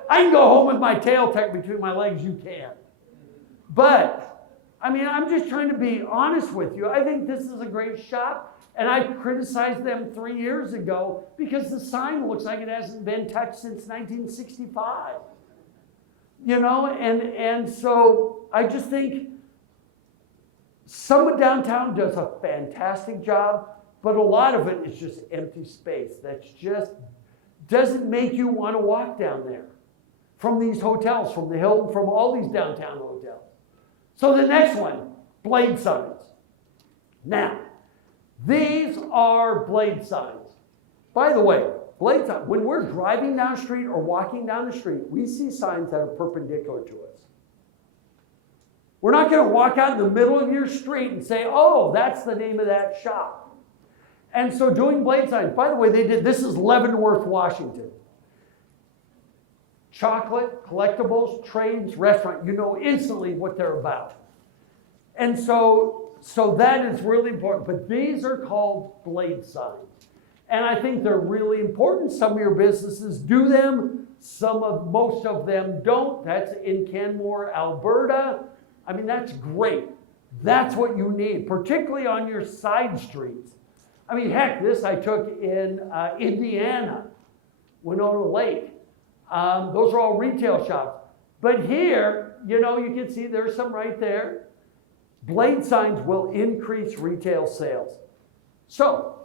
I can go home with my tail tucked between my legs. You can't. But, I mean, I'm just trying to be honest with you. I think this is a great shop, and I criticized them 3 years ago because the sign looks like it hasn't been touched since 1965. And so I just think someone downtown does a fantastic job, but a lot of it is just empty space. That's just doesn't make you want to walk down there from these hotels, from the Hilton, from all these downtown hotels. So the next one, blade signs. Now, these are blade signs. By the way, blade signs, when we're driving down the street or walking down the street, we see signs that are perpendicular to us. We're not going to walk out in the middle of your street and say, oh, that's the name of that shop. And so doing blade signs, by the way, this is Leavenworth, Washington. Chocolate, collectibles, trades, restaurant, you know instantly what they're about. And so that is really important. But these are called blade signs. And I think they're really important. Some of your businesses do them. Most of them don't. That's in Canmore, Alberta. I mean, that's great. That's what you need, particularly on your side streets. I mean, heck, this I took in Indiana, Winona Lake. Those are all retail shops. But here, you can see there's some right there. Blade signs will increase retail sales. So,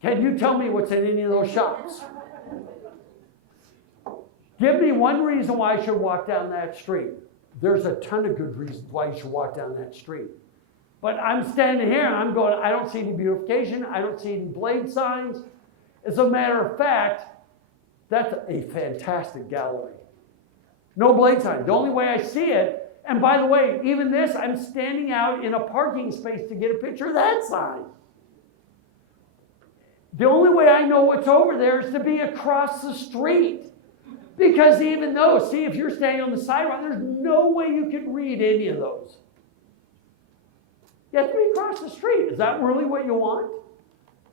can you tell me what's in any of those shops? Give me one reason why I should walk down that street. There's a ton of good reasons why you should walk down that street. But I'm standing here and I'm going, I don't see any beautification. I don't see any blade signs. As a matter of fact, that's a fantastic gallery. No blade sign. The only way I see it, and by the way, even this, I'm standing out in a parking space to get a picture of that sign. The only way I know what's over there is to be across the street. Because even though, see, if you're standing on the sidewalk, there's no way you can read any of those. You have to be across the street. Is that really what you want?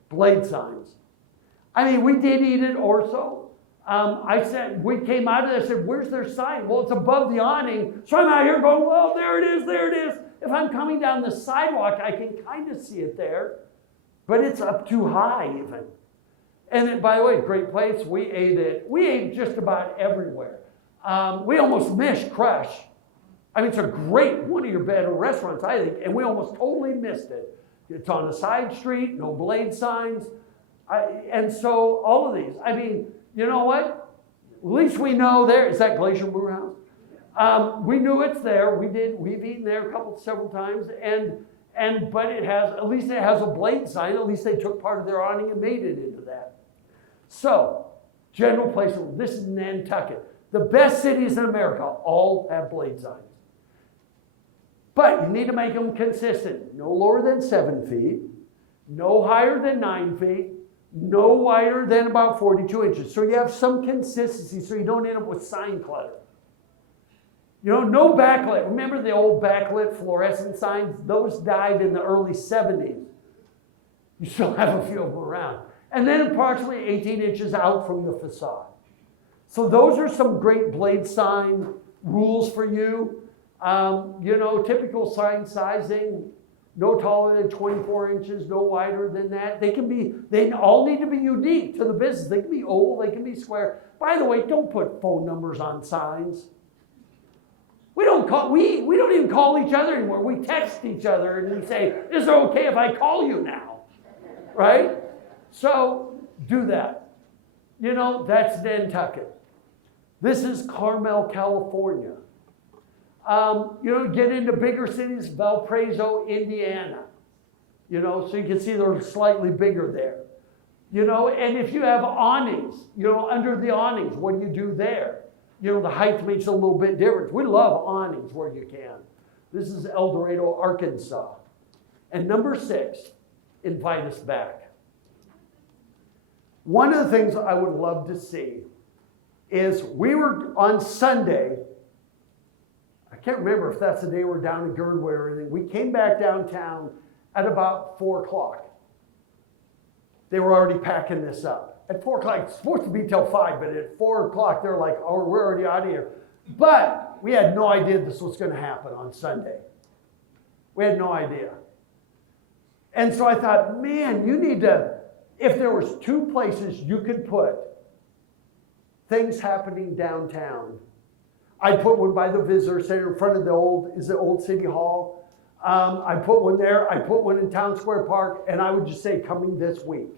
Blade signs. I mean, we did eat at Orso. We came out of there and said, where's their sign? Well, it's above the awning. So I'm out here going, well, there it is, there it is. If I'm coming down the sidewalk, I can kind of see it there. But it's up too high even. And then, by the way, great place. We ate just about everywhere. We almost missed Crush. I mean, it's a great, one of your better restaurants, I think, and we almost totally missed it. It's on a side street, no blade signs. And so all of these, I mean, you know what? At least we know there, is that Glacier Brew House? We knew it's there. We've eaten there several times, but at least it has a blade sign. At least they took part of their awning and made it into that. So, general placement. This is Nantucket. The best cities in America all have blade signs. But you need to make them consistent. No lower than 7 feet, no higher than 9 feet, no wider than about 42 inches. So you have some consistency so you don't end up with sign clutter. You know, no backlit. Remember the old backlit fluorescent signs? Those died in the early 70s. You still have a few of them around. And then approximately 18 inches out from the facade. So those are some great blade sign rules for you. You know, typical sign sizing, no taller than 24 inches, no wider than that. They all need to be unique to the business. They can be oval, they can be square. By the way, don't put phone numbers on signs. We don't even call each other anymore. We text each other and we say, is it okay if I call you now? Right? So do that. You know, that's Nantucket. This is Carmel, California. You know, get into bigger cities, Valparaiso, Indiana. You know, so you can see they're slightly bigger there. You know, and if you have awnings, you know, under the awnings, what do you do there? You know, the height makes a little bit different. We love awnings where you can. This is El Dorado, Arkansas. And number 6, invite us back. One of the things I would love to see is we were on Sunday, I can't remember if that's the day we're down in Girdwood or anything. We came back downtown at about 4 o'clock. They were already packing this up. At 4 o'clock, it's supposed to be till 5, but at 4 o'clock, they're like, oh, we're already out of here. But we had no idea this was going to happen on Sunday. We had no idea. And so I thought, man, you need to, if there was 2 places you could put things happening downtown, I'd put one by the visitor center in front of the old City Hall. I put one there. I put one in Town Square Park, and I would just say, coming this week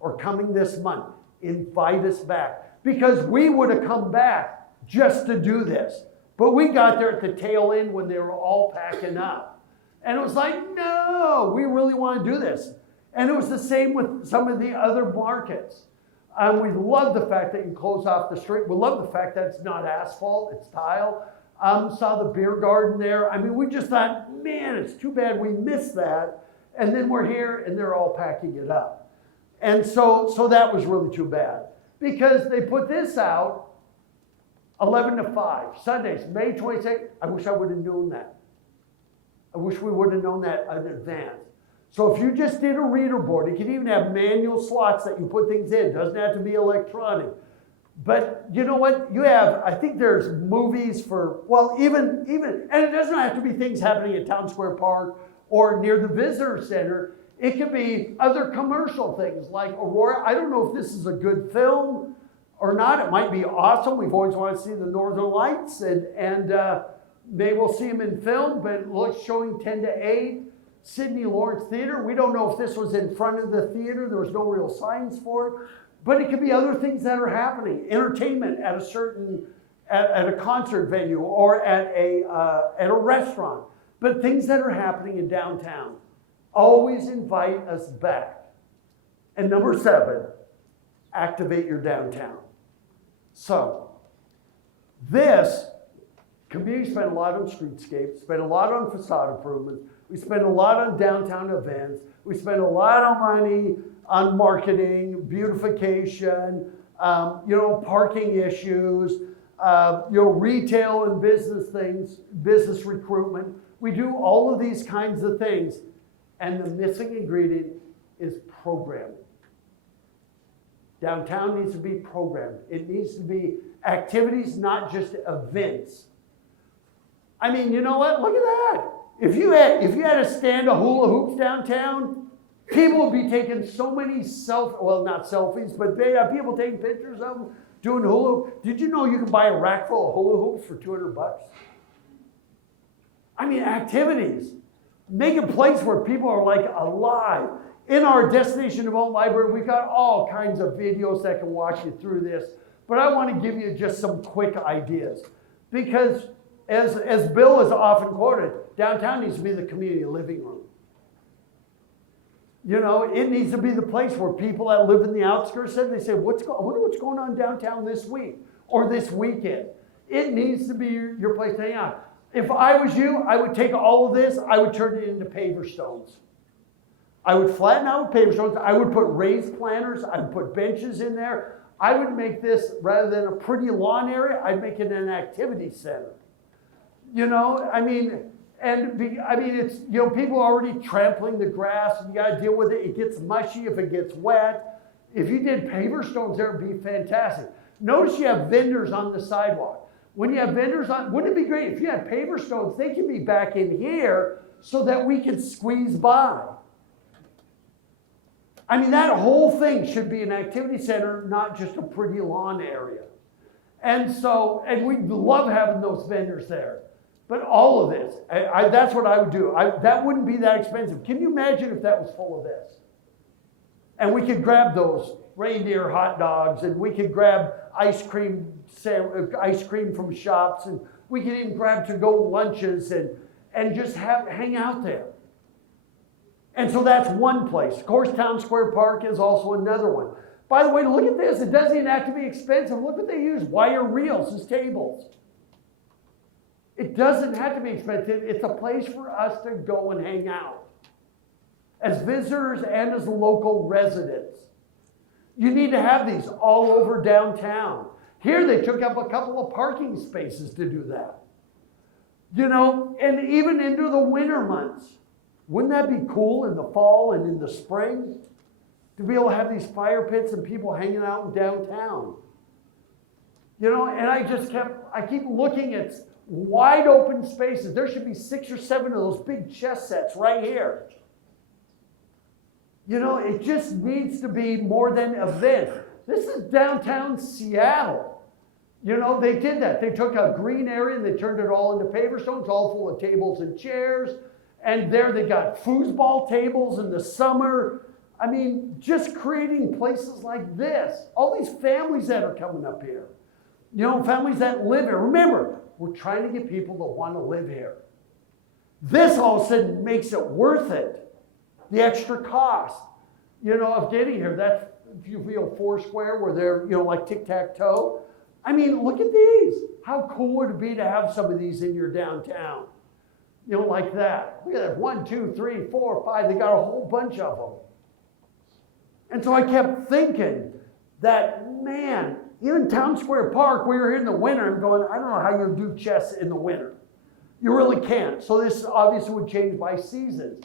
or coming this month, invite us back. Because we would have come back just to do this. But we got there at the tail end when they were all packing up. And it was like, no, we really want to do this. And it was the same with some of the other markets. We love the fact that you close off the street. We love the fact that it's not asphalt, it's tile. Saw the beer garden there. I mean, we just thought, man, it's too bad we missed that. And then we're here and they're all packing it up. And so that was really too bad. Because they put this out 11 to 5, Sundays, May 26th. I wish I would have known that. I wish we would have known that in advance. So if you just did a reader board, you can even have manual slots that you put things in. It doesn't have to be electronic. But you know what? You have, I think there's movies for, well, even, and it doesn't have to be things happening at Town Square Park or near the visitor center. It could be other commercial things like Aurora. I don't know if this is a good film or not. It might be awesome. We've always wanted to see the Northern Lights, and maybe we'll see them in film, but it looks showing 10 to 8. Sidney Lawrence Theater. We don't know if this was in front of the theater. There was no real signs for it. But it could be other things that are happening. Entertainment at a concert venue or at a restaurant. But things that are happening in downtown. Always invite us back. And number 7, activate your downtown. So, this community spent a lot on streetscapes, spent a lot on facade improvements. We spend a lot on downtown events. We spend a lot of money on marketing, beautification, parking issues, retail and business things, business recruitment. We do all of these kinds of things. And the missing ingredient is programming. Downtown needs to be programmed. It needs to be activities, not just events. I mean, you know what? Look at that. If you had a stand of hula hoops downtown, people would be taking so many not selfies, but they have people taking pictures of them doing hula hoop. Did you know you can buy a rack full of hula hoops for $200? I mean, activities. Make a place where people are like alive. In our Destination Development Library, we've got all kinds of videos that can walk you through this, but I want to give you just some quick ideas. Because as Bill is often quoted, downtown needs to be the community living room. You know, it needs to be the place where people that live in the outskirts said, they say, I wonder what's going on downtown this week or this weekend. It needs to be your place to hang out. If I was you, I would take all of this, I would turn it into paver stones. I would flatten out with paver stones. I would put raised planters. I would put benches in there. I would make this, rather than a pretty lawn area, I'd make it an activity center. You know, I mean, it's, you know, people are already trampling the grass, and you got to deal with it. It gets mushy if it gets wet. If you did paver stones there, it would be fantastic. Notice you have vendors on the sidewalk. When you have vendors on, wouldn't it be great if you had paver stones? They can be back in here so that we can squeeze by. I mean, that whole thing should be an activity center, not just a pretty lawn area. And we love having those vendors there. But all of this, that's what I would do. That wouldn't be that expensive. Can you imagine if that was full of this? And we could grab those reindeer hot dogs, and we could grab ice cream from shops, and we could even grab to-go lunches and just hang out there. And so that's one place. Of course, Town Square Park is also another one. By the way, look at this. It doesn't even have to be expensive. Look what they use. Wire reels as tables. It doesn't have to be expensive. It's a place for us to go and hang out as visitors and as local residents. You need to have these all over downtown. Here they took up a couple of parking spaces to do that. You know, and even into the winter months. Wouldn't that be cool in the fall and in the spring? To be able to have these fire pits and people hanging out in downtown. You know, and I keep looking at wide open spaces. There should be 6 or 7 of those big chess sets right here. You know, it just needs to be more than an event. This is downtown Seattle. You know, they did that. They took a green area and they turned it all into paver stones, all full of tables and chairs. And there they got foosball tables in the summer. I mean, just creating places like this. All these families that are coming up here. You know, families that live here. Remember, we're trying to get people to want to live here. This all of a sudden makes it worth it. The extra cost, you know, of getting here. That's, if you feel Foursquare where they're, you know, like tic-tac-toe. I mean, look at these. How cool would it be to have some of these in your downtown? You know, like that. Look at that. 1, 2, 3, 4, 5. They got a whole bunch of them. And so I kept thinking that, man, even Town Square Park, we were here in the winter, I'm going, I don't know how you do chess in the winter. You really can't. So this obviously would change by seasons.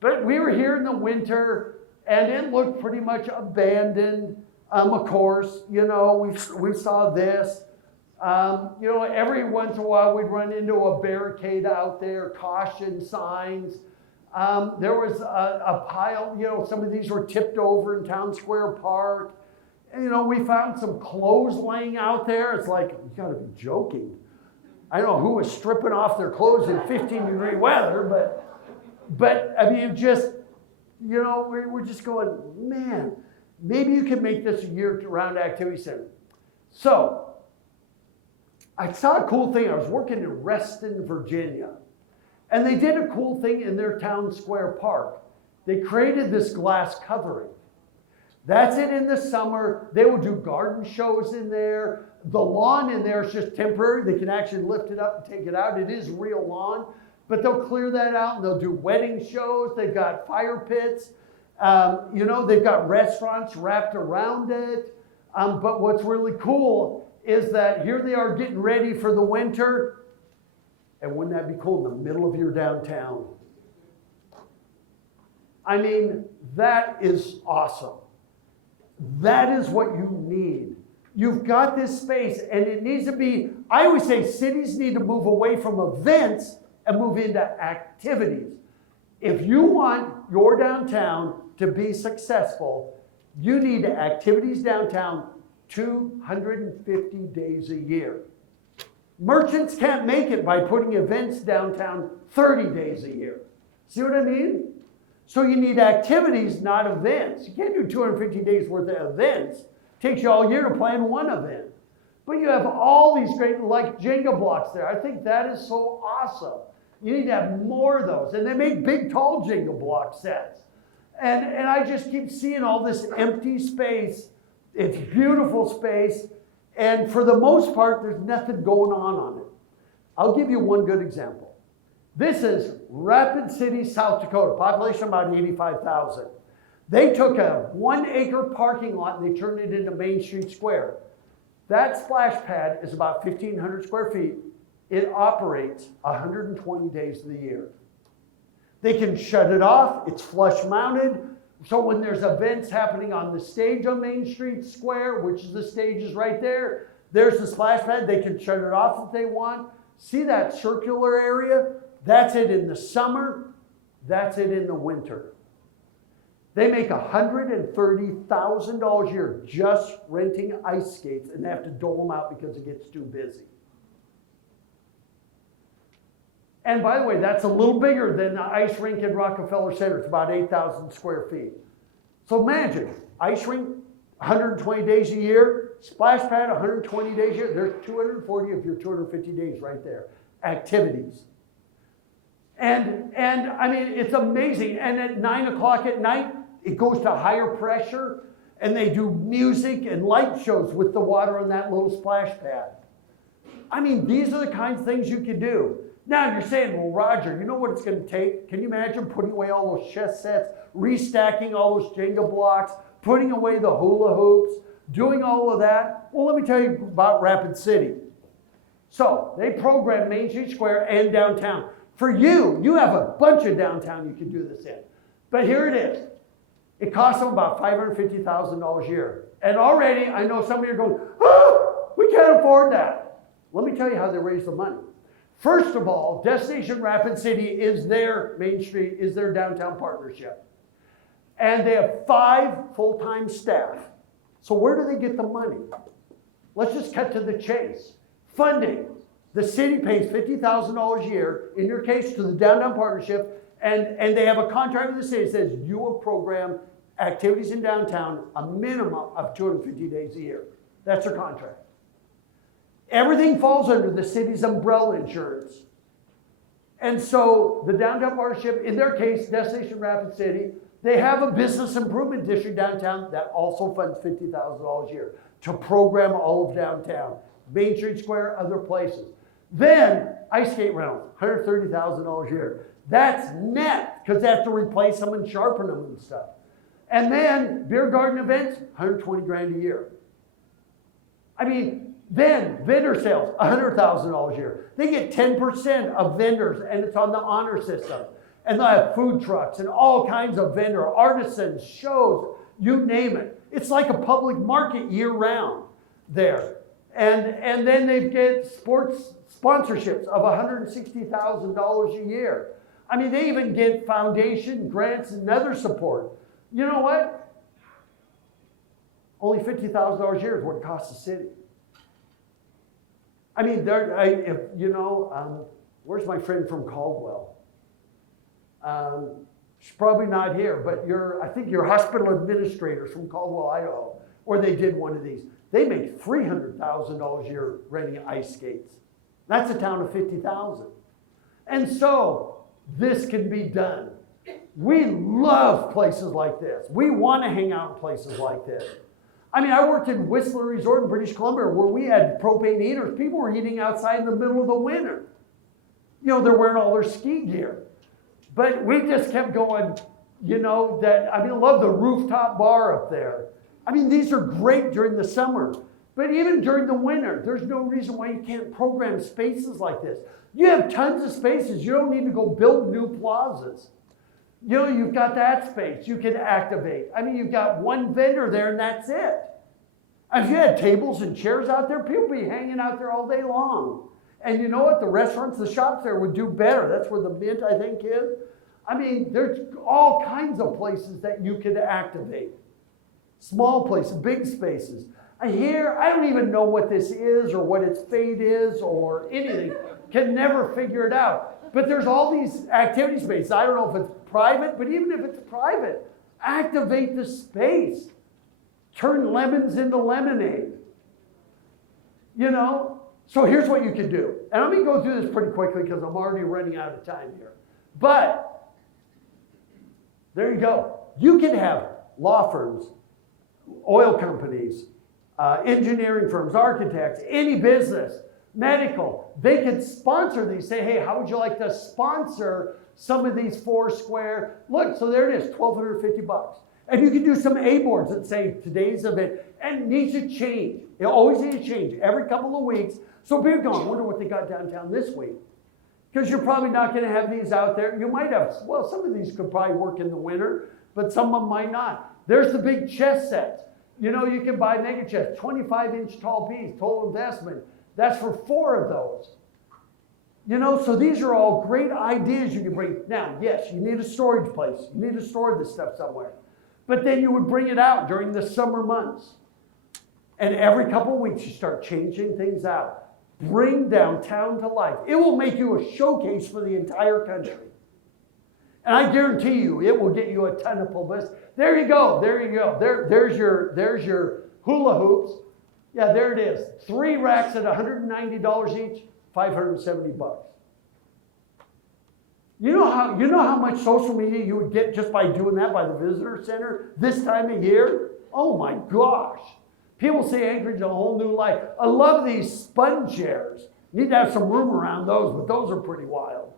But we were here in the winter, and it looked pretty much abandoned. Of course, you know, we saw this. You know, every once in a while we'd run into a barricade out there, caution signs. There was a pile, you know, some of these were tipped over in Town Square Park. And, you know, we found some clothes laying out there. It's like, you gotta be joking. I don't know who was stripping off their clothes in 15-degree weather, but I mean, just, you know, we're just going, man, maybe you can make this a year-round activity center. So, I saw a cool thing. I was working in Reston, Virginia, and they did a cool thing in their Town Square Park. They created this glass covering. That's it in the summer. They will do garden shows in there. The lawn in there is just temporary. They can actually lift it up and take it out. It is real lawn, but they'll clear that out and they'll do wedding shows. They've got fire pits. You know, they've got restaurants wrapped around it. But what's really cool is that here they are getting ready for the winter. And wouldn't that be cool in the middle of your downtown? I mean, that is awesome. That is what you need. You've got this space, and it needs to be, I always say cities need to move away from events and move into activities. If you want your downtown to be successful, you need activities downtown 250 days a year. Merchants can't make it by putting events downtown 30 days a year. See what I mean? So you need activities, not events. You can't do 250 days worth of events. It takes you all year to plan one event. But you have all these great, like Jenga blocks there. I think that is so awesome. You need to have more of those. And they make big, tall Jenga block sets. And I just keep seeing all this empty space. It's beautiful space. And for the most part, there's nothing going on it. I'll give you one good example. This is Rapid City, South Dakota, population about 85,000. They took a 1 acre parking lot and they turned it into Main Street Square. That splash pad is about 1,500 square feet. It operates 120 days of the year. They can shut it off. It's flush mounted. So when there's events happening on the stage on Main Street Square, which is the stage is right there, there's the splash pad. They can shut it off if they want. See that circular area? That's it in the summer. That's it in the winter. They make $130,000 a year just renting ice skates, and they have to dole them out because it gets too busy. And by the way, that's a little bigger than the ice rink in Rockefeller Center. It's about 8,000 square feet. So imagine, ice rink, 120 days a year, splash pad, 120 days a year. There's 240 of your 250 days right there. Activities. And I mean, it's amazing. And at 9 o'clock at night, it goes to higher pressure, and they do music and light shows with the water on that little splash pad. I mean, these are the kinds of things you can do. Now you're saying, well, Roger, you know what it's going to take? Can you imagine putting away all those chess sets, restacking all those Jenga blocks, putting away the hula hoops, doing all of that? Well, let me tell you about Rapid City. So they program Main Street Square and downtown. For you, you have a bunch of downtown you can do this in. But here it is. It costs them about $550,000 a year. And already, I know some of you are going, oh, we can't afford that. Let me tell you how they raise the money. First of all, Destination Rapid City is their Main Street, is their downtown partnership. And they have 5 full-time staff. So where do they get the money? Let's just cut to the chase. Funding. The city pays $50,000 a year, in your case, to the downtown partnership, and they have a contract with the city that says you will program activities in downtown a minimum of 250 days a year. That's their contract. Everything falls under the city's umbrella insurance. And so the downtown partnership, in their case, Destination Rapid City, they have a business improvement district downtown that also funds $50,000 a year to program all of downtown, Main Street Square, other places. Then ice skate rentals, $130,000 a year. That's net, because they have to replace them and sharpen them and stuff. And then beer garden events, $120,000 a year. I mean, then vendor sales, $100,000 a year. They get 10% of vendors, and it's on the honor system. And they'll have food trucks and all kinds of vendor, artisans, shows, you name it. It's like a public market year round there. And then they get sports sponsorships of $160,000 a year. I mean, they even get foundation grants and other support. You know what? Only $50,000 a year is what it costs the city. I mean, where's my friend from Caldwell? She's probably not here, but I think your hospital administrators from Caldwell, Idaho, or they did one of these. They make $300,000 a year renting ice skates. That's a town of 50,000. And so this can be done. We love places like this. We want to hang out in places like this. I mean, I worked in Whistler Resort in British Columbia where we had propane heaters. People were eating outside in the middle of the winter. You know, they're wearing all their ski gear. But we just kept going, I love the rooftop bar up there. I mean, these are great during the summer. But even during the winter, there's no reason why you can't program spaces like this. You have tons of spaces. You don't need to go build new plazas. You've got that space you can activate. I mean, you've got one vendor there and that's it. If you had tables and chairs out there, people would be hanging out there all day long. And you know what? The restaurants, the shops there would do better. That's where the Mint, I think, is. I mean, there's all kinds of places that you could activate. Small places, big spaces. I don't even know what this is or what its fate is or anything. Can never figure it out. But there's all these activity spaces. I don't know if it's private, but even if it's private, activate the space. Turn lemons into lemonade. You know, so here's what you can do. And let me go through this pretty quickly because I'm already running out of time here. But there you go. You can have law firms, oil companies, engineering firms, architects, any business, medical. They can sponsor these. Say, hey, how would you like to sponsor some of these Foursquare? Look, so there it is, $1,250. And you can do some A boards that say today's event, and it needs to change. It always needs to change every couple of weeks. So people go, I wonder what they got downtown this week. Because you're probably not going to have these out there. You might have, well, some of these could probably work in the winter, but some of them might not. There's the big chess sets. You know, you can buy mega chess, 25-inch tall piece, total investment. That's for 4 of those. You know, so these are all great ideas you can bring. Now, yes, you need a storage place. You need to store this stuff somewhere. But then you would bring it out during the summer months. And every couple of weeks, you start changing things out. Bring downtown to life. It will make you a showcase for the entire country. And I guarantee you, it will get you a ton of publicity. There you go. There you go. There's your hula hoops. Yeah, there it is. 3 racks at $190 each, $570. You know how much social media you would get just by doing that by the visitor center this time of year? Oh my gosh. People say Anchorage a whole new life. I love these sponge chairs. You need to have some room around those, but those are pretty wild.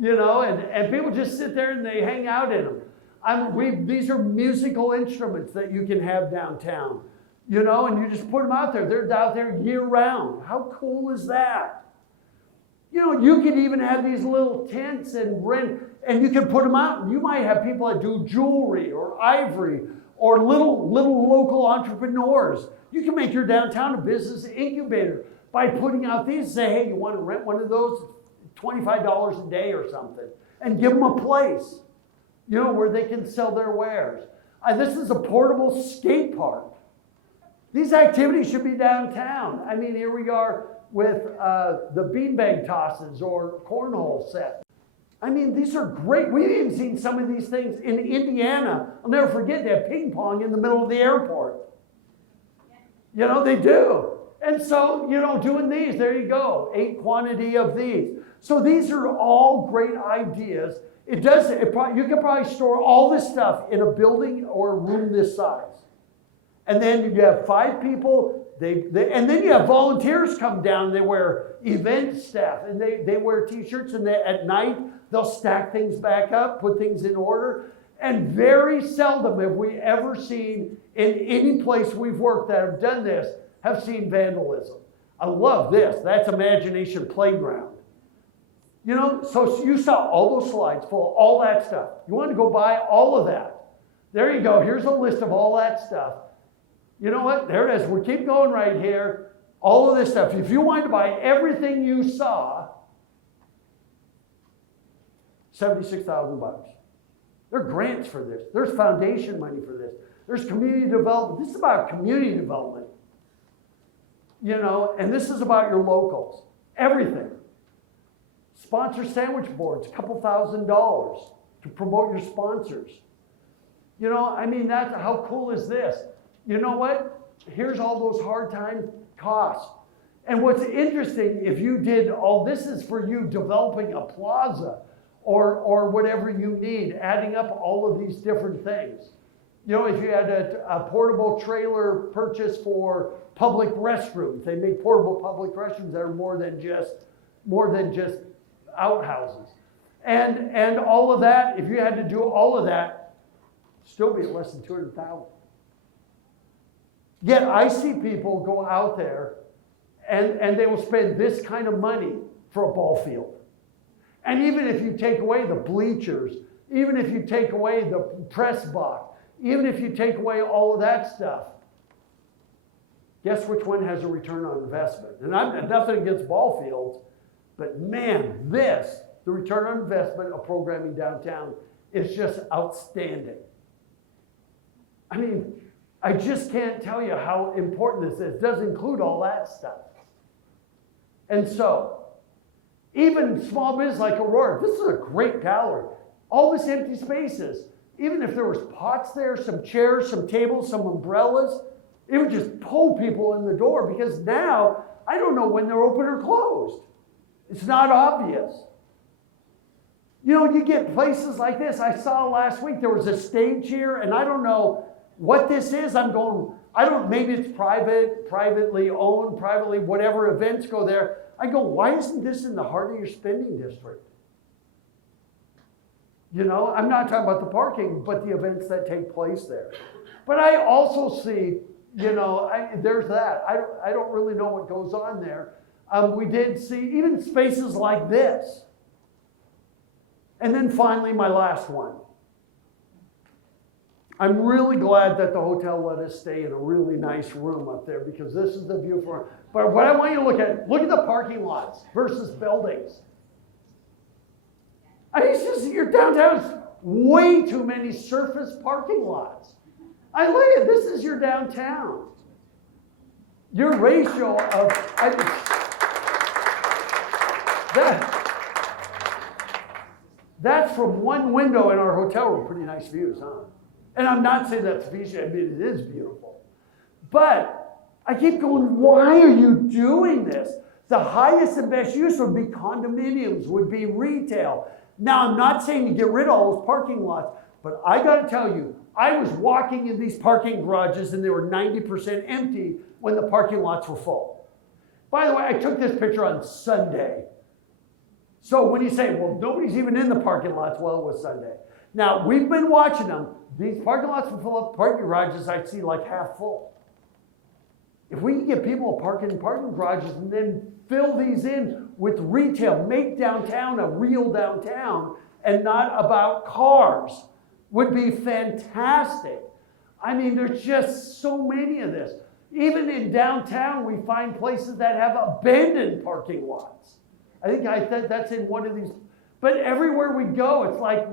You know, and people just sit there and they hang out in them. These are musical instruments that you can have downtown. You know, and you just put them out there. They're out there year round. How cool is that? You know, you could even have these little tents and rent, and you can put them out. And you might have people that do jewelry or ivory or little local entrepreneurs. You can make your downtown a business incubator by putting out these and say, hey, you want to rent one of those? $25 a day or something. And give them a place, you know, where they can sell their wares. This is a portable skate park. These activities should be downtown. I mean, here we are with the beanbag tosses or cornhole set. I mean, these are great. We've even seen some of these things in Indiana. I'll never forget, they have ping pong in the middle of the airport. You know, they do. And so, you know, doing these, there you go, 8 quantity of these. So these are all great ideas. You can probably store all this stuff in a building or a room this size. And then you have 5 people, and then you have volunteers come down, they wear event staff, and they wear t-shirts, and at night, they'll stack things back up, put things in order. And very seldom have we ever seen, in any place we've worked that have done this, have seen vandalism. I love this. That's Imagination Playground. You know, so you saw all those slides full of all that stuff. You want to go buy all of that. There you go. Here's a list of all that stuff. You know what? There it is. We keep going right here. All of this stuff. If you wanted to buy everything you saw, $76,000. There are grants for this. There's foundation money for this. There's community development. This is about community development. You know, and this is about your locals. Everything. Sponsor sandwich boards, a couple $1,000 to promote your sponsors. You know, I mean, how cool is this? You know what? Here's all those hard time costs. And what's interesting, if you did all this is for you developing a plaza or whatever you need, adding up all of these different things. You know, if you had a portable trailer purchase for public restrooms, they make portable public restrooms that are more than just outhouses. And all of that, if you had to do all of that, still be at less than $200,000. Yet I see people go out there and they will spend this kind of money for a ball field. And even if you take away the bleachers, even if you take away the press box, even if you take away all of that stuff, guess which one has a return on investment? And I'm nothing against ball fields, but man, the return on investment of programming downtown is just outstanding. I mean, I just can't tell you how important this is. It does include all that stuff. And so, even small business like Aurora, this is a great gallery. All this empty spaces, even if there was pots there, some chairs, some tables, some umbrellas, It would just pull people in the door because now I don't know when they're open or closed. It's not obvious. You know, you get places like this. I saw last week there was a stage here, and I don't know what this is. Maybe it's privately owned, privately, whatever events go there. I go, why isn't this in the heart of your spending district? You know, I'm not talking about the parking, but the events that take place there. But I also see, you know, there's that. I don't really know what goes on there. We did see even spaces like this. And then finally, my last one. I'm really glad that the hotel let us stay in a really nice room up there because this is the view from. But what I want you to look at the parking lots versus buildings. I mean, it's just your downtown's way too many surface parking lots. I look at this is your downtown. Your ratio of that's from one window in our hotel room. Pretty nice views, huh? And I'm not saying that's beautiful. I mean, it is beautiful. But I keep going, why are you doing this? The highest and best use would be condominiums, would be retail. Now, I'm not saying to get rid of all those parking lots, but I got to tell you, I was walking in these parking garages and they were 90% empty when the parking lots were full. By the way, I took this picture on Sunday. So when you say, well, nobody's even in the parking lots, well, it was Sunday. Now, we've been watching them. These parking lots were full of parking garages I see like half full. If we can get people parking in parking garages and then fill these in with retail, make downtown a real downtown and not about cars, would be fantastic. I mean, there's just so many of this. Even in downtown, we find places that have abandoned parking lots. I think that's in one of these. But everywhere we go, it's like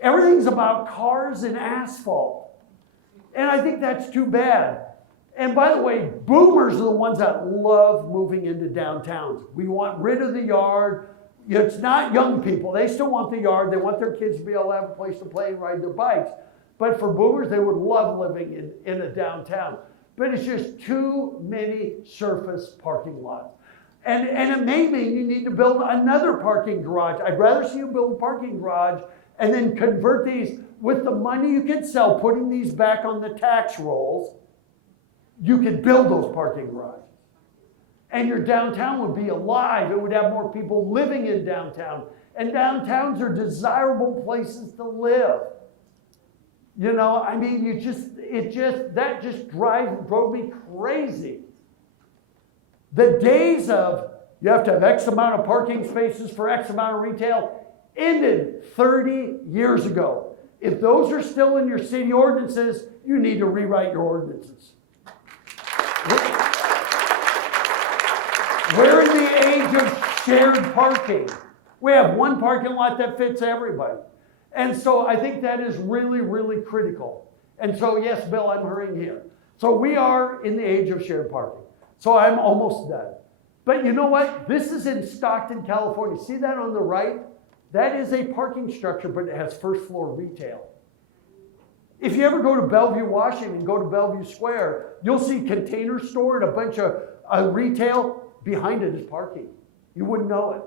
everything's about cars and asphalt. And I think that's too bad. And by the way, boomers are the ones that love moving into downtowns. We want rid of the yard. It's not young people. They still want the yard. They want their kids to be able to have a place to play and ride their bikes. But for boomers, they would love living in a downtown. But it's just too many surface parking lots. And it may mean you need to build another parking garage. I'd rather see you build a parking garage and then convert these with the money you could sell, putting these back on the tax rolls. You could build those parking garages. And your downtown would be alive. It would have more people living in downtown. And downtowns are desirable places to live. You know, I mean, that just drove me crazy. The days of you have to have X amount of parking spaces for X amount of retail ended 30 years ago. If those are still in your city ordinances, you need to rewrite your ordinances. We're in the age of shared parking. We have one parking lot that fits everybody. And so I think that is really, really critical. And so, yes, Bill, I'm hurrying here. So we are in the age of shared parking. So I'm almost done. But you know what? This is in Stockton, California. See that on the right? That is a parking structure, but it has first floor retail. If you ever go to Bellevue, Washington, go to Bellevue Square, you'll see Container Store and a bunch of retail. Behind it is parking. You wouldn't know it.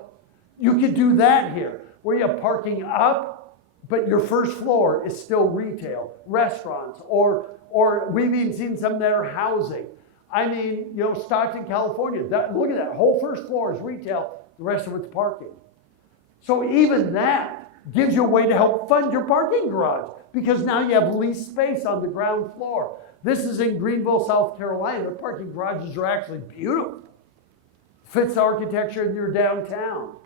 You could do that here, where you have parking up, but your first floor is still retail, restaurants, or we've even seen some that are housing. I mean, you know, Stockton, California, look at that, whole first floor is retail, the rest of it's parking. So even that gives you a way to help fund your parking garage, because now you have leased space on the ground floor. This is in Greenville, South Carolina. The parking garages are actually beautiful. Fits the architecture in your downtown.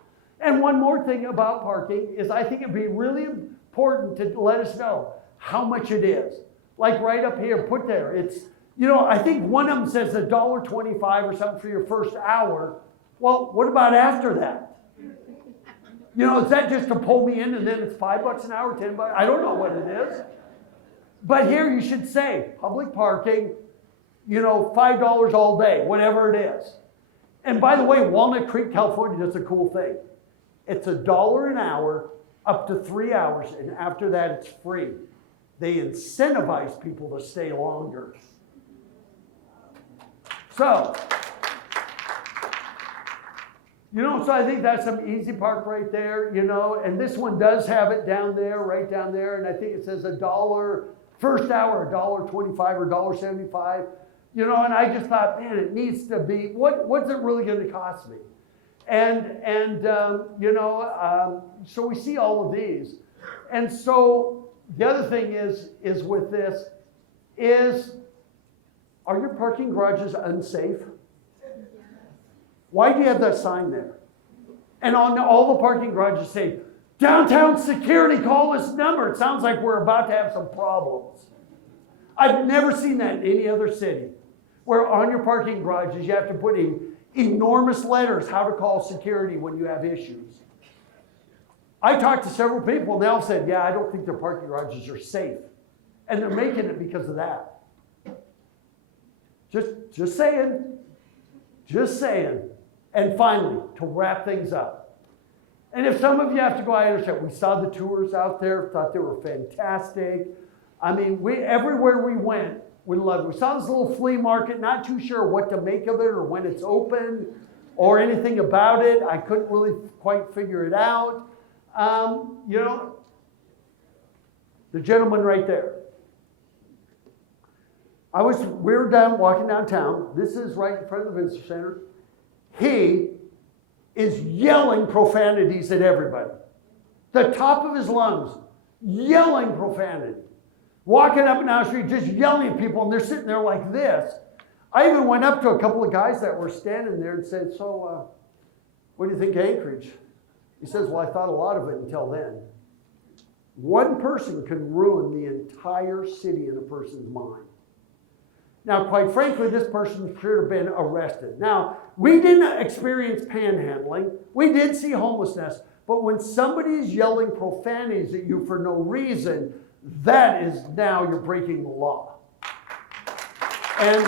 And one more thing about parking is I think it'd be really important to let us know how much it is. Like right up here, put there, it's, you know, I think one of them says $1.25 or something for your first hour. Well, what about after that? You know, is that just to pull me in and then it's $5 an hour, $10? I don't know what it is. But here you should say, public parking, you know, $5 all day, whatever it is. And by the way, Walnut Creek, California does a cool thing. It's $1 an hour up to 3 hours, and after that it's free. They incentivize people to stay longer. So, so I think that's some easy park right there, and this one does have it down there, right down there, and I think it says $1, first hour, $1.25 or $1.75, and I just thought, man, it needs to be, what's it really going to cost me? So we see all of these. And so the other thing is with this, are your parking garages unsafe? Why do you have that sign there? And on all the parking garages say, downtown security, call this number. It sounds like we're about to have some problems. I've never seen that in any other city, where on your parking garages you have to put in enormous letters how to call security when you have issues. I talked to several people and they all said, yeah, I don't think their parking garages are safe. And they're making it because of that. Just saying. Just saying. And finally, to wrap things up. And if some of you have to go, I understand. We saw the tours out there, thought they were fantastic. I mean, everywhere we went, we loved it. We saw this little flea market, not too sure what to make of it or when it's open or anything about it. I couldn't really quite figure it out. The gentleman right there. We were walking downtown. This is right in front of the visitor center. He is yelling profanities at everybody. The top of his lungs, yelling profanity. Walking up and down the street, just yelling at people, and they're sitting there like this. I even went up to a couple of guys that were standing there and said, so, what do you think of Anchorage? He says, well, I thought a lot of it until then. One person can ruin the entire city in a person's mind. Now, quite frankly, this person should have been arrested. Now, we didn't experience panhandling. We did see homelessness. But when somebody is yelling profanities at you for no reason, that is now you're breaking the law. And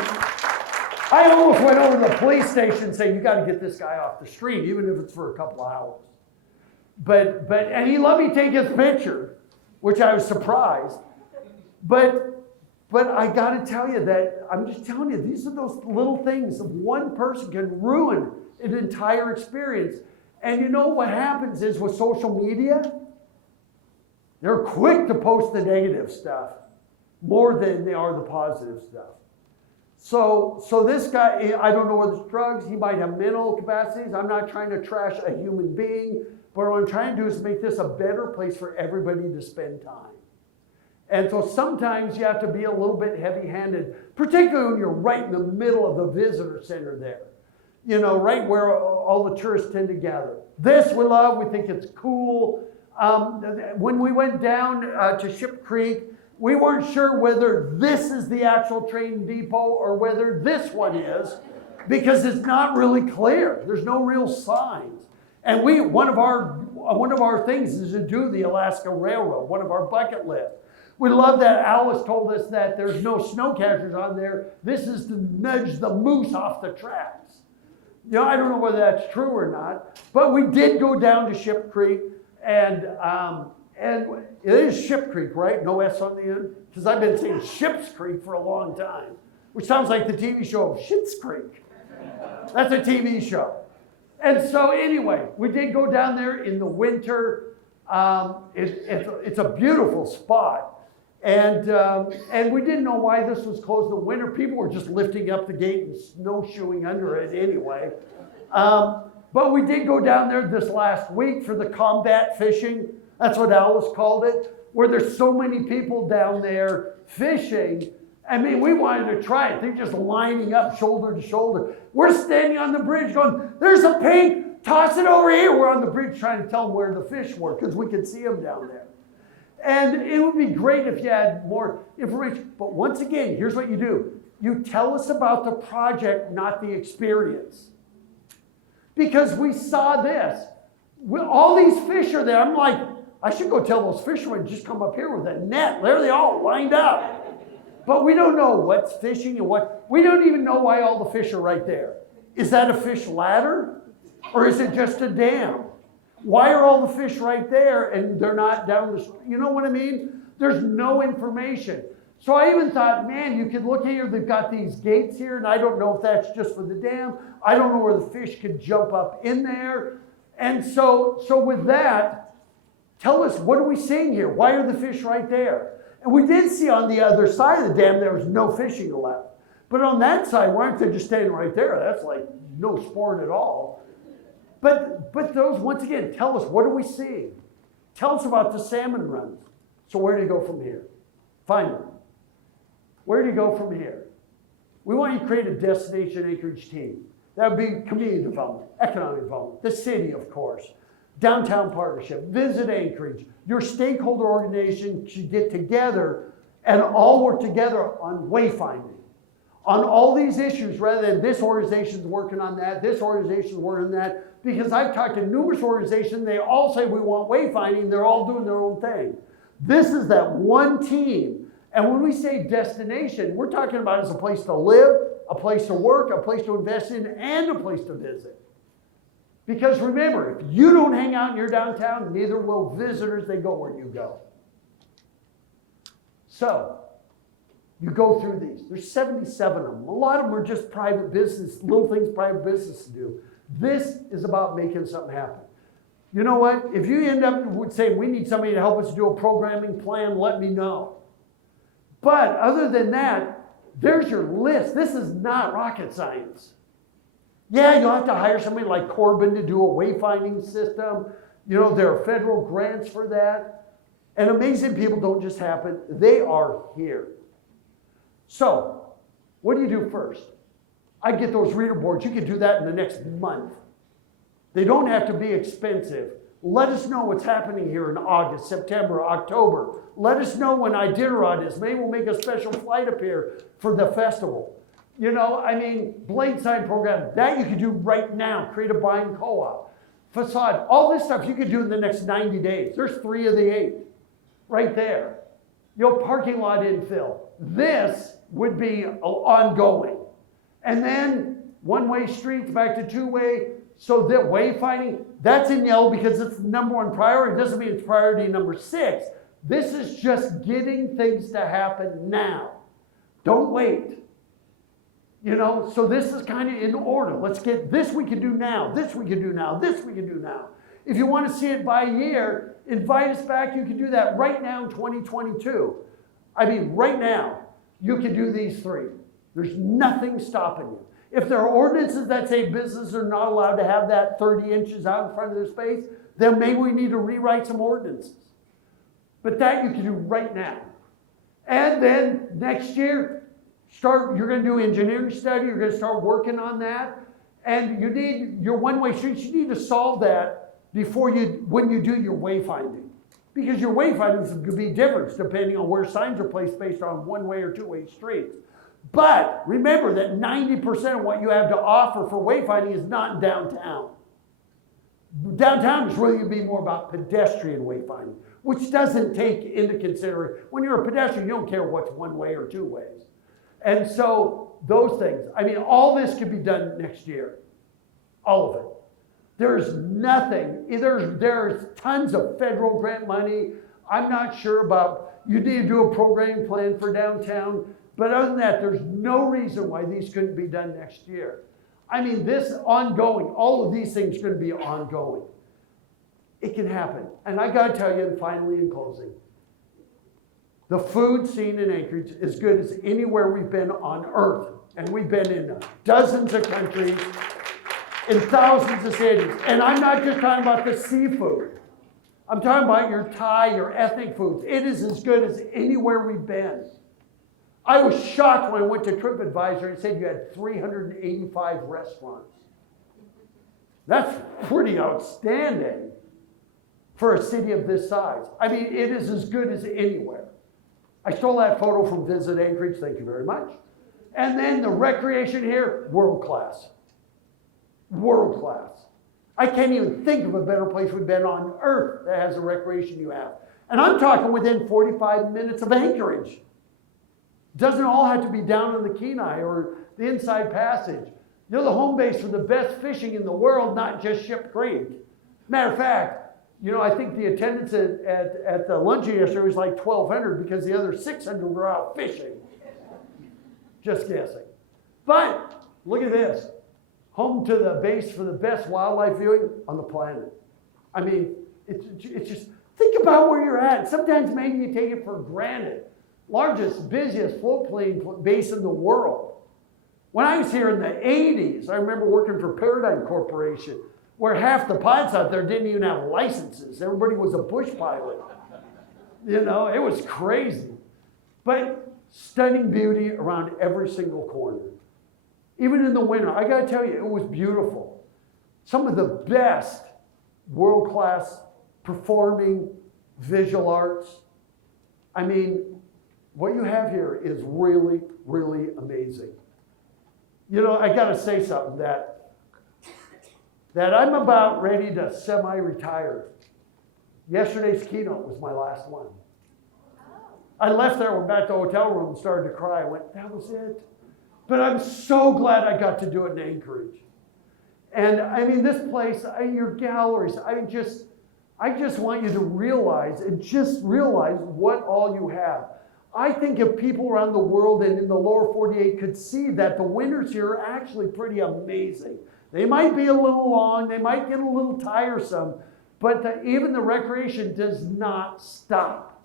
I almost went over to the police station saying, you got to get this guy off the street, even if it's for a couple of hours. And he let me take his picture, which I was surprised. But I got to tell you that, I'm just telling you, these are those little things that one person can ruin an entire experience. And you know what happens is with social media, they're quick to post the negative stuff more than they are the positive stuff. So this guy, I don't know whether it's drugs, he might have mental capacities. I'm not trying to trash a human being, but what I'm trying to do is make this a better place for everybody to spend time. And so sometimes you have to be a little bit heavy-handed, particularly when you're right in the middle of the visitor center there. Right where all the tourists tend to gather. This we love, we think it's cool. When we went down to Ship Creek, we weren't sure whether this is the actual train depot or whether this one is, because it's not really clear. There's no real signs. And one of our things is to do the Alaska Railroad, one of our bucket lists. We love that Alice told us that there's no snow catchers on there. This is to nudge the moose off the tracks. I don't know whether that's true or not, but we did go down to Ship Creek, and it is Ship Creek, right? No S on the end? Because I've been saying Ship's Creek for a long time, which sounds like the TV show Schitt's Creek. That's a TV show. And so anyway, we did go down there in the winter. It's a beautiful spot. And we didn't know why this was closed in the winter. People were just lifting up the gate and snowshoeing under it anyway. But we did go down there this last week for the combat fishing. That's what Alice called it, where there's so many people down there fishing. I mean, we wanted to try it. They're just lining up shoulder to shoulder. We're standing on the bridge going, there's a pink, toss it over here. We're on the bridge trying to tell them where the fish were because we could see them down there. And it would be great if you had more information. But once again, here's what you do. You tell us about the project, not the experience. Because we saw this. All these fish are there. I'm like, I should go tell those fishermen just come up here with a net. There they all lined up. But we don't know what's fishing and what. We don't even know why all the fish are right there. Is that a fish ladder? Or is it just a dam? Why are all the fish right there and they're not down the street? You know what I mean? There's no information. So I even thought, man, you could look here, they've got these gates here, and I don't know if that's just for the dam. I don't know where the fish could jump up in there. And so with that, tell us, what are we seeing here? Why are the fish right there? And we did see on the other side of the dam, there was no fishing allowed. But on that side, why aren't they just standing right there? That's like no sport at all. But those, once again, tell us, what are we seeing? Tell us about the salmon runs. So where do you go from here? Find them. Where do you go from here? We want you to create a destination Anchorage team. That would be community development, economic development, the city, of course, downtown partnership, visit Anchorage. Your stakeholder organization should get together and all work together on wayfinding, on all these issues, rather than this organization's working on that, this organization's working on that, because I've talked to numerous organizations, they all say we want wayfinding, they're all doing their own thing. This is that one team. And when we say destination, we're talking about as a place to live, a place to work, a place to invest in, and a place to visit. Because remember, if you don't hang out in your downtown, neither will visitors. They go where you go. So, you go through these. There's 77 of them. A lot of them are just private business, little things private business do. This is about making something happen. You know what? If you end up saying, we need somebody to help us do a programming plan, let me know. But other than that, there's your list. This is not rocket science. Yeah, you'll have to hire somebody like Corbin to do a wayfinding system. You know, there are federal grants for that. And amazing people don't just happen. They are here. So, what do you do first? I get those reader boards. You can do that in the next month. They don't have to be expensive. Let us know what's happening here in August, September, October. Let us know when Iditarod is. Maybe we'll make a special flight up here for the festival. You know, I mean, blade sign program, that you can do right now. Create a buying co-op. Facade, all this stuff you can do in the next 90 days. There's 3 of the 8 right there. You know, parking lot infill. This would be ongoing. And then one-way streets back to two-way. So that wayfinding, that's in yellow because it's the #1 priority. It doesn't mean it's priority number 6. This is just getting things to happen now. Don't wait. You know, so this is kind of in order. Let's get this we can do now, this we can do now, this we can do now. If you want to see it by year, invite us back. You can do that right now in 2022. I mean, right now, you can do these 3. There's nothing stopping you. If there are ordinances that say businesses are not allowed to have that 30 inches out in front of their space, then maybe we need to rewrite some ordinances. But that you can do right now. And then next year, you're going to do engineering study, you're going to start working on that. And you need your one-way streets, you need to solve that when you do your wayfinding. Because your wayfinding could be different depending on where signs are placed based on one-way or two-way streets. But remember that 90% of what you have to offer for wayfinding is not in downtown. Downtown is really going to be more about pedestrian wayfinding, which doesn't take into consideration, when you're a pedestrian, you don't care what's one way or two ways. And so those things, I mean, all this could be done next year. All of it. There's nothing, there's tons of federal grant money. I'm not sure about, you need to do a programming plan for downtown. But other than that, there's no reason why these couldn't be done next year. I mean, this ongoing, all of these things are going to be ongoing. It can happen. And I got to tell you, and finally in closing, the food scene in Anchorage is as good as anywhere we've been on earth. And we've been in dozens of countries, in thousands of cities. And I'm not just talking about the seafood. I'm talking about your Thai, your ethnic foods. It is as good as anywhere we've been. I was shocked when I went to TripAdvisor and it said you had 385 restaurants. That's pretty outstanding for a city of this size. I mean, it is as good as anywhere. I stole that photo from Visit Anchorage, thank you very much. And then the recreation here, world class. World class. I can't even think of a better place we've been on earth that has the recreation you have. And I'm talking within 45 minutes of Anchorage. Doesn't all have to be down in the Kenai or the Inside Passage. You're the home base for the best fishing in the world, not just Ship Creek. Matter of fact, You know, I think the attendance at the luncheon yesterday was like 1,200 because the other 600 were out fishing. Just guessing. But look at this. Home to the base for the best wildlife viewing on the planet. I mean, it's just, think about where you're at. Sometimes maybe you take it for granted. Largest, busiest floatplane base in the world. When I was here in the 80s, I remember working for Paradigm Corporation, where half the pilots out there didn't even have licenses. Everybody was a bush pilot. You know, it was crazy. But stunning beauty around every single corner. Even in the winter, I gotta tell you, it was beautiful. Some of the best world-class performing visual arts. I mean, what you have here is really, really amazing. You know, I gotta say something that I'm about ready to semi-retire. Yesterday's keynote was my last one. I left there, went back to the hotel room and started to cry. I went, that was it. But I'm so glad I got to do it in Anchorage. And I mean, this place, your galleries, I just want you to realize what all you have. I think if people around the world and in the lower 48 could see that the winters here are actually pretty amazing. They might be a little long, they might get a little tiresome, but even the recreation does not stop.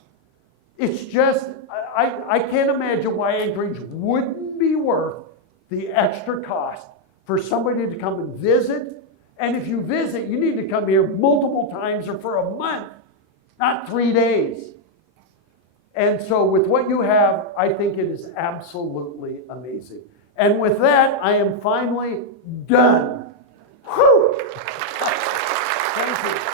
It's just, I can't imagine why Anchorage wouldn't be worth the extra cost for somebody to come and visit. And if you visit, you need to come here multiple times or for a month, not 3 days. And so with what you have, I think it is absolutely amazing. And with that, I am finally done. Whew! Thank you.